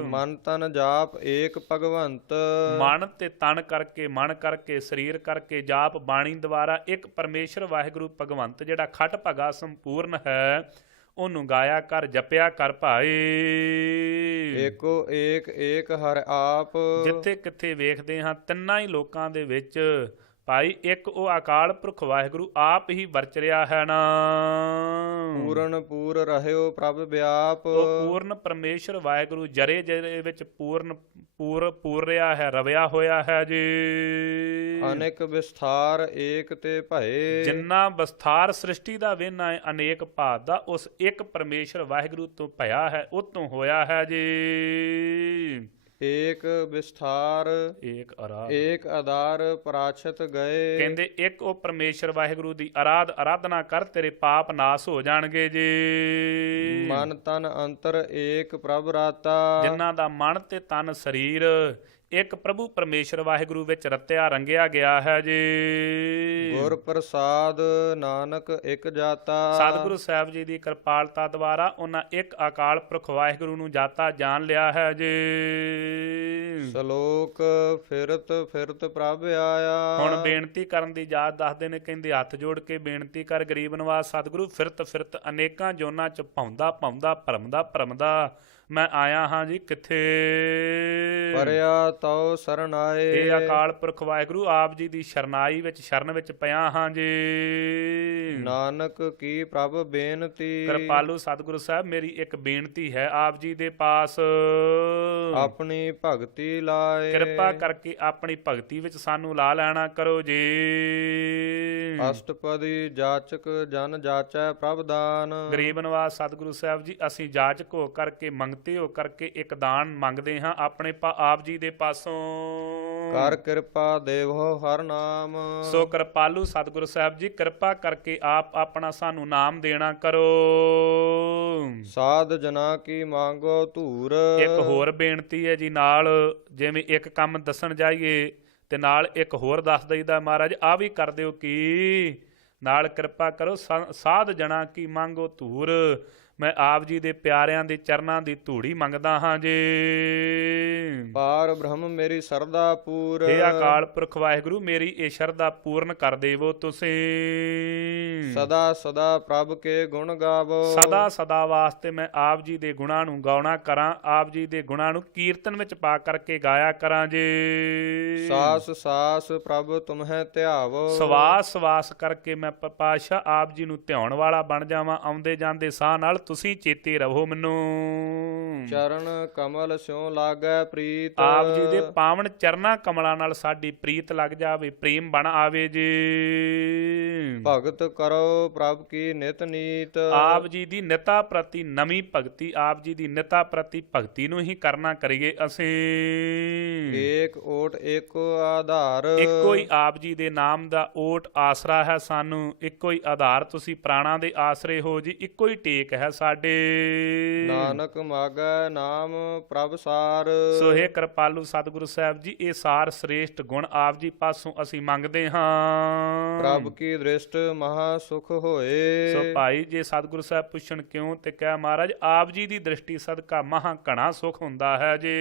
ਮਨ ਤਨ ਜਾਪ ਏਕ ਭਗਵੰਤ, ਮਨ ਤੇ ਤਨ ਕਰਕੇ ਮਨ ਕਰਕੇ ਸਰੀਰ ਕਰਕੇ ਜਾਪ ਬਾਣੀ ਦੁਆਰਾ ਇੱਕ ਪਰਮੇਸ਼ਰ ਵਾਹਿਗੁਰੂ ਭਗਵੰਤ ਜਿਹੜਾ ਖਟ ਭਗਾ ਸੰਪੂਰਨ ਹੈ ਉਹਨੂੰ ਗਾਇਆ ਕਰ ਜਪਿਆ ਕਰ ਭਾਈ। ਏਕੋ ਏਕ ਏਕ ਹਰਿ ਆਪ, ਜਿੱਥੇ ਕਿੱਥੇ ਵੇਖਦੇ ਹਾਂ ਤਿੰਨਾਂ ਹੀ ਲੋਕਾਂ ਦੇ ਵਿੱਚ ਭਾਈ ਇੱਕ ਉਹ ਅਕਾਲ ਪੁਰਖ ਵਾਹਿਗੁਰੂ ਆਪ ਹੀ ਵਰਚ ਰਿਹਾ ਹੈ ਨਾ। ਪੂਰਨ ਪੂਰ ਰਹਿਓ ਪ੍ਰਭ ਵਿਆਪ, ਉਹ ਪੂਰਨ ਪਰਮੇਸ਼ਰ ਵਾਹਿਗੁਰੂ ਜਰੇ ਜਰੇ ਵਿੱਚ ਪੂਰ ਰਿਹਾ ਹੈ ਰਵਿਆ ਹੋਇਆ ਹੈ ਜੀ। ਅਨੇਕ ਵਿਸਥਾਰ ਏਕ ਤੇ ਭਏ, ਜਿੰਨਾ ਵਿਸਥਾਰ ਸ੍ਰਿਸ਼ਟੀ ਦਾ ਵੇਨਾ ਹੈ ਅਨੇਕ ਭਾਤ ਦਾ ਉਸ ਇੱਕ ਪਰਮੇਸ਼ਰ ਵਾਹਿਗੁਰੂ ਤੋਂ ਭਇਆ ਹੈ ਉਹ ਤੋਂ ਹੋਇਆ ਹੈ ਜੀ। ਏਕ ਵਿਸਥਾਰ ਏਕ ਆਧਾਰ ਪਰਾਛਤ ਗਏ, ਕਹਿੰਦੇ ਇੱਕ ਉਹ ਪਰਮੇਸ਼ਰ ਵਾਹਿਗੁਰੂ ਦੀ ਆਰਾਧਨਾ ਕਰ ਤੇਰੇ ਪਾਪ ਨਾਸ ਹੋ ਜਾਣਗੇ ਜੀ। ਮਨ ਤਨ ਅੰਤਰ ਏਕ ਪ੍ਰਭ ਰਾਤਾ, ਜਿਨ੍ਹਾਂ ਦਾ ਮਨ ਤੇ ਤਨ ਸਰੀਰ ਇੱਕ ਪ੍ਰਭੂ ਪਰਮੇਸ਼ਰ ਵਾਹਿਗੁਰੂ ਵਿੱਚ ਰਤਿਆ ਰੰਗਿਆ ਗਿਆ ਹੈ ਜੀ। ਗੁਰ ਪ੍ਰਸਾਦ ਨਾਨਕ ਇੱਕ ਜਾਤਾ, ਸਤਿਗੁਰੂ ਸਾਹਿਬ ਜੀ ਦੀ ਕਿਰਪਾਲਤਾ ਦੁਆਰਾ ਉਹਨਾਂ ਇੱਕ ਅਕਾਲ ਪੁਰਖ ਵਾਹਿਗੁਰੂ ਨੂੰ ਜਾਤਾ ਜਾਣ ਲਿਆ ਹੈ ਜੀ। ਸ਼ਲੋਕ ਫਿਰਤ ਫਿਰਤ ਪ੍ਰਭ ਆਇਆ, ਹੁਣ ਬੇਨਤੀ ਕਰਨ ਦੀ ਯਾਦ ਦੱਸਦੇ ਨੇ ਕਹਿੰਦੇ ਹੱਥ ਜੋੜ ਕੇ ਬੇਨਤੀ ਕਰ ਗਰੀਬ ਨਵਾਜ਼ ਸਤਿਗੁਰੂ ਫਿਰਤ ਫਿਰਤ ਅਨੇਕਾਂ ਜੋਨਾਂ ਚ ਭੌਂਦਾ ਭਰਮਦਾ ਮੈਂ ਆਇਆ ਹਾਂ ਜੀ ਕਿੱਥੇ। ਪਰਿਆ ਤਉ ਸਰਨਾਏ, ਇਹ ਅਕਾਲ ਪੁਰਖ ਵਾਹਿਗੁਰੂ ਆਪ ਜੀ ਦੀ ਸ਼ਰਨ ਵਿੱਚ ਪਿਆ ਹਾਂ ਜੀ। ਨਾਨਕ ਕੀ ਪ੍ਰਭ ਬੇਨਤੀ, ਕਿਰਪਾਲੂ ਸਤਿਗੁਰੂ ਸਾਹਿਬ ਮੇਰੀ ਇੱਕ ਬੇਨਤੀ ਹੈ ਆਪ ਜੀ ਦੇ ਪਾਸ। ਆਪਣੀ ਭਗਤੀ ਲਾਏ, ਕਿਰਪਾ ਕਰਕੇ ਆਪਣੀ ਭਗਤੀ ਵਿੱਚ ਸਾਨੂੰ ਲਾ ਲੈਣਾ ਕਰੋ ਜੀ। ਅਸ਼ਟਪਦੀ ਜਾਚਕ ਜਨ ਜਾਚੈ ਪ੍ਰਭ ਦਾਨ, ਗਰੀਬ ਨਵਾਜ਼ ਸਤਿਗੁਰੂ ਸਾਹਿਬ ਜੀ ਅਸੀਂ ਜਾਚਕ ਹੋ ਕਰਕੇ ਮੰਗਤੇ ਹੋ ਕਰਕੇ ਇੱਕ ਦਾਨ ਮੰਗਦੇ ਹਾਂ ਆਪਣੇ ਆਪ ਜੀ ਦੇ ਪਾਸੋਂ। ਕਰ ਕਿਰਪਾ ਦੇਵੋ ਹਰ ਨਾਮ, ਸੋ ਕਿਰਪਾਲੂ ਸਤਿਗੁਰੂ ਸਾਹਿਬ ਜੀ ਕਿਰਪਾ ਕਰਕੇ ਆਪ ਆਪਣਾ ਸਾਨੂੰ ਨਾਮ ਦੇਣਾ ਕਰੋ। ਸਾਧ ਜਨਾ ਕੀ ਮੰਗੋ ਧੂਰ, ਇੱਕ ਹੋਰ ਬੇਨਤੀ ਹੈ ਜੀ ਨਾਲ ਜਿਵੇਂ ਇੱਕ ਕੰਮ ਦੱਸਣ ਜਾਈਏ ਤੇ ਨਾਲ ਇੱਕ ਹੋਰ ਦੱਸ ਦਈਦਾ ਮਹਾਰਾਜ ਆ ਵੀ ਕਰ ਦਿਓ ਕੀ ਨਾਲ ਕਿਰਪਾ ਕਰੋ ਸਾਧ ਜਣਾ ਕੀ ਮੰਗੋ ਧੂਰ। ਮੈਂ ਆਪ ਜੀ ਦੇ ਪਿਆਰਿਆਂ ਦੇ ਚਰਨਾਂ ਦੀ ਧੂੜੀ ਮੰਗਦਾ ਹਾਂ ਜੀ। ਪਾਰ ਬ੍ਰਹਮ ਮੇਰੀ ਸਰਦਾ ਪੂਰ, ਇਹ ਅਕਾਲ ਪੁਰਖ ਵਾਹਿਗੁਰੂ ਮੇਰੀ ਇਹ ਸ਼ਰਧਾ ਪੂਰਨ ਕਰ ਦੇਵੋ ਤੁਸੀਂ। ਸਦਾ ਸਦਾ ਪ੍ਰਭ ਕੇ ਗੁਣ ਗਾਵੋ, ਸਦਾ ਸਦਾ ਵਾਸਤੇ ਮੈਂ ਆਪ ਜੀ ਦੇ ਗੁਣਾਂ ਨੂੰ ਗਾਉਣਾ ਕਰਾਂ ਆਪ ਜੀ ਦੇ ਗੁਣਾਂ ਨੂੰ ਕੀਰਤਨ ਵਿੱਚ ਪਾ ਕਰਕੇ ਗਾਇਆ ਕਰਾਂ ਜੀ। ਸਾਸ ਸਾਸ ਪ੍ਰਭ ਤੁਮਹਿ ਧਿਆਵੋ, ਸਵਾਸ ਸਵਾਸ ਕਰਕੇ ਮੈਂ ਪਾਤਸ਼ਾਹ ਆਪ ਜੀ ਨੂੰ ਧਿਆਉਣ ਵਾਲਾ ਬਣ ਜਾਵਾਂ ਆਉਂਦੇ ਜਾਂਦੇ ਸਾਹ ਨਾਲ ਤੁਸੀਂ ਚੇਤੇ ਰਹੋ ਮੈਨੂੰ। ਚਰਨ ਕਮਲ ਸਿਉ ਲਾਗੈ ਪ੍ਰੀਤ, ਆਪ ਜੀ ਦੇ ਪਾਵਨ ਚਰਨਾਂ ਕਮਲਾਂ ਨਾਲ ਸਾਡੀ ਪ੍ਰੀਤ ਲੱਗ ਜਾਵੇ ਪ੍ਰੇਮ ਬਣ ਆਵੇ ਜੀ। ਭਗਤ ਕਰੋ ਪ੍ਰਭ ਕੀ ਨਿਤ ਨੀਤ, ਆਪ ਜੀ ਦੀ ਨਿਤਾ ਪ੍ਰਤੀ ਨਵੀਂ ਭਗਤੀ ਆਪ ਜੀ ਦੀ ਨਿਤਾ ਪ੍ਰਤੀ ਭਗਤੀ ਨੂੰ ਹੀ ਕਰਨਾ ਕਰੀਏ ਅਸੀਂ। ਏਕ ਓਟ ਏਕੋ ਆਧਾਰ, ਇੱਕੋ ਹੀ ਆਪ ਜੀ ਦੇ ਨਾਮ ਦਾ ਓਟ ਆਸਰਾ ਹੈ ਸਾਨੂੰ। ਇੱਕੋ ਹੀ ਆਧਾਰ ਤੁਸੀਂ ਪ੍ਰਾਣਾਂ ਦੇ ਆਸਰੇ ਹੋ ਜੀ। ਇੱਕੋ ਹੀ ਟੇਕ ਹੈ ਸਾਡੇ। ਨਾਨਕ ਮਾਗੈ ਨਾਮ ਪ੍ਰਭ ਸਾਰ, ਸੋ ਹੇ ਕਿਰਪਾਲੂ ਸਤਿਗੁਰੂ ਸਾਹਿਬ ਜੀ ਇਹ ਸਾਰ ਸ੍ਰੇਸ਼ਟ ਗੁਣ ਆਪ ਜੀ ਪਾਸੋਂ ਅਸੀਂ ਮੰਗਦੇ ਹਾਂ। ਪ੍ਰਭ ਕੀ ਦ੍ਰਿਸ਼ਟ ਮਹਾ ਸੁਖ ਹੋਏ, ਸੋ ਭਾਈ ਜੇ ਸਤਿਗੁਰੂ ਸਾਹਿਬ ਪੁੱਛਣ ਕਿਉਂ ਤੇ ਕਹਿ ਮਹਾਰਾਜ ਆਪ ਜੀ ਦੀ ਦ੍ਰਿਸ਼ਟੀ ਸਦਕਾ ਮਹਾ ਘਣਾ ਸੁਖ ਹੁੰਦਾ ਹੈ ਜੀ।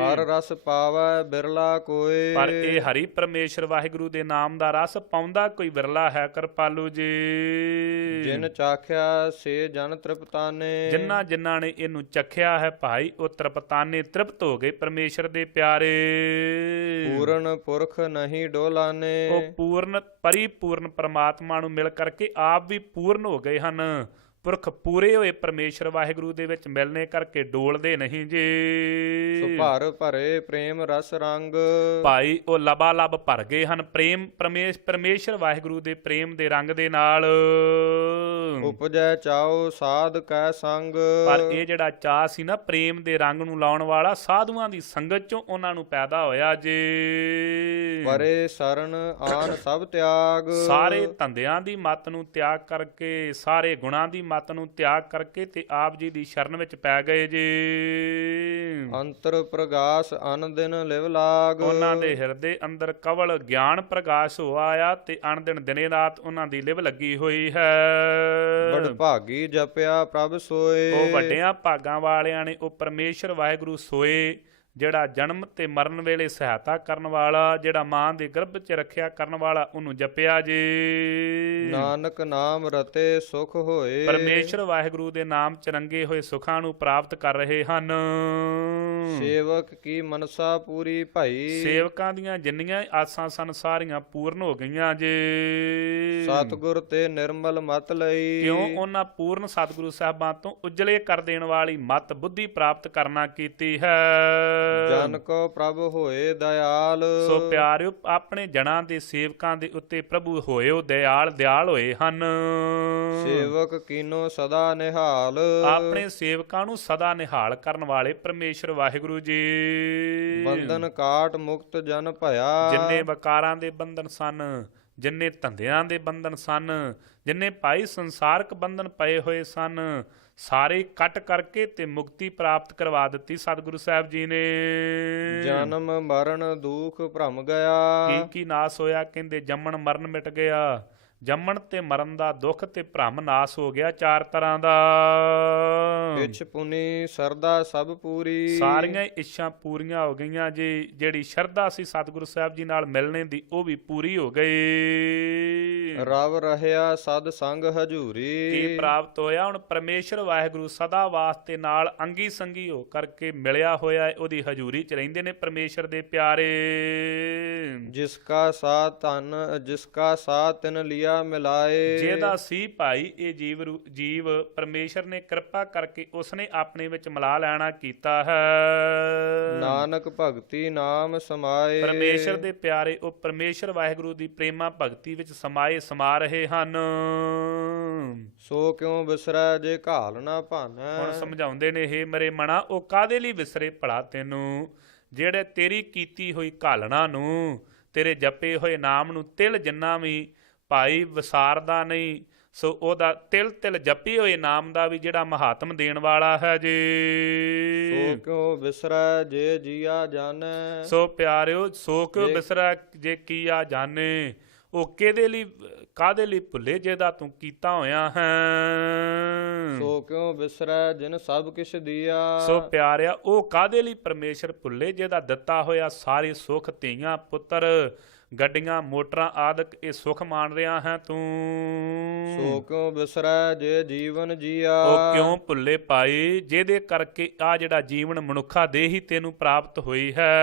ਹਰ ਰਸ ਪਾਵੈ ਬਿਰਲਾ ਕੋਏ, ਪਰ ਇਹ ਹਰੀ ਪਰਮੇਸ਼ਰ ਵਾਹਿਗੁਰੂ ਦੇ ਨਾਮ ਦਾ ਰਸ ਪਾਉਂਦਾ ਕੋਈ ਵਿਰਲਾ ਹੈ ਕਿਰਪਾਲੂ ਜੀ। ਜਿਨ ਚਾਖਿਆ ਸੇ ਜਨ ਜਨ ਤ੍ਰਿਪਤਾਨੇ। ਜਿਨ੍ਹਾਂ ਜਿਨ੍ਹਾਂ ਨੇ ਇਹਨੂੰ ਚਖਿਆ ਹੈ ਭਾਈ ਉਹ ਤ੍ਰਿਪਤਾਨੇ ਤ੍ਰਿਪਤ ਹੋ ਗਏ ਪਰਮੇਸ਼ਰ ਦੇ ਪਿਆਰੇ। ਪੂਰਨ ਪੁਰਖ ਨਹੀਂ ਡੋਲਾਨੇ। ਉਹ ਪੂਰਨ ਪਰਿਪੂਰਨ ਪਰਮਾਤਮਾ ਨੂੰ ਮਿਲ ਕਰਕੇ ਆਪ ਵੀ ਪੂਰਨ ਹੋ ਗਏ ਹਨ। ਪੁਰਖ ਪੂਰੇ ਹੋਏ ਪਰਮੇਸ਼ਰ ਵਾਹਿਗੁਰੂ ਦੇ ਵਿੱਚ ਮਿਲਣੇ ਕਰਕੇ ਡੋਲਦੇ ਨਹੀਂ ਜੀ। ਸੋ ਭਰ ਭਰੇ ਪ੍ਰੇਮ ਰਸ ਰੰਗ। ਭਾਈ ਉਹ ਲਬਾ ਲਬ ਭਰ ਗਏ ਹਨ ਪ੍ਰੇਮ ਪਰਮੇਸ਼ਰ ਵਾਹਿਗੁਰੂ ਦੇ ਪ੍ਰੇਮ ਦੇ ਰੰਗ ਦੇ ਨਾਲ। ਉਪਜੈ ਚਾਉ ਸਾਧ ਕੈ ਸੰਗ। ਪਰ ਇਹ ਜਿਹੜਾ ਚਾਅ ਸੀ ਨਾ ਪ੍ਰੇਮ ਦੇ ਰੰਗ ਨੂੰ ਲਾਉਣ ਵਾਲਾ, ਸਾਧੂਆਂ ਦੀ ਸੰਗਤ ਚੋਂ ਉਹਨਾਂ ਨੂੰ ਪੈਦਾ ਹੋਇਆ ਜੀ। ਪਰੇ ਸਰਨ ਆਨ ਸਭ ਤਿਆਗ। ਸਾਰੇ ਧੰਦਿਆਂ ਦੀ ਮੱਤ ਨੂੰ ਤਿਆਗ ਕਰਕੇ, ਸਾਰੇ ਗੁਣਾਂ ਦੀ ਮੱਤ ਨੂੰ ਤਿਆਗ ਕਰਕੇ ਤੇ ਆਪ ਜੀ ਦੀ ਸ਼ਰਨ ਵਿੱਚ ਪੈ ਗਏ ਜੀ। ਅੰਤਰ ਪ੍ਰਗਾਸ ਅਨ ਦਿਨ ਲਿਵ ਲਾਗ। ਉਹਨਾਂ ਦੇ ਹਿਰਦੇ ਅੰਦਰ ਕਵਲ ਗਿਆਨ ਪ੍ਰਕਾਸ਼ ਹੋ ਆਇਆ ਤੇ ਅਣ ਦਿਨ ਦਿਨੇ ਰਾਤ ਉਹਨਾਂ ਦੀ ਲਿਵ ਲੱਗੀ ਹੋਈ ਹੈ। ਬੜ ਭਾਗੀ ਜਪਿਆ ਪ੍ਰਭ ਸੋਏ। ਉਹ ਵੱਡਿਆਂ ਭਾਗਾਂ ਵਾਲਿਆਂ ਨੇ ਉਹ ਪਰਮੇਸ਼ਰ ਵਾਹਿਗੁਰੂ ਸੋਏ, ਜਿਹੜਾ ਜਨਮ ਤੇ ਮਰਨ ਵੇਲੇ ਸਹਾਇਤਾ ਕਰਨ ਵਾਲਾ, ਜਿਹੜਾ ਮਾਂ ਦੇ ਗਰਭ 'ਚ ਰੱਖਿਆ ਕਰਨ ਵਾਲਾ, ਉਹਨੂੰ ਜਪਿਆ ਜੀ। ਨਾਨਕ ਨਾਮ ਰਤੇ ਸੁਖ ਹੋਏ। ਪਰਮੇਸ਼ਰ ਵਾਹਿਗੁਰੂ ਦੇ ਨਾਮ 'ਚ ਰੰਗੇ ਹੋਏ ਸੁੱਖਾਂ ਨੂੰ ਪ੍ਰਾਪਤ ਕਰ ਰਹੇ ਹਨ। ਸੇਵਕ ਕੀ ਮਨਸਾ ਪੂਰੀ ਭਈ। ਸੇਵਕਾਂ ਦੀਆਂ ਜਿੰਨੀਆਂ ਆਸਾਂ ਸਨ ਸਾਰੀਆਂ ਪੂਰਨ ਹੋ ਗਈਆਂ ਜੀ। ਸਤਿਗੁਰ ਤੇ ਨਿਰਮਲ ਮਤ ਲਈ। ਕਿਉਂ? ਉਹਨਾਂ ਪੂਰਨ ਸਤਿਗੁਰੂ ਸਾਹਿਬਾਂ ਤੋਂ ਉਜਲੇ ਕਰ ਦੇਣ ਵਾਲੀ ਮਤ ਬੁੱਧੀ ਪ੍ਰਾਪਤ ਕਰਨਾ ਕੀਤੀ ਹੈ। ਜਨ ਕੋ ਪ੍ਰਭ ਹੋਏ ਦਇਆਲ। ਸੋ ਪਿਆਰਿਓ, ਆਪਣੇ ਜਨਾਂ ਦੇ ਸੇਵਕਾਂ ਦੇ ਉੱਤੇ ਪ੍ਰਭੂ ਹੋਏ ਉਹ ਦਿਆਲ ਹੋਏ ਹਨ। ਸੇਵਕ ਕੀਨੋ ਸਦਾ ਨਿਹਾਲ। ਆਪਣੇ ਸੇਵਕਾਂ ਨੂੰ ਸਦਾ ਨਿਹਾਲ ਕਰਨ ਵਾਲੇ ਪਰਮੇਸ਼ਰ ਵਾਹਿਗੁਰੂ ਜੀ। ਬੰਧਨ ਕਾਟ ਮੁਕਤ ਜਨ ਭਇਆ। ਜਿੰਨੇ ਵਕਾਰਾਂ ਦੇ ਬੰਧਨ ਸਨ, ਜਿੰਨੇ ਧੰਦਿਆਂ ਦੇ ਬੰਧਨ ਸਨ, ਜਿੰਨੇ ਭਾਈ ਸੰਸਾਰਕ ਬੰਧਨ ਪਏ ਹੋਏ ਸਨ, ਸਾਰੇ ਕੱਟ ਕਰਕੇ ਤੇ ਮੁਕਤੀ ਪ੍ਰਾਪਤ ਕਰਵਾ ਦਿੱਤੀ ਸਤਿਗੁਰੂ ਸਾਹਿਬ ਜੀ ਨੇ। ਜਨਮ ਮਰਨ ਦੁਖ ਭਰਮ ਗਿਆ। ਕੀ ਨਾਸ ਹੋਇਆ? ਕਹਿੰਦੇ ਜੰਮਣ ਮਰਨ ਮਿਟ ਗਿਆ। ਜੰਮਣ ਤੇ ਮਰਨ ਦਾ ਦੁੱਖ ਤੇ ਭ੍ਰਮ ਨਾਸ ਹੋ ਗਿਆ ਚਾਰ ਤਰ੍ਹਾਂ ਦਾ। ਇੱਛ ਪੁਨੀ ਸਰਦਾ ਸਭ ਪੂਰੀ। ਸਾਰੀਆਂ ਇੱਛਾਂ ਪੂਰੀਆਂ ਹੋ ਗਈਆਂ ਜੀ। ਜਿਹੜੀ ਸ਼ਰਧਾ ਸੀ ਸਤਿਗੁਰੂ ਸਾਹਿਬ ਜੀ ਨਾਲ ਮਿਲਣੇ ਦੀ, ਉਹ ਵੀ ਪੂਰੀ ਹੋ ਗਈ। ਰਵ ਰਹਿਆ ਸਦ ਸੰਗ ਹਜੂਰੀ। ਕੀ ਪ੍ਰਾਪਤ ਹੋਇਆ? ਹੁਣ ਪਰਮੇਸ਼ਰ ਵਾਹਿਗੁਰੂ ਸਦਾ ਵਾਸਤੇ ਨਾਲ ਅੰਗੀ ਸੰਗੀ ਹੋ ਕਰਕੇ ਮਿਲਿਆ ਹੋਇਆ, ਉਹਦੀ ਹਜ਼ੂਰੀ 'ਚ ਰਹਿੰਦੇ ਨੇ ਪਰਮੇਸ਼ਰ ਦੇ ਪਿਆਰੇ। ਜਿਸ ਕਾ ਸਾਥ ਧਨ ਜਿਸ ਕਾ ਸਾਥ ਤਿਨ ਲਿਆ ਮਿਲਾਏ। ਜਿਹਦਾ ਸੀ ਭਾਈ ਇਹ ਜੀਵ ਪਰਮੇਸ਼ਰ ਨੇ ਕਿਰਪਾ ਕਰਕੇ ਉਸਨੇ ਆਪਣੇ ਵਿੱਚ ਮਿਲਾ ਲੈਣਾ ਕੀਤਾ ਹੈ। ਨਾਨਕ ਭਗਤੀ ਨਾਮ ਸਮਾਏ। ਪਰਮੇਸ਼ਰ ਦੇ ਪਿਆਰੇ ਉਹ ਪਰਮੇਸ਼ਰ ਵਾਹਿਗੁਰੂ ਦੀ ਪ੍ਰੇਮਾ ਭਗਤੀ ਵਿੱਚ ਸਮਾ ਰਹੇ ਹਨ। ਸੋ ਕਿਉ ਵਿਸਰੈ ਜੇ ਘਾਲ ਨਾ ਭਾਨੈ। ਹੁਣ ਸਮਝਾਉਂਦੇ ਨੇ, ਹੇ ਮਰੇ ਮਣਾ, ਉਹ ਕਾਹਦੇ ਲਈ ਵਿਸਰੇ ਭਲਾ ਤੈਨੂੰ, ਜਿਹੜੇ ਤੇਰੀ ਕੀਤੀ ਹੋਈ ਘਾਲਣਾ ਨੂੰ, ਤੇਰੇ ਜਪੇ ਹੋਏ ਨਾਮ ਨੂੰ ਤਿਲ ਜਿੰਨਾ ਵੀ ਭਾਈ ਵਿਸਾਰਦਾ ਨਹੀਂ। ਸੋ ਉਹਦਾ ਤਿਲ ਤਿਲ ਜਪੇ ਹੋਏ ਨਾਮ ਦਾ ਵੀ ਜਿਹੜਾ ਮਹਾਤਮ ਦੇਣ ਵਾਲਾ ਹੈ ਜੀ। ਸੋ ਕਿਉ ਵਿਸਰੈ ਜੇ ਜੀਆ ਜਾਣੈ। ਸੋ ਪਿਆਰਿਓ, ਸੋ ਕਿਉ ਵਿਸਰੈ ਜੇ ਕੀਆ ਜਾਣੇ। ਉਹ ਕਿਹਦੇ ਲਈ ਕਾਹਦੇ ਲਈ ਭੁੱਲੇ ਜਿਹਦਾ ਤੂੰ ਕੀਤਾ ਹੋਇਆ ਹੈ। ਸੋ ਕਿਉ ਵਿਸਰੈ ਜਿਨ ਸਭ ਕਿਛ ਦੀਆ। ਸੋ ਪਿਆਰਿਆ, ਉਹ ਕਾਹਦੇ ਲਈ ਪਰਮੇਸ਼ਰ ਭੁੱਲੇ ਜਿਹਦਾ ਦਿੱਤਾ ਹੋਇਆ ਸਾਰੇ ਸੁੱਖ, ਧੀਆਂ ਪੁੱਤਰ, ਗੱਡੀਆਂ ਮੋਟਰਾਂ ਆਦਿਕ ਇਹ ਸੁੱਖ ਮਾਣ ਰਿਹਾ ਹੈ ਤੂੰ। ਸੋ ਕਿਉ ਵਿਸਰੈ ਜੇ ਜੀਵਨ ਜੀਆ। ਉਹ ਕਿਉਂ ਭੁੱਲੇ ਭਾਈ ਜਿਹਦੇ ਕਰਕੇ ਆ ਜਿਹੜਾ ਜੀਵਨ ਮਨੁੱਖਾ ਦੇਹ ਹੀ ਤੈਨੂੰ ਪ੍ਰਾਪਤ ਹੋਈ ਹੈ।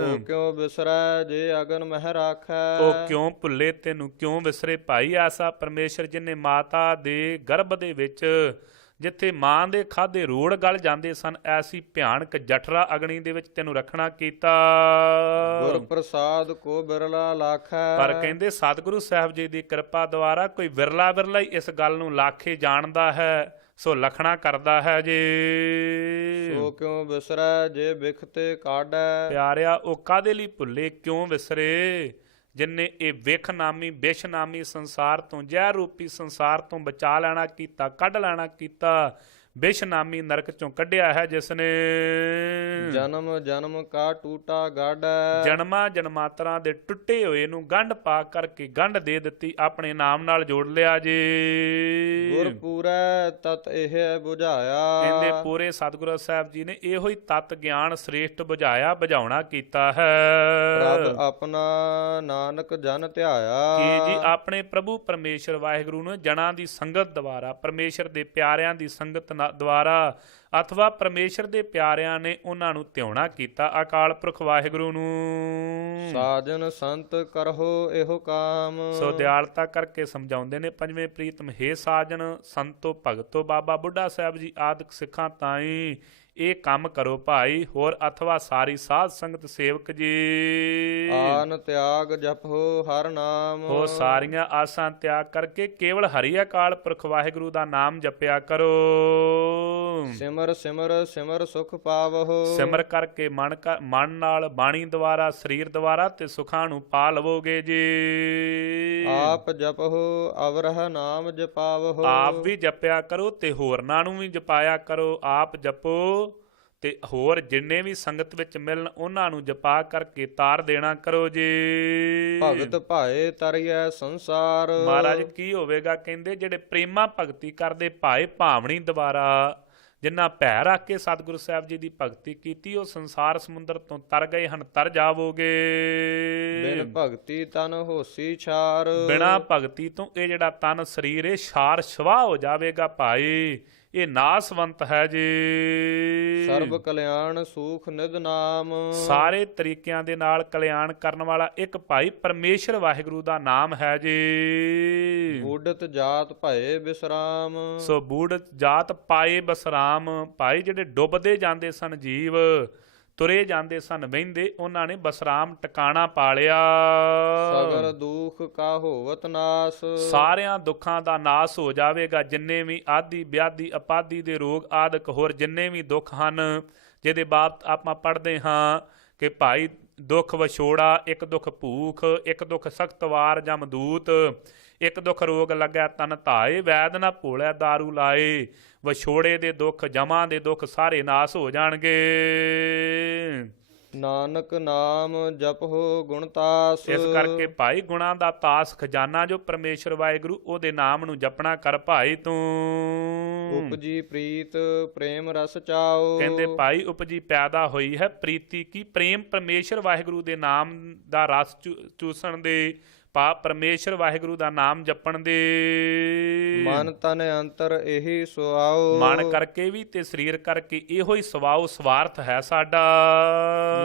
ਸੋ ਕਿਉ ਵਿਸਰੈ ਜੇ ਅਗਨ ਮਹਿ ਰਾਖੈ। ਉਹ ਕਿਉਂ ਭੁੱਲੇ ਤੈਨੂੰ ਕਿਉਂ ਵਿਸਰੇ ਭਾਈ ਐਸਾ ਪਰਮੇਸ਼ਰ ਜਿਹਨੇ ਮਾਤਾ ਦੇ ਗਰਭ ਦੇ ਵਿੱਚ ਜਿੱਥੇ ਮਾਂ ਦੇ ਖਾਧੇ ਰੋੜ ਗਲ ਜਾਂਦੇ ਸਨ, ਐਸੀ ਭਿਆਨਕ ਜਠਰਾ ਅਗਨੀ ਦੇ ਵਿੱਚ ਤੈਨੂੰ ਰੱਖਣਾ ਕੀਤਾ। ਗੁਰ ਪ੍ਰਸਾਦ ਕੋ ਬਿਰਲਾ ਲਾਖੈ। ਪਰ ਕਹਿੰਦੇ ਸਤਿਗੁਰੂ ਸਾਹਿਬ ਜੀ ਦੀ ਕਿਰਪਾ ਦੁਆਰਾ ਕੋਈ ਵਿਰਲਾ ਹੀ ਇਸ ਗੱਲ ਨੂੰ ਲਾਖੇ ਜਾਣਦਾ ਹੈ, ਸੋ ਲਖਣਾ ਕਰਦਾ ਹੈ ਜੀ। ਸੋ ਕਿਉ ਵਿਸਰੈ ਜੇ ਬਿਖਤੇ ਕਾਢੈ। ਪਿਆਰਿਆ, ਉਹ ਕਾਹਦੇ ਲਈ ਭੁੱਲੇ ਕਿਉਂ ਵਿਸਰੇ ਜਿਨਨੇ ਇਹ ਵਿਖ ਨਾਮੀ ਵਿਸ਼ ਨਾਮੀ ਸੰਸਾਰ ਤੋਂ, ਜ਼ਹਿਰ ਰੂਪੀ ਸੰਸਾਰ ਤੋਂ ਬਚਾ ਲੈਣਾ ਕੀਤਾ, ਕੱਢ ਲੈਣਾ ਕੀਤਾ। ਵਿਸ਼ ਨਾਮੀ ਨਰਕ ਚੋਂ ਕੱਢਿਆ ਹੈ ਜਿਸ ਨੇ ਜਨਮ ਜਨਮ ਕਾ ਟੂਟਾ ਗਾਢੈ ਜਨਮਾਂ ਜਨਮਾਤਰਾਂ ਦੇ ਟੁੱਟੇ ਹੋਏ ਨੂੰ ਗੰਢ ਪਾ ਕਰਕੇ ਗੰਢ ਦੇ ਦਿੱਤੀ, ਆਪਣੇ ਨਾਮ ਨਾਲ ਜੋੜ ਲਿਆ ਜੀ। ਗੁਰ ਪੂਰੈ ਤਤ ਇਹ ਬੁਝਾਇਆ ਕਹਿੰਦੇ ਪੂਰੇ ਸਤਿਗੁਰੂ ਸਾਹਿਬ ਜੀ ਨੇ ਇਹੋ ਹੀ ਤਤ ਗਿਆਨ ਸ੍ਰੇਸ਼ਟ ਬੁਝਾਇਆ, ਬੁਝਾਉਣਾ ਕੀਤਾ ਹੈ। ਪ੍ਰਭ ਆਪਣਾ ਨਾਨਕ ਜਨ ਧਿਆਇਆ ਕਿ ਜੀ ਆਪਣੇ ਪ੍ਰਭੂ ਪਰਮੇਸ਼ਰ ਵਾਹਿਗੁਰੂ ਨੂੰ ਜਨਾਂ ਦੀ ਸੰਗਤ ਦੁਆਰਾ, ਪਰਮੇਸ਼ਰ ਦੇ ਪਿਆਰਿਆਂ ਦੀ ਸੰਗਤ ਦੁਆਰਾ ਅਥਵਾ ਪਰਮੇਸ਼ਰ ਦੇ ਪਿਆਰਿਆਂ ਨੇ ਉਹਨਾਂ ਨੂੰ ਧਿਆਉਣਾ ਕੀਤਾ, ਅਕਾਲ ਪੁਰਖ ਵਾਹਿਗੁਰੂ ਨੂੰ। ਸਾਜਨ ਸੰਤ ਕਰਹੁ ਇਹੋ ਕਾਮ ਸੋ ਦਿਆਲਤਾ ਕਰਕੇ ਸਮਝਾਉਂਦੇ ਨੇ ਪੰਜਵੇਂ ਪ੍ਰੀਤਮ, ਹੇ ਸਾਜਨ ਸੰਤੋ ਭਗਤੋ, ਬਾਬਾ ਬੁੱਢਾ ਸਾਹਿਬ ਜੀ ਆਦਿਕ ਸਿੱਖਾਂ ਤਾਈਂ ਇਹ ਕੰਮ ਕਰੋ ਭਾਈ, ਹੋਰ ਅਥਵਾ ਸਾਰੀ ਸਾਧ ਸੰਗਤ ਸੇਵਕ ਜੀ। ਆਨ ਤਿਆਗ ਜਪੋ ਹਰ ਨਾਮ ਉਹ ਸਾਰੀਆਂ ਆਸਾਂ ਤਿਆਗ ਕਰਕੇ ਕੇਵਲ ਹਰੀ ਅਕਾਲ ਪੁਰਖ ਵਾਹਿਗੁਰੂ ਦਾ ਨਾਮ ਜਪਿਆ ਕਰੋ। ਸਿਮਰ ਸਿਮਰ ਸਿਮਰ ਸੁਖ ਪਾਵਹੁ ਸਿਮਰ ਕਰਕੇ ਮਨ ਨਾਲ, ਬਾਣੀ ਦੁਆਰਾ, ਸਰੀਰ ਦੁਆਰਾ ਤੇ ਸੁਖਾਂ ਨੂੰ ਪਾ ਲਵੋਗੇ ਜੀ। ਆਪ ਜਪਹੁ ਅਵਰਹ ਨਾਮ ਜਪਾਵਹੁ ਆਪ ਵੀ ਜਪਿਆ ਕਰੋ ਤੇ ਹੋਰਨਾਂ ਨੂੰ ਵੀ ਜਪਾਇਆ ਕਰੋ। ਆਪ ਜਪੋ ਤੇ ਹੋਰ ਜਿੰਨੇ ਵੀ ਸੰਗਤ ਵਿੱਚ ਮਿਲਣ ਉਹਨਾਂ ਨੂੰ ਜਪਾ ਕਰਕੇ ਤਾਰ ਦੇਣਾ ਕਰੋ ਜੀ। ਭਗਤ ਭਾਏ ਤਰਿਐ ਸੰਸਾਰ ਮਹਾਰਾਜ ਕੀ ਹੋਵੇਗਾ, ਕਹਿੰਦੇ ਜਿਹੜੇ ਪ੍ਰੇਮਾ ਭਗਤੀ ਕਰਦੇ ਭਾਏ ਭਾਵਣੀ ਦੁਆਰਾ, ਜਿਨ੍ਹਾਂ ਭੈ ਰੱਖ ਕੇ ਸਤਿਗੁਰੂ ਸਾਹਿਬ ਜੀ ਦੀ ਭਗਤੀ ਕੀਤੀ, ਉਹ ਸੰਸਾਰ ਸਮੁੰਦਰ ਤੋਂ ਤਰ ਗਏ ਹਨ, ਤਰ ਜਾਵੋਗੇ। ਬਿਨ ਭਗਤੀ ਤਨ ਹੋਸੀ ਛਾਰ ਬਿਨਾ ਭਗਤੀ ਤੋਂ ਇਹ ਜਿਹੜਾ ਤਨ ਸਰੀਰ ਇਹ ਛਾਰ ਛਵਾ ਹੋ ਜਾਵੇਗਾ ਭਾਈ, ਇਹ ਨਾਸਵੰਤ ਹੈ ਜੀ। ਸਰਬ ਕਲਿਆਣ ਸੂਖ ਨਿਧ ਨਾਮ ਸਾਰੇ ਤਰੀਕਿਆਂ ਦੇ ਨਾਲ ਕਲਿਆਣ ਕਰਨ ਵਾਲਾ ਇੱਕ ਭਾਈ ਪਰਮੇਸ਼ਰ ਵਾਹਿਗੁਰੂ ਦਾ ਨਾਮ ਹੈ ਜੀ। ਬੂਢਤ ਜਾਤ ਭਏ ਬਿਸਰਾਮ ਸੋ ਬੂਢਤ ਜਾਤ ਪਾਏ ਬਸਰਾਮ, ਭਾਈ ਜਿਹੜੇ ਡੁੱਬਦੇ ਜਾਂਦੇ ਸਨ ਜੀਵ, ਤੁਰੇ ਜਾਂਦੇ ਸਨ ਵਹਿੰਦੇ, ਉਹਨਾਂ ਨੇ ਬਸਰਾਮ ਟਿਕਾਣਾ ਪਾ ਲਿਆ। ਸਗਲ ਦੁਖ ਕਾ ਹੋਵਤ ਨਾਸ ਸਾਰਿਆਂ ਦੁੱਖਾਂ ਦਾ ਨਾਸ ਹੋ ਜਾਵੇਗਾ, ਜਿੰਨੇ ਵੀ ਆਦੀ ਵਿਆਧੀ ਅਪਾਦੀ ਦੇ ਰੋਗ ਆਦਿਕ ਹੋਰ ਜਿੰਨੇ ਵੀ ਦੁੱਖ ਹਨ, ਜਿਹਦੇ ਬਾਬਤ ਆਪਾਂ ਪੜ੍ਹਦੇ ਹਾਂ ਕਿ ਭਾਈ ਦੁੱਖ ਵਿਛੋੜਾ, ਇੱਕ ਦੁੱਖ ਭੂਖ, ਇੱਕ ਦੁੱਖ ਸਖਤ ਵਾਰ ਜਮਦੂਤ, ਇੱਕ ਦੁੱਖ ਰੋਗ ਲੱਗਿਆ ਤਨ ਧਾਏ, ਵੈਦ ਨਾ ਭੋਲਿਆ ਦਾਰੂ ਲਾਏ। ਵਿਛੋੜੇ ਦੇ ਦੁੱਖ, ਜਮਾਂ ਦੇ ਦੁੱਖ ਸਾਰੇ ਨਾਸ ਹੋ ਜਾਣਗੇ। ਨਾਨਕ ਨਾਮ ਜਪਹੁ ਗੁਣ ਤਾਸ ਇਸ ਕਰਕੇ ਭਾਈ ਗੁਣਾਂ ਦਾ ਤਾਸ ਖਜ਼ਾਨਾ ਜੋ ਪਰਮੇਸ਼ਰ ਵਾਹਿਗੁਰੂ, ਉਹਦੇ ਨਾਮ ਨੂੰ ਜਪਣਾ ਕਰ ਭਾਈ ਤੂੰ। ਉਪਜੀ ਪ੍ਰੀਤ ਪ੍ਰੇਮ ਰਸ ਚਾਓ ਕਹਿੰਦੇ ਭਾਈ ਉਪਜੀ ਪੈਦਾ ਹੋਈ ਹੈ ਪ੍ਰੀਤੀ ਕੀ, ਪ੍ਰੇਮ ਪਰਮੇਸ਼ਰ ਵਾਹਿਗੁਰੂ ਦੇ ਨਾਮ ਦਾ ਰਸ ਚੂਸਣ ਦੇ, ਪਰਮੇਸ਼ਰ ਵਾਹਿਗੁਰੂ ਦਾ ਨਾਮ ਜਪਣ ਦੇ। ਮਨ ਤਨ ਅੰਤਰ ਇਹੀ ਸੁਆਓ ਮਨ ਕਰਕੇ ਵੀ ਤੇ ਸਰੀਰ ਕਰਕੇ ਇਹੋ ਹੀ ਸਵਾਉ ਸਵਾਰਥ ਹੈ ਸਾਡਾ।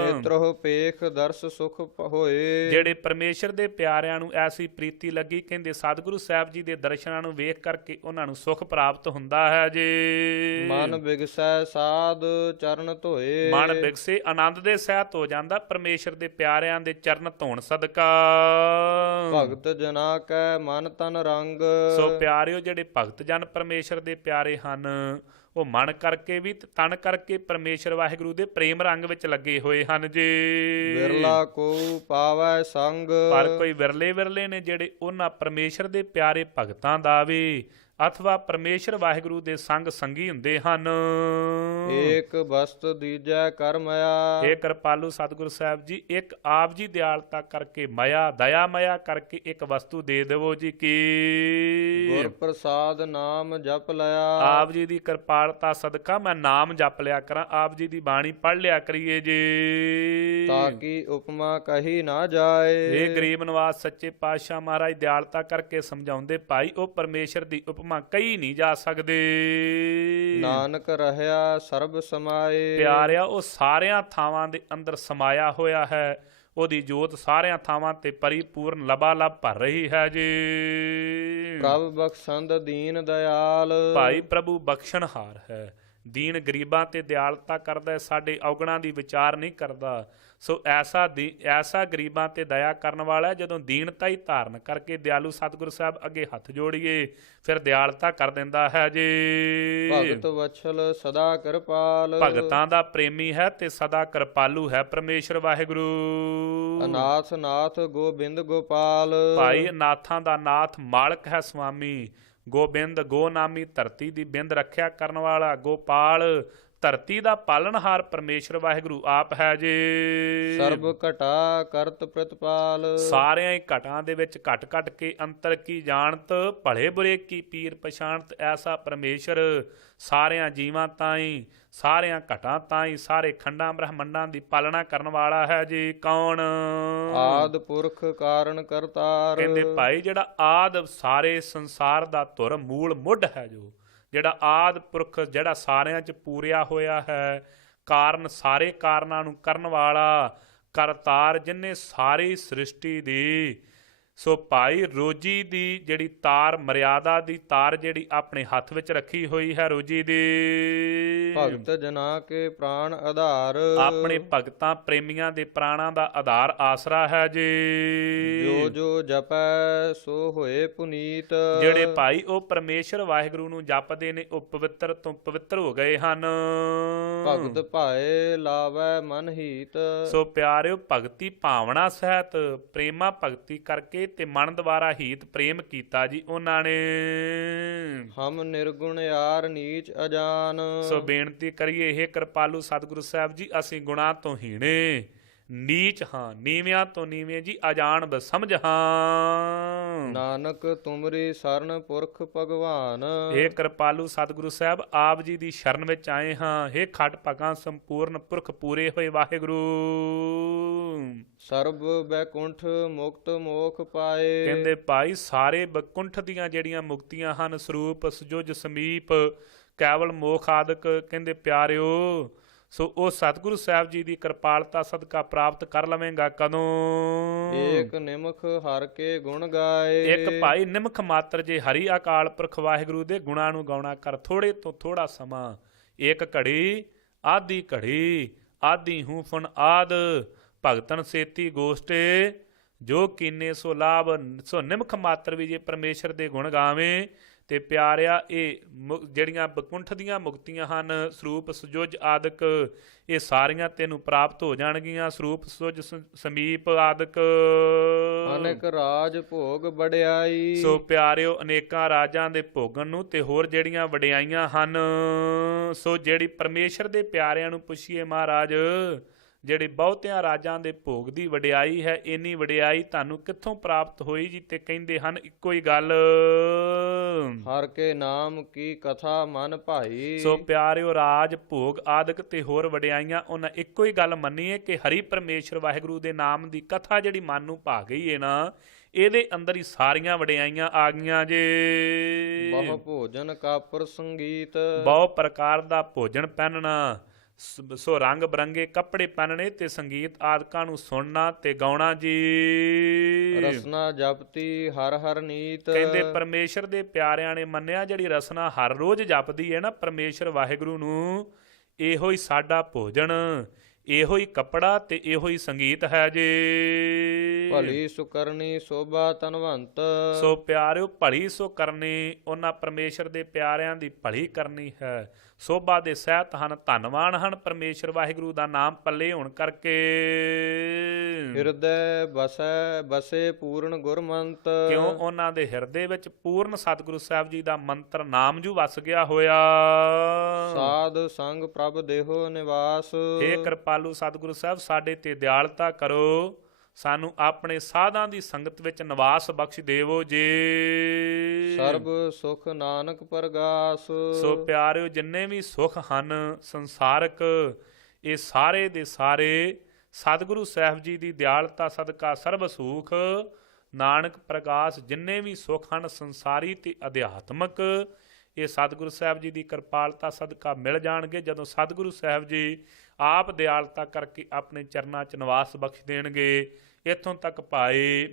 ਨੇਤਰੋ ਪੇਖ ਦਰਸ ਸੁਖ ਹੋਏ ਜਿਹੜੇ ਪਰਮੇਸ਼ਰ ਦੇ ਪਿਆਰਿਆਂ ਨੂੰ ਐਸੀ ਪ੍ਰੀਤੀ ਲੱਗੀ, ਕਹਿੰਦੇ ਸਤਿਗੁਰੂ ਸਾਹਿਬ ਜੀ ਦੇ ਦਰਸ਼ਨਾਂ ਨੂੰ ਵੇਖ ਕਰਕੇ ਉਹਨਾਂ ਨੂੰ ਸੁਖ ਪ੍ਰਾਪਤ ਹੁੰਦਾ ਹੈ ਜੀ। ਮਨ ਬਿਗਸੈ ਸਾਧ ਚਰਨ ਧੋਏ ਮਨ ਬਿਗਸੇ ਆਨੰਦ ਦੇ ਸਹਿਤ ਹੋ ਜਾਂਦਾ ਪਰਮੇਸ਼ਰ ਦੇ ਪਿਆਰਿਆਂ ਦੇ ਚਰਨ ਧੋਣ ਸਦਕਾ। ਭਗਤ ਜਨਾ ਕੈ ਮਨ ਤਨ ਰੰਗ ਸੋ ਪਿਆਰਿਓ ਜਿਹੜੇ ਭਗਤ ਜਨ ਪਰਮੇਸ਼ਰ ਦੇ ਪਿਆਰੇ ਹਨ, ਉਹ ਮਨ ਕਰਕੇ ਵੀ ਤੇ ਤਨ ਕਰਕੇ ਪਰਮੇਸ਼ਰ ਵਾਹਿਗੁਰੂ ਦੇ ਪ੍ਰੇਮ ਰੰਗ ਵਿੱਚ ਲੱਗੇ ਹੋਏ ਹਨ ਜੀ। ਵਿਰਲਾ ਕੋ ਪਾਵੈ ਸੰਗ ਪਰ ਕੋਈ ਵਿਰਲੇ ਨੇ ਜਿਹੜੇ ਉਹਨਾਂ ਪਰਮੇਸ਼ਰ ਦੇ ਪਿਆਰੇ ਭਗਤਾਂ ਦਾ ਵੀ ਅਥਵਾ ਪਰਮੇਸ਼ਰ ਵਾਹਿਗੁਰੂ ਦੇ ਸੰਗ ਸੰਗੀ ਹੁੰਦੇ ਹਨ। ਏਕ ਬਸਤ ਦੀਜੈ ਕਰ ਮਾਇਆ ਇਹ ਕਿਰਪਾਲੂ ਸਤਿਗੁਰੂ ਸਾਹਿਬ ਜੀ, ਇੱਕ ਆਪ ਜੀ ਦਿਆਲਤਾ ਕਰਕੇ ਮਾਇਆ ਦਇਆ ਮਾਇਆ ਕਰਕੇ ਇੱਕ ਵਸਤੂ ਦੇ ਦੇਵੋ ਜੀ ਕੀ। ਗੁਰ ਪ੍ਰਸਾਦ ਨਾਮ ਜਪ ਲਿਆ ਆਪ ਜੀ ਦੀ ਕਿਰਪਾਲਤਾ ਸਦਕਾ ਮੈਂ ਨਾਮ ਜਪ ਲਿਆ ਕਰਾਂ, ਆਪ ਜੀ ਦੀ ਬਾਣੀ ਪੜ੍ਹ ਲਿਆ ਕਰੀਏ ਜੀ। ਤਾਂ ਕਿ ਉਪਮਾ ਕਹੀ ਨਾ ਜਾਏ ਇਹ ਗਰੀਬ ਨਵਾਜ਼ ਸੱਚੇ ਪਾਤਸ਼ਾਹ ਮਹਾਰਾਜ ਦਿਆਲਤਾ ਕਰਕੇ ਸਮਝਾਉਂਦੇ ਭਾਈ ਉਹ ਪਰਮੇਸ਼ਰ ਦੀ ਉਪਮਾ ਕਹੀ ਨਹੀਂ ਜਾ ਸਕਦੇ। ਨਾਨਕ ਰਹਿਆ ਸਰਬ ਸਮਾਏ ਪਿਆਰਿਆ ਉਹ ਸਾਰਿਆਂ ਥਾਵਾਂ ਦੇ ਅੰਦਰ ਸਮਾਇਆ ਹੋਇਆ ਹੈ, ਉਹਦੀ ਜੋਤ ਸਾਰਿਆਂ ਥਾਵਾਂ ਤੇ ਪਰਿਪੂਰਨ ਲਬਾਲਬ ਭਰ ਰਹੀ ਹੈ ਜੀ। ਪ੍ਰਭ ਬਖਸ਼ੰਦ ਦੀਨ ਦਿਆਲ ਭਾਈ ਪ੍ਰਭੂ ਬਖਸ਼ਣਹਾਰ ਹੈ, ਦੀਨ ਗਰੀਬਾਂ ਤੇ ਦਿਆਲਤਾ ਕਰਦਾ, ਸਾਡੇ ਔਗਣਾਂ ਦੀ ਵਿਚਾਰ ਨਹੀਂ ਕਰਦਾ। ਸੋ ਐਸਾ ਗਰੀਬਾਂ ਤੇ ਦਇਆ ਕਰਨ ਵਾਲਾ ਜਦੋਂ ਦੀਨਤਾ ਹੀ ਧਾਰਨ ਕਰਕੇ ਦਿਆਲੂ ਸਤਿਗੁਰੂ ਸਾਹਿਬ ਅੱਗੇ ਹੱਥ ਜੋੜੀਏ ਫਿਰ ਦਿਆਲਤਾ ਕਰ ਦਿੰਦਾ ਹੈ ਜੀ। ਭਗਤ ਵਛਲ ਸਦਾ ਕਿਰਪਾਲ ਭਗਤਾਂ ਦਾ ਪ੍ਰੇਮੀ ਹੈ ਤੇ ਸਦਾ ਕਿਰਪਾਲੂ ਹੈ ਪਰਮੇਸ਼ਰ ਵਾਹਿਗੁਰੂ। ਅਨਾਥ ਨਾਥ ਗੋਬਿੰਦ ਗੋਪਾਲ ਭਾਈ ਨਾਥਾਂ ਦਾ ਨਾਥ ਮਾਲਕ ਹੈ ਸੁਆਮੀ, ਗੋਬਿੰਦ ਗੋ ਨਾਮੀ ਧਰਤੀ ਦੀ ਬਿੰਦ ਰੱਖਿਆ ਕਰਨ ਵਾਲਾ ਗੋਪਾਲ, ਧਰਤੀ ਦਾ ਪਾਲਣਹਾਰ ਪਰਮੇਸ਼ਰ ਵਾਹਿਗੁਰੂ ਆਪ ਹੈ ਜੀ। ਸਰਬ ਘਟਾ ਕਰਤ ਪ੍ਰਤਪਾਲ, ਸਾਰਿਆਂ ਹੀ ਘਟਾਂ ਦੇ ਵਿੱਚ ਘਟ ਘਟ ਕੇ ਅੰਤਰ ਕੀ ਜਾਣਤ, ਭਲੇ ਬੁਰੇ ਕੀ ਪੀਰ ਪਛਾਣਤ। ਐਸਾ ਪਰਮੇਸ਼ਰ ਸਾਰਿਆਂ ਜੀਵਾਂ ਤਾਈਂ, ਸਾਰਿਆਂ ਘਟਾਂ ਤਾਈਂ, ਸਾਰੇ ਖੰਡਾਂ ਬ੍ਰਹਮੰਡਾਂ ਦੀ ਪਾਲਣਾ ਕਰਨ ਵਾਲਾ ਹੈ ਜੀ। ਕੌਣ? ਆਦ ਪੁਰਖ ਕਾਰਨ ਕਰਤਾਰ, ਕਹਿੰਦੇ ਭਾਈ ਜਿਹੜਾ ਆਦ ਸਾਰੇ ਸੰਸਾਰ ਦਾ ਧੁਰ ਮੂਲ ਮੁੱਢ ਹੈ, ਜੋ ਜਿਹੜਾ ਆਦ ਪੁਰਖ ਜਿਹੜਾ ਸਾਰਿਆਂ 'ਚ ਪੂਰਿਆ ਹੋਇਆ ਹੈ, ਕਾਰਨ ਸਾਰੇ ਕਾਰਨਾਂ ਨੂੰ ਕਰਨ ਵਾਲਾ, ਕਰਤਾਰ ਜਿਨ੍ਹੇ ਸਾਰੀ ਸ੍ਰਿਸ਼ਟੀ ਦੀ। ਸੋ ਭਾਈ ਰੋਜੀ ਦੀ ਜਿਹੜੀ ਤਾਰ, ਮਰਿਆਦਾ ਦੀ ਤਾਰ ਜਿਹੜੀ ਆਪਣੇ ਹੱਥ ਵਿੱਚ ਰੱਖੀ ਹੋਈ ਹੈ ਰੋਜੀ ਦੀ, ਭਗਤ ਜਨਾ ਕੇ ਪ੍ਰਾਣ ਆਧਾਰ, ਆਪਣੇ ਭਗਤਾਂ ਪ੍ਰੇਮੀਆਂ ਦੇ ਪ੍ਰਾਣਾਂ ਦਾ ਆਧਾਰ ਆਸਰਾ ਹੈ ਜੀ। ਜੋ ਜੋ ਜਪੈ ਸੋ ਹੋਏ ਪੁਨੀਤ, ਜਿਹੜੇ ਭਾਈ ਉਹ ਪਰਮੇਸ਼ਰ ਵਾਹਿਗੁਰੂ ਨੂੰ ਜਪਦੇ ਨੇ ਉਹ ਪਵਿੱਤਰ ਤੋਂ ਪਵਿੱਤਰ ਹੋ ਗਏ ਹਨ। ਭਗਤ ਭਾਏ ਲਾਵੈ ਮਨ ਹੀਤ, ਸੋ ਪਿਆਰਿਓ ਭਗਤੀ ਭਾਵਨਾ ਸਹਿਤ ਪ੍ਰੇਮਾ ਭਗਤੀ ਕਰਕੇ ਤੇ ਮਨ ਦੁਆਰਾ ਹੀਤ ਪ੍ਰੇਮ ਕੀਤਾ ਜੀ ਉਹਨਾਂ ਨੇ। ਹਮ ਨਿਰਗੁਣ ਯਾਰ ਨੀਚ ਅਜਾਨ, ਸੋ ਬੇਨਤੀ ਕਰੀਏ ਇਹ ਕਿਰਪਾਲੂ ਸਤਿਗੁਰੂ ਸਾਹਿਬ ਜੀ, ਅਸੀਂ ਗੁਣਾਂ ਤੋਂ ਹੀਣੇ, ਨੀਚ ਹਾਂ, ਨੀਵਿਆਂ ਤੋਂ ਨੀਵੇਂ ਜੀ, ਅਜਾਣ ਬਸਮਝ ਹਾਂ। ਨਾਨਕ ਤੁਮਰੀ ਸਰਨ ਪੁਰਖ ਭਗਵਾਨ, ਇਹ ਕਿਰਪਾਲੂ ਸਤਿਗੁਰੂ ਸਾਹਿਬ ਆਪ ਜੀ ਦੀ ਸ਼ਰਨ ਵਿੱਚ ਆਏ ਹਾਂ। ਇਹ ਖਟ ਭਗਾਂ ਸੰਪੂਰਨ ਪੁਰਖ ਪੂਰੇ ਹੋਏ ਵਾਹਿਗੁਰੂ, ਸਰਬ ਬੈਕੁੰਠ ਮੁਕਤ ਮੋਖ ਪਾਏ। ਕਹਿੰਦੇ ਭਾਈ ਸਾਰੇ ਬੈਕੁੰਠ ਦੀਆਂ ਜਿਹੜੀਆਂ ਮੁਕਤੀਆਂ ਹਨ, ਸਰੂਪ ਸਜੁਜ ਸਮੀਪ ਕੇਵਲ ਮੋਖ ਆਦਿਕ, ਕਹਿੰਦੇ ਪਿਆਰਿਓ ਸੋ ਉਹ ਸਤਿਗੁਰੂ ਸਾਹਿਬ ਜੀ ਦੀ ਕਿਰਪਾਲਤਾ ਸਦਕਾ ਪ੍ਰਾਪਤ ਕਰ ਲਵੇਂਗਾ ਕਦੋਂ? ਏਕ ਨਿਮਖ ਹਰ ਕੇ ਗੁਣ ਗਾਏ, ਇੱਕ ਭਾਈ ਨਿਮਖ ਮਾਤਰ ਜੇ ਹਰੀ ਅਕਾਲ ਪੁਰਖ ਵਾਹਿਗੁਰੂ ਦੇ ਗੁਣਾਂ ਨੂੰ ਗਾਉਣਾ ਕਰ। ਥੋੜੇ ਤੋਂ ਥੋੜਾ ਸਮਾਂ, ਇੱਕ ਘੜੀ ਆਧੀ ਘੜੀ, ਆਧੀ ਹੂੰ ਫੁਨ ਆਦ, ਭਗਤਨ ਸੇਤੀ ਗੋਸ਼ਟੇ ਜੋ ਕੀਨੇ ਸੋ ਲਾਭ। ਸੋ ਨਿਮਖ ਮਾਤਰ ਵੀ ਜੇ ਪਰਮੇਸ਼ਰ ਦੇ ਗੁਣ ਗਾਵੇਂ ਤੇ ਪਿਆਰਿਆ ਇਹ ਜਿਹੜੀਆਂ ਬਕੁੰਠ ਦੀਆਂ ਮੁਕਤੀਆਂ ਹਨ, ਸਰੂਪ ਸਜੁਜ ਆਦਿਕ, ਇਹ ਸਾਰੀਆਂ ਤੈਨੂੰ ਪ੍ਰਾਪਤ ਹੋ ਜਾਣਗੀਆਂ। ਸਰੂਪ ਸਜੁਜ ਸਮੀਪ ਆਦਿਕ, ਅਨੇਕ ਰਾਜ ਭੋਗ ਵਡਿਆਈ। ਸੋ ਪਿਆਰਿਓ ਅਨੇਕਾਂ ਰਾਜਾਂ ਦੇ ਭੋਗਣ ਨੂੰ ਤੇ ਹੋਰ ਜਿਹੜੀਆਂ ਵਡਿਆਈਆਂ ਹਨ, ਸੋ ਜਿਹੜੀ ਪਰਮੇਸ਼ਰ ਦੇ ਪਿਆਰਿਆਂ ਨੂੰ ਪੁੱਛੀਏ ਮਹਾਰਾਜ, ਜਿਹੜੀ ਬਹੁਤਿਆਂ ਰਾਜਾਂ ਦੇ ਭੋਗ ਦੀ ਵਡਿਆਈ ਹੈ, ਇੰਨੀ ਵਡਿਆਈ ਤੁਹਾਨੂੰ ਕਿੱਥੋਂ ਪ੍ਰਾਪਤ ਹੋਈ ਜੀ? ਤੇ ਕਹਿੰਦੇ ਹਨ ਇੱਕੋ ਹੀ ਗੱਲ, ਹਰ ਕੇ ਨਾਮ ਕੀ ਕਥਾ ਮਨ ਭਾਈ। ਸੋ ਪਿਆਰਿਓ ਰਾਜ ਭੋਗ ਆਦਿਕ ਤੇ ਹੋਰ ਵਡਿਆਈਆਂ ਉਹਨਾਂ ਇੱਕੋ ਹੀ ਗੱਲ ਮੰਨੀਏ ਕਿ ਹਰੀ ਪਰਮੇਸ਼ਰ ਵਾਹਿਗੁਰੂ ਦੇ ਨਾਮ ਦੀ ਕਥਾ ਜਿਹੜੀ ਮਨ ਨੂੰ ਭਾ ਗਈ ਹੈ ਨਾ, ਇਹਦੇ ਅੰਦਰ ਹੀ ਸਾਰੀਆਂ ਵਡਿਆਈਆਂ ਆ ਗਈਆਂ ਜੇ। ਬਹੁ ਭੋਜਨ ਕਾਪਰ ਸੰਗੀਤ, ਬਹੁ ਪ੍ਰਕਾਰ ਦਾ ਭੋਜਨ ਪਹਿਨਣਾ, ਸੋ ਰੰਗ ਬਰੰਗੇ ਕੱਪੜੇ ਪਹਿਨਣੇ ਤੇ ਸੰਗੀਤ ਆਦਿਕਾਂ ਨੂੰ ਸੁਣਨਾ ਤੇ ਗਾਉਣਾ ਜੀ। ਰਸਨਾ ਜਪਤੀ ਹਰ ਹਰ ਨੀਤ, ਕਹਿੰਦੇ ਪਰਮੇਸ਼ਰ ਦੇ ਪਿਆਰਿਆਂ ਨੇ ਮੰਨਿਆ ਜਿਹੜੀ ਰਸਨਾ ਹਰ ਰੋਜ਼ ਜਪਦੀ ਹੈ ਨਾ ਪਰਮੇਸ਼ਰ ਵਾਹਿਗੁਰੂ ਨੂੰ, ਇਹੋ ਹੀ ਸਾਡਾ ਭੋਜਨ, ਇਹੋ ਹੀ ਕੱਪੜਾ ਤੇ ਇਹੋ ਹੀ ਸੰਗੀਤ ਹੈ ਜੀ। ਭਲੀ ਸੁਕਰਨੀ ਸੋਭਾ ਤਨਵੰਤ, ਸੋ ਪਿਆਰਿਓ ਭਲੀ ਸੋ ਕਰਨੀ, ਉਹਨਾਂ ਪਰਮੇਸ਼ਰ ਦੇ ਪਿਆਰਿਆਂ ਦੀ ਭਲੀ ਕਰਨੀ ਹੈ। ਸੋਭਾ ਦੇ ਸਹਿਤ ਹਨ, ਧੰਨਵਾਨ ਹਨ ਪਰਮੇਸ਼ਰ ਵਾਹਿਗੁਰੂ ਦਾ ਨਾਮ ਪੱਲੇ ਹੋਣ ਕਰਕੇ। ਹਿਰਦੈ ਬਸੇ ਪੂਰਨ ਗੁਰਮੰਤ, ਕਿਉਂ? ਉਹਨਾਂ ਦੇ ਹਿਰਦੇ ਵਿੱਚ ਪੂਰਨ ਸਤਿਗੁਰੂ ਸਾਹਿਬ ਜੀ ਦਾ ਮੰਤਰ ਨਾਮ ਜੂ ਵਸ ਗਿਆ ਹੋਇਆ। ਸਾਧ ਸੰਗ ਪ੍ਰਭ ਦੇਹੋ ਨਿਵਾਸ, ਇਹ ਕਿਰਪਾਲੂ ਸਤਿਗੁਰੂ ਸਾਹਿਬ ਸਾਡੇ ਤੇ ਦਿਆਲਤਾ ਕਰੋ, ਸਾਨੂੰ ਆਪਣੇ ਸਾਧਾਂ ਦੀ ਸੰਗਤ ਵਿੱਚ ਨਿਵਾਸ ਬਖਸ਼ ਦੇਵੋ ਜੀ। ਸਰਬ ਸੁਖ ਨਾਨਕ ਪਰਗਾਸ, ਸੋ ਪਿਆਰਿਓ ਜਿੰਨੇ ਵੀ ਸੁਖ ਹਨ ਸੰਸਾਰਕ, ਇਹ ਸਾਰੇ ਦੇ ਸਾਰੇ ਸਤਿਗੁਰੂ ਸਾਹਿਬ ਜੀ ਦੀ ਦਿਆਲਤਾ ਸਦਕਾ ਸਰਬ ਸੁਖ ਨਾਨਕ ਪ੍ਰਗਾਸ, ਜਿੰਨੇ ਵੀ ਸੁਖ ਹਨ ਸੰਸਾਰੀ ਤੇ ਅਧਿਆਤਮਕ, ਇਹ ਸਤਿਗੁਰੂ ਸਾਹਿਬ ਜੀ ਦੀ ਕਿਰਪਾਲਤਾ ਸਦਕਾ ਮਿਲ ਜਾਣਗੇ ਜਦੋਂ ਸਤਿਗੁਰੂ ਸਾਹਿਬ ਜੀ ਆਪ ਦਿਆਲਤਾ ਕਰਕੇ ਆਪਣੇ ਚਰਨਾਂ 'ਚ ਨਿਵਾਸ ਬਖਸ਼ ਦੇਣਗੇ। ਇੱਥੋਂ ਤੱਕ ਭਾਈ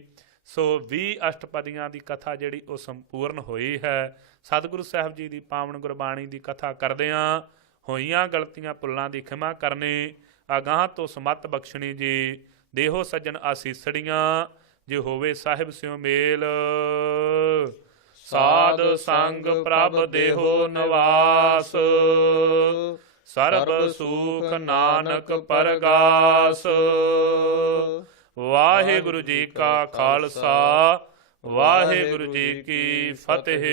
ਸੋ 20 ਅਸ਼ਟਪਦੀਆਂ ਦੀ ਕਥਾ ਜਿਹੜੀ ਉਹ ਸੰਪੂਰਨ ਹੋਈ ਹੈ। ਸਤਿਗੁਰੂ ਸਾਹਿਬ ਜੀ ਦੀ ਪਾਵਨ ਗੁਰਬਾਣੀ ਦੀ ਕਥਾ ਕਰਦਿਆਂ ਹੋਈਆਂ ਗਲਤੀਆਂ ਭੁੱਲਾਂ ਦੀ ਖਿਮਾ ਕਰਨੀ, ਅਗਾਂਹ ਤੋਂ ਸਮੱਤ ਬਖਸ਼ਣੀ ਜੀ। ਦੇਹੋ ਸੱਜਣ ਆਸੀਸੜੀਆਂ, ਜੇ ਹੋਵੇ ਸਾਹਿਬ ਸਿਉ ਮੇਲ। ਸਾਧ ਸੰਗ ਪ੍ਰਭ ਦੇਹੋ ਨਿਵਾਸ, ਸਰਬ ਸੁਖ ਨਾਨਕ ਪਰਗਾਸ। ਵਾਹਿਗੁਰੂ ਜੀ ਕਾ ਖਾਲਸਾ, ਵਾਹਿਗੁਰੂ ਜੀ ਕੀ ਫਤਿਹ।